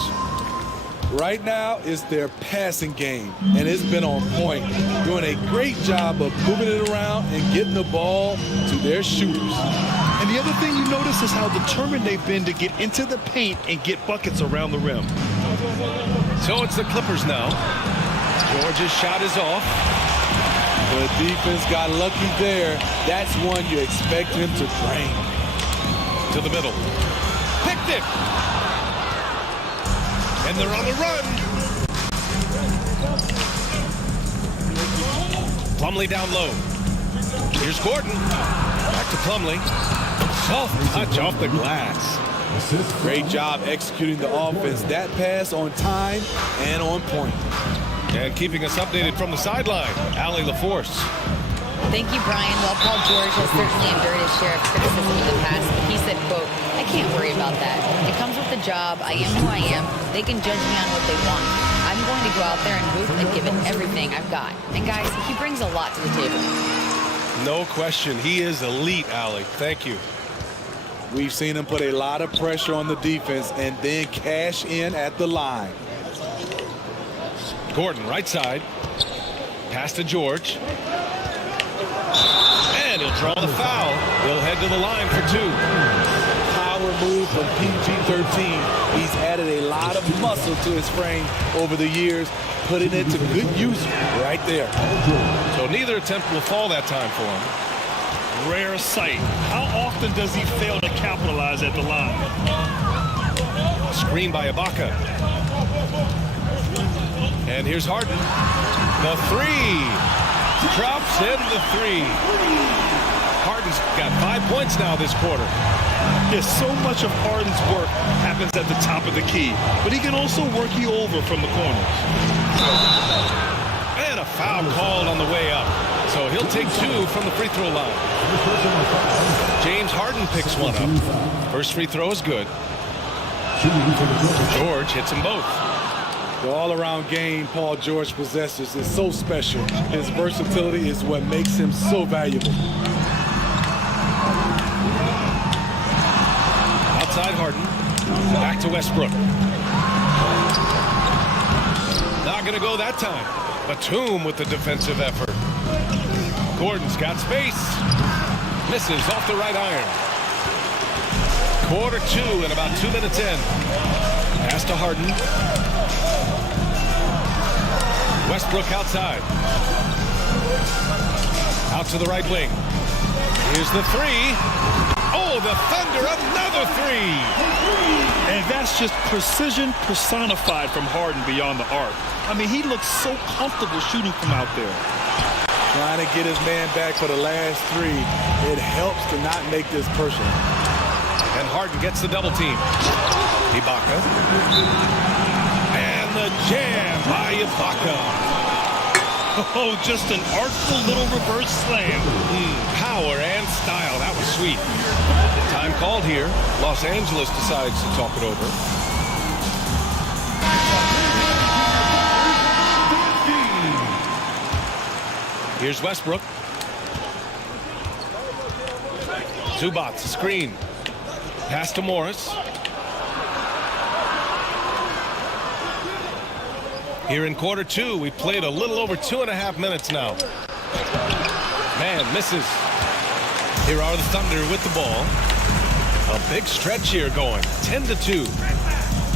Right now is their passing game, and it's been on point. Doing a great job of moving it around and getting the ball to their shooters. And the other thing you notice is how determined they've been to get into the paint and get buckets around the rim. So it's the Clippers now. George's shot is off. The defense got lucky there. That's one you expect him to drain. To the middle. Picked it. And they're on the run. Plumlee down low. Here's Gordon. Back to Plumlee. Soft touch off the glass. Great job executing the offense. That pass on time and on point. And keeping us updated from the sideline, Allie LaForce. Thank you, Brian. Well, Paul George has certainly endured his share of criticism in the past. He said, quote, "I can't worry about that. It comes with the job. I am who I am. They can judge me on what they want. I'm going to go out there and hoop and give it everything I've got." And guys, he brings a lot to the table. No question. He is elite, Allie. Thank you. We've seen him put a lot of pressure on the defense and then cash in at the line. Gordon, right side. Pass to George. And he'll draw the foul. He'll head to the line for two. Power move from PG-13. He's added a lot of muscle to his frame over the years, putting it to good use right there. So neither attempt will fall that time for him. Rare sight. How often does he fail to capitalize at the line? Screen by Ibaka. And here's Harden. The three. Drops in the three. Harden's got 5 points now this quarter. Yes, so much of Harden's work happens at the top of the key, but he can also work you over from the corners. And a foul called on the way up. So he'll take two from the free throw line. James Harden picks one up. First free throw is good. George hits them both. The all-around game Paul George possesses is so special. His versatility is what makes him so valuable. Outside Harden. Back to Westbrook. Not going to go that time. Batum with the defensive effort. Gordon's got space. Misses off the right iron. Quarter 2 and about 2 minutes in. Pass to Harden. Westbrook outside. Out to the right wing. Here's the three. Oh, the Thunder, another three. And that's just precision personified from Harden beyond the arc. I mean, he looks so comfortable shooting from out there. Trying to get his man back for the last three. It helps to not make this personal. And Harden gets the double team. Ibaka. And the jam by Ibaka. Oh, just an artful little reverse slam. Power and style. That was sweet. Time called here. Los Angeles decides to talk it over. Here's Westbrook. Zubac, screen. Pass to Morris. Here in quarter 2, we played a little over 2.5 minutes now. Man misses. Here are the Thunder with the ball. A big stretch here going. 10-2.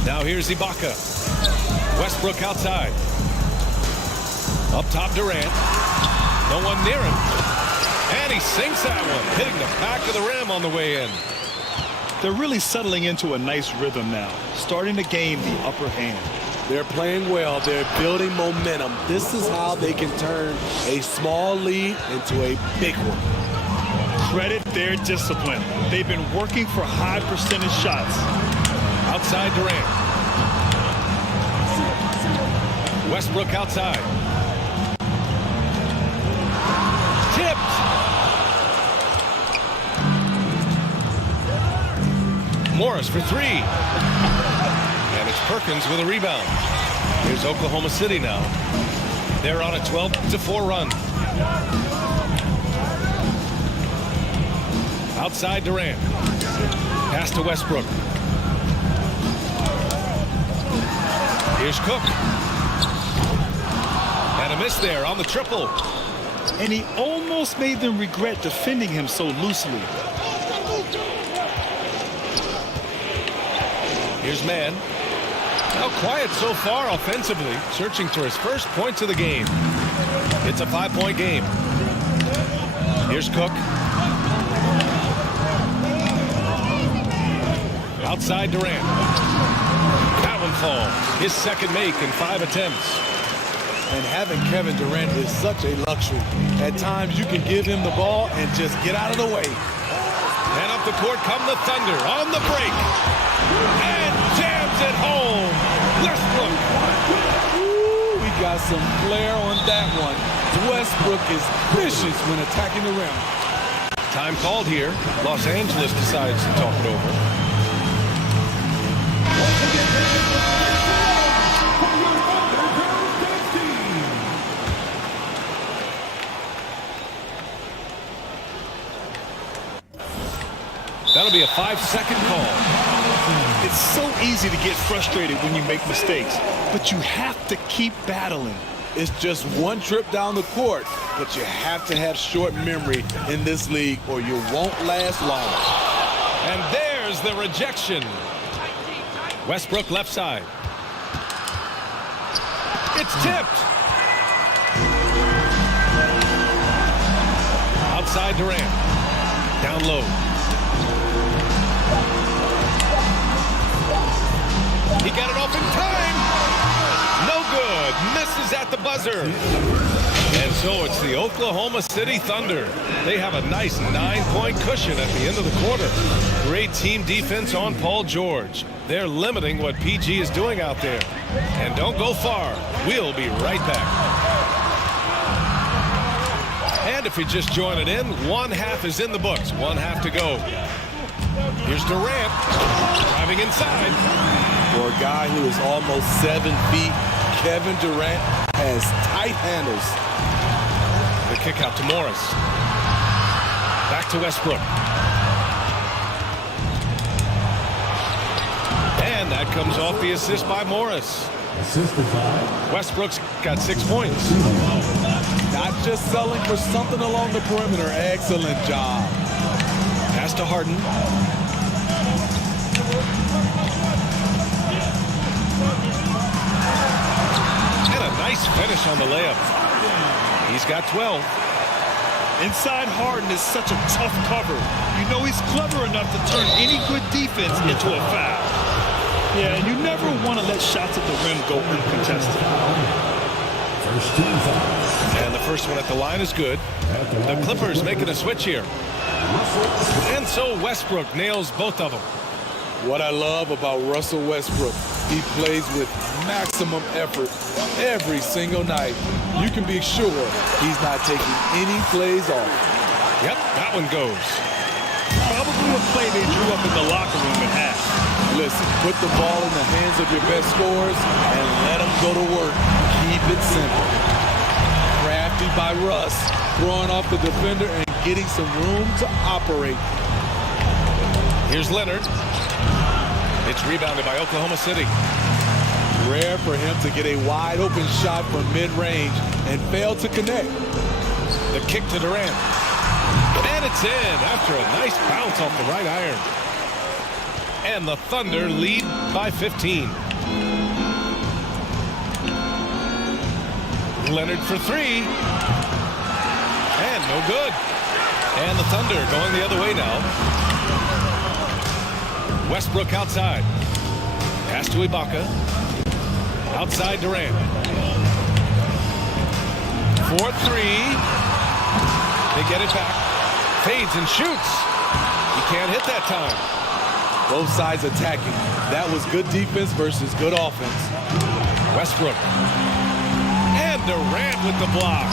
Now here's Ibaka. Westbrook outside. Up top Durant. No one near him. And he sinks that one, hitting the back of the rim on the way in. They're really settling into a nice rhythm now, starting to gain the upper hand. They're playing well. They're building momentum. This is how they can turn a small lead into a big one. Credit their discipline. They've been working for high percentage shots. Outside Durant. Westbrook outside. Tipped. Morris for three. And it's Perkins with a rebound. Here's Oklahoma City now. They're on a 12-4 run. Outside Durant. Pass to Westbrook. Here's Cook. And a miss there on the triple. And he almost made them regret defending him so loosely. Here's Mann. Now quiet so far offensively, searching for his first points of the game. It's a 5-point game. Here's Cook. Outside Durant. That one falls. His second make in 5 attempts. And having Kevin Durant is such a luxury. At times you can give him the ball and just get out of the way. And up the court come the Thunder on the break. And jams it home. Westbrook. Ooh, we got some flair on that one. Westbrook is vicious when attacking the rim. Time called here. Los Angeles decides to talk it over. That'll be a 5-second call. It's so easy to get frustrated when you make mistakes, but you have to keep battling. It's just one trip down the court, but you have to have short memory in this league or you won't last long. And there's the rejection. Westbrook left side. It's tipped. Outside Durant. Down low. He got it off in time. No good. Misses at the buzzer. And so it's the Oklahoma City Thunder. They have a nice 9-point cushion at the end of the quarter. Great team defense on Paul George. They're limiting what PG is doing out there. And don't go far. We'll be right back. And if you're just joining in, one half is in the books. One half to go. Here's Durant driving inside. For a guy who is almost 7 feet, Kevin Durant has tight handles. The kick out to Morris. Back to Westbrook. And that comes off the assist by Morris. Westbrook's got 6 points. Not just selling for something along the perimeter. Excellent job. Pass to Harden. And a nice finish on the layup. He's got 12. Inside Harden is such a tough cover. You know he's clever enough to turn any good defense into a foul. Yeah, and you never want to let shots at the rim go uncontested. And the first one at the line is good. The Clippers making a switch here. And so Westbrook nails both of them. What I love about Russell Westbrook, he plays with maximum effort every single night. You can be sure he's not taking any plays off. Yep, that one goes. Probably a play they drew up in the locker room at half. Listen, put the ball in the hands of your best scorers and let them go to work. Keep it simple. Crafty by Russ, throwing off the defender and getting some room to operate. Here's Leonard. It's rebounded by Oklahoma City. Rare for him to get a wide open shot from mid-range and fail to connect. The kick to Durant. And it's in after a nice bounce off the right iron. And the Thunder lead by 15. Leonard for three. And no good. And the Thunder going the other way now. Westbrook outside. Pass to Ibaka. Outside Durant. 4-3. They get it back. Fades and shoots. He can't hit that time. Both sides attacking. That was good defense versus good offense. Westbrook. And Durant with the block.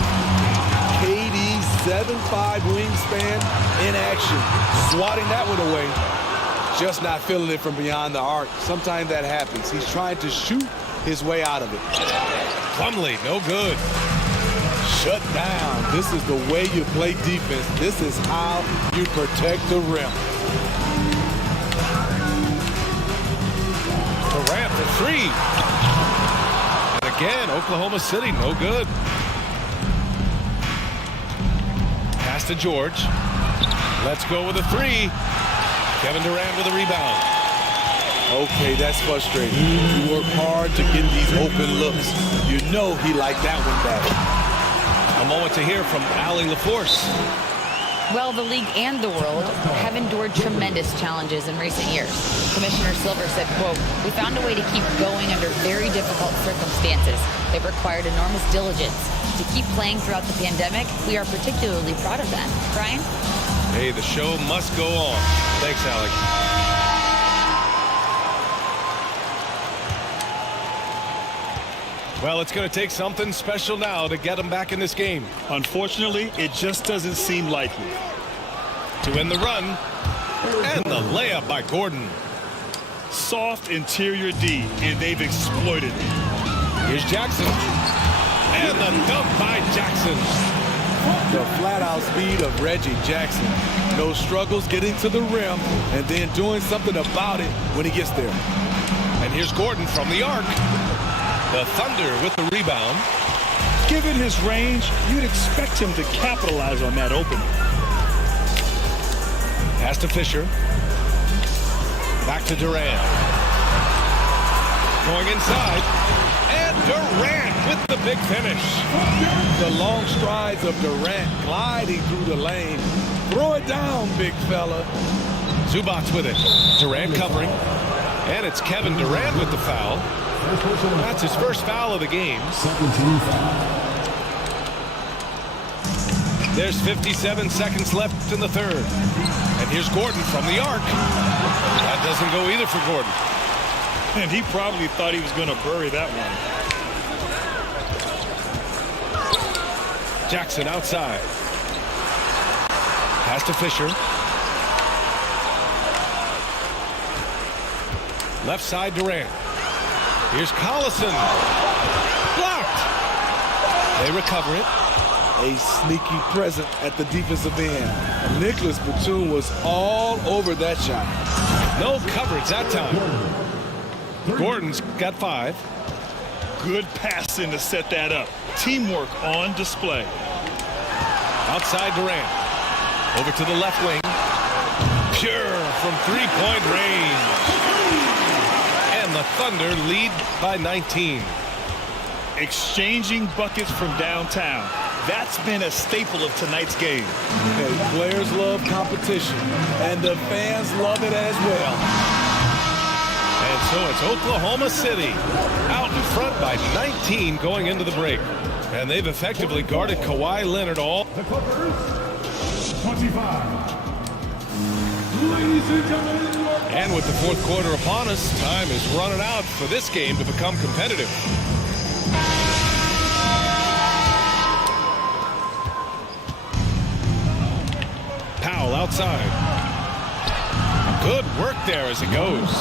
KD's 7'5" wingspan in action. Swatting that one away. Just not feeling it from beyond the arc. Sometimes that happens. He's trying to shoot his way out of it. Plumlee, no good. Shut down. This is the way you play defense. This is how you protect the rim. Durant for three. And again, Oklahoma City, no good. Pass to George. Let's go with a three. Kevin Durant with a rebound. Okay, that's frustrating. You work hard to get these open looks. You know he liked that one better. A moment to hear from Allie LaForce. Well, the league and the world have endured tremendous challenges in recent years. Commissioner Silver said, quote, "We found a way to keep going under very difficult circumstances. It required enormous diligence. To keep playing throughout the pandemic, we are particularly proud of that." Brian? Hey, the show must go on. Thanks, Alec. Well, it's going to take something special now to get them back in this game. Unfortunately, it just doesn't seem likely. To win the run, and the layup by Gordon. Soft interior D, and they've exploited it. Here's Jackson. And the dunk by Jackson. The flat-out speed of Reggie Jackson. No struggles getting to the rim and then doing something about it when he gets there. And here's Gordon from the arc. The Thunder with the rebound. Given his range, you'd expect him to capitalize on that opening. Pass to Fisher. Back to Durant. Going inside. And Durant with the big finish. The long strides of Durant gliding through the lane. Throw it down, big fella. Zubac with it. Durant covering. And it's Kevin Durant with the foul. That's his first foul of the game. There's 57 seconds left in the third. And here's Gordon from the arc. That doesn't go either for Gordon. And he probably thought he was going to bury that one. Jackson outside. Pass to Fisher. Left side Durant. Here's Collison. Blocked. They recover it. A sneaky present at the defensive end. Nicholas Batum was all over that shot. No coverage that time. Gordon's got 5. Good passing to set that up. Teamwork on display. Outside Durant. Over to the left wing. from three-point range. And the Thunder lead by 19. Exchanging buckets from downtown. That's been a staple of tonight's game. Okay, players love competition, and the fans love it as well. And so it's Oklahoma City out in front by 19 going into the break. And they've effectively guarded Kawhi Leonard all. The Clippers, 25. Ladies and gentlemen. And with the fourth quarter upon us, time is running out for this game to become competitive. Powell outside. Good work there as it goes.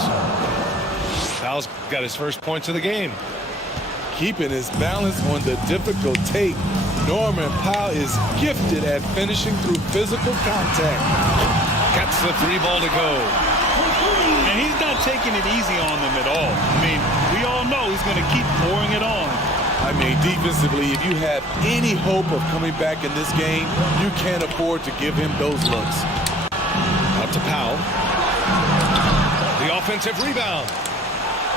Powell's got his first points of the game. Keeping his balance on the difficult tape, Norman Powell is gifted at finishing through physical contact. Gets the three ball to go. And he's not taking it easy on them at all. I mean, we all know he's going to keep pouring it on. I mean, defensively, if you have any hope of coming back in this game, you can't afford to give him those looks. Up to Powell. The offensive rebound.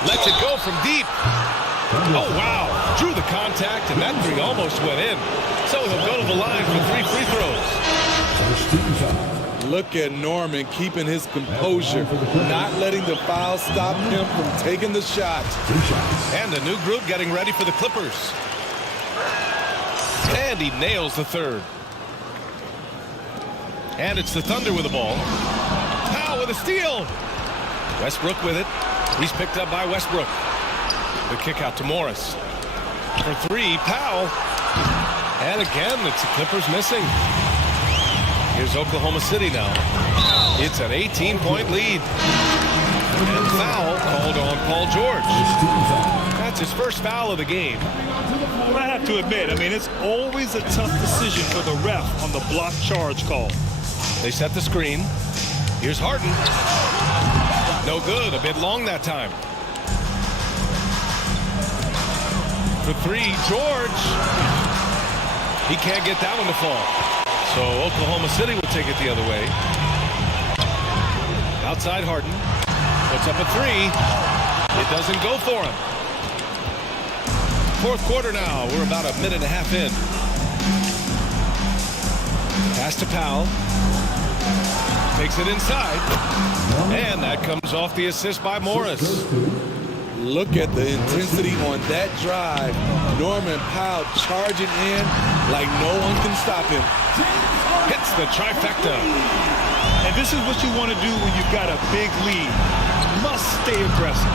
Lets it go from deep. Oh, wow. Drew the contact, and that three almost went in. So he'll go to the line for 3 free throws. Look at Norman keeping his composure, not letting the foul stop him from taking the shot. And a new group getting ready for the Clippers. And he nails the third. And it's the Thunder with the ball. Powell with a steal. Westbrook with it. He's picked up by Westbrook. The kick out to Morris. For three, Powell. And again, it's the Clippers missing. Here's Oklahoma City now. It's an 18-point lead. And foul called on Paul George. That's his first foul of the game. Well, I have to admit, I mean, it's always a tough decision for the ref on the block charge call. They set the screen. Here's Harden. No good. A bit long that time. For three, George. He can't get that one to fall. So Oklahoma City will take it the other way. Outside Harden. Puts up a three. It doesn't go for him. Fourth quarter now. We're about a minute and a half in. Pass to Powell. Takes it inside. And that comes off the assist by Morris. Look at the intensity on that drive. Norman Powell charging in like no one can stop him. Hits the trifecta. And this is what you want to do when you've got a big lead. Must stay aggressive.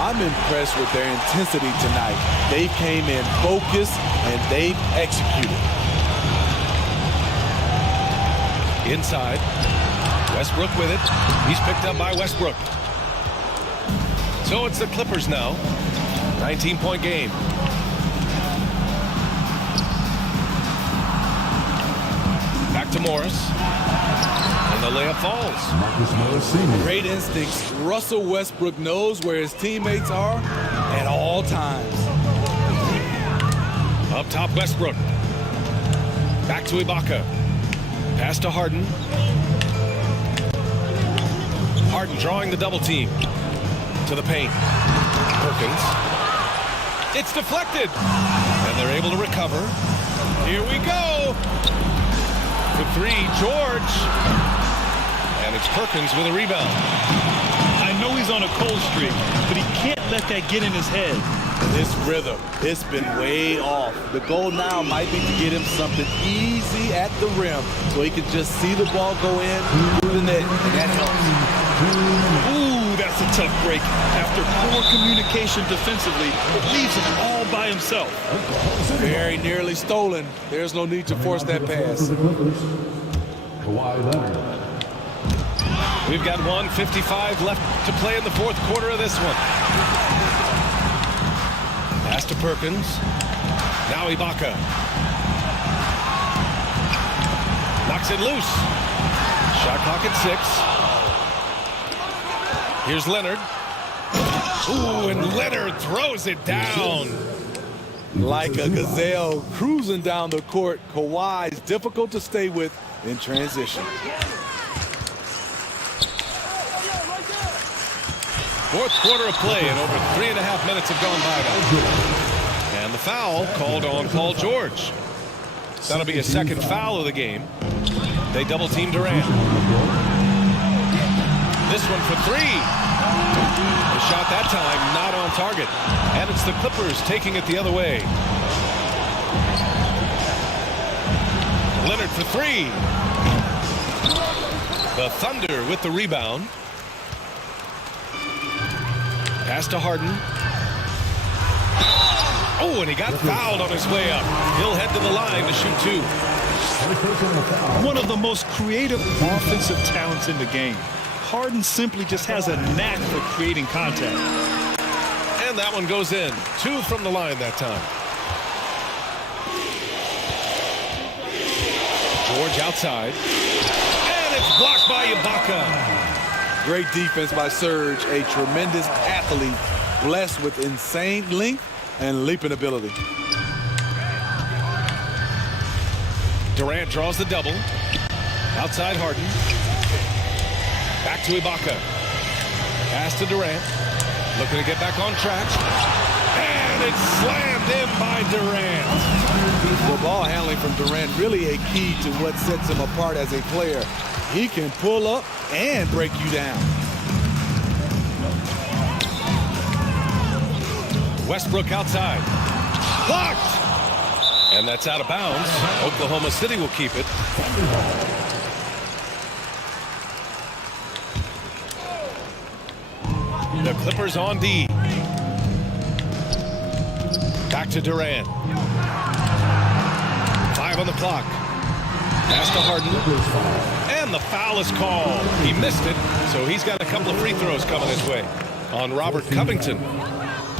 I'm impressed with their intensity tonight. They came in focused and they've executed. Inside. Westbrook with it. He's picked up by Westbrook. So it's the Clippers now. 19-point game. Back to Morris. And the layup falls. Great instincts. Russell Westbrook knows where his teammates are at all times. Up top, Westbrook. Back to Ibaka. Pass to Harden. Harden drawing the double team. To the paint. Perkins. It's deflected. And they're able to recover. Here we go. For three, George. And it's Perkins with a rebound. I know he's on a cold streak, but he can't let that get in his head. This rhythm, it's been way off. The goal now might be to get him something easy at the rim so he can just see the ball go in through the net, and that helps. Ooh, that's a tough break. After poor communication defensively, it leaves him all by himself. Very nearly stolen. There's no need to force that pass. We've got 1:55 left to play in the fourth quarter of this one. Pass to Perkins. Now Ibaka. Knocks it loose. Shot clock at 6. Here's Leonard. Ooh, and Leonard throws it down. Like a gazelle cruising down the court, Kawhi is difficult to stay with in transition. Fourth quarter of play, and over 3.5 minutes have gone by now. And the foul called on Paul George. That'll be a second foul of the game. They double team Durant. This one for three. The shot that time not on target. And it's the Clippers taking it the other way. Leonard for three. The Thunder with the rebound. Pass to Harden. Oh, and he got fouled on his way up. He'll head to the line to shoot two. One of the most creative offensive talents in the game. Harden simply just has a knack for creating contact. And that one goes in. Two from the line that time. George outside. And it's blocked by Ibaka. Great defense by Serge, a tremendous athlete, blessed with insane length and leaping ability. Durant draws the double. Outside Harden. Back to Ibaka. Pass to Durant. Looking to get back on track. And it's slammed in by Durant. The ball handling from Durant really a key to what sets him apart as a player. He can pull up and break you down. Westbrook outside. Blocked! And that's out of bounds. Oklahoma City will keep it. The Clippers on D. Back to Durant. 5 on the clock. Pass to Harden. And the foul is called. He missed it, so he's got a couple of free throws coming his way on Robert Covington.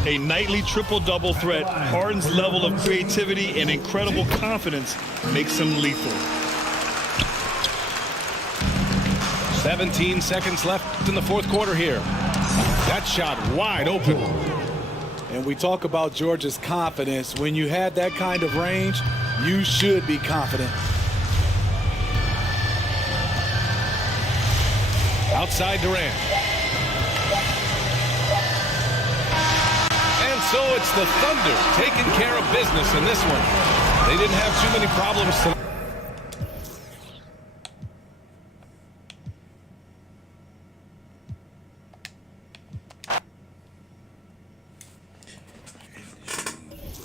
A nightly triple-double threat. Harden's level of creativity and incredible confidence makes him lethal. 17 seconds left in the fourth quarter here. That shot wide open. And we talk about George's confidence. When you have that kind of range, you should be confident. Outside Durant. And so it's the Thunder taking care of business in this one. They didn't have too many problems tonight.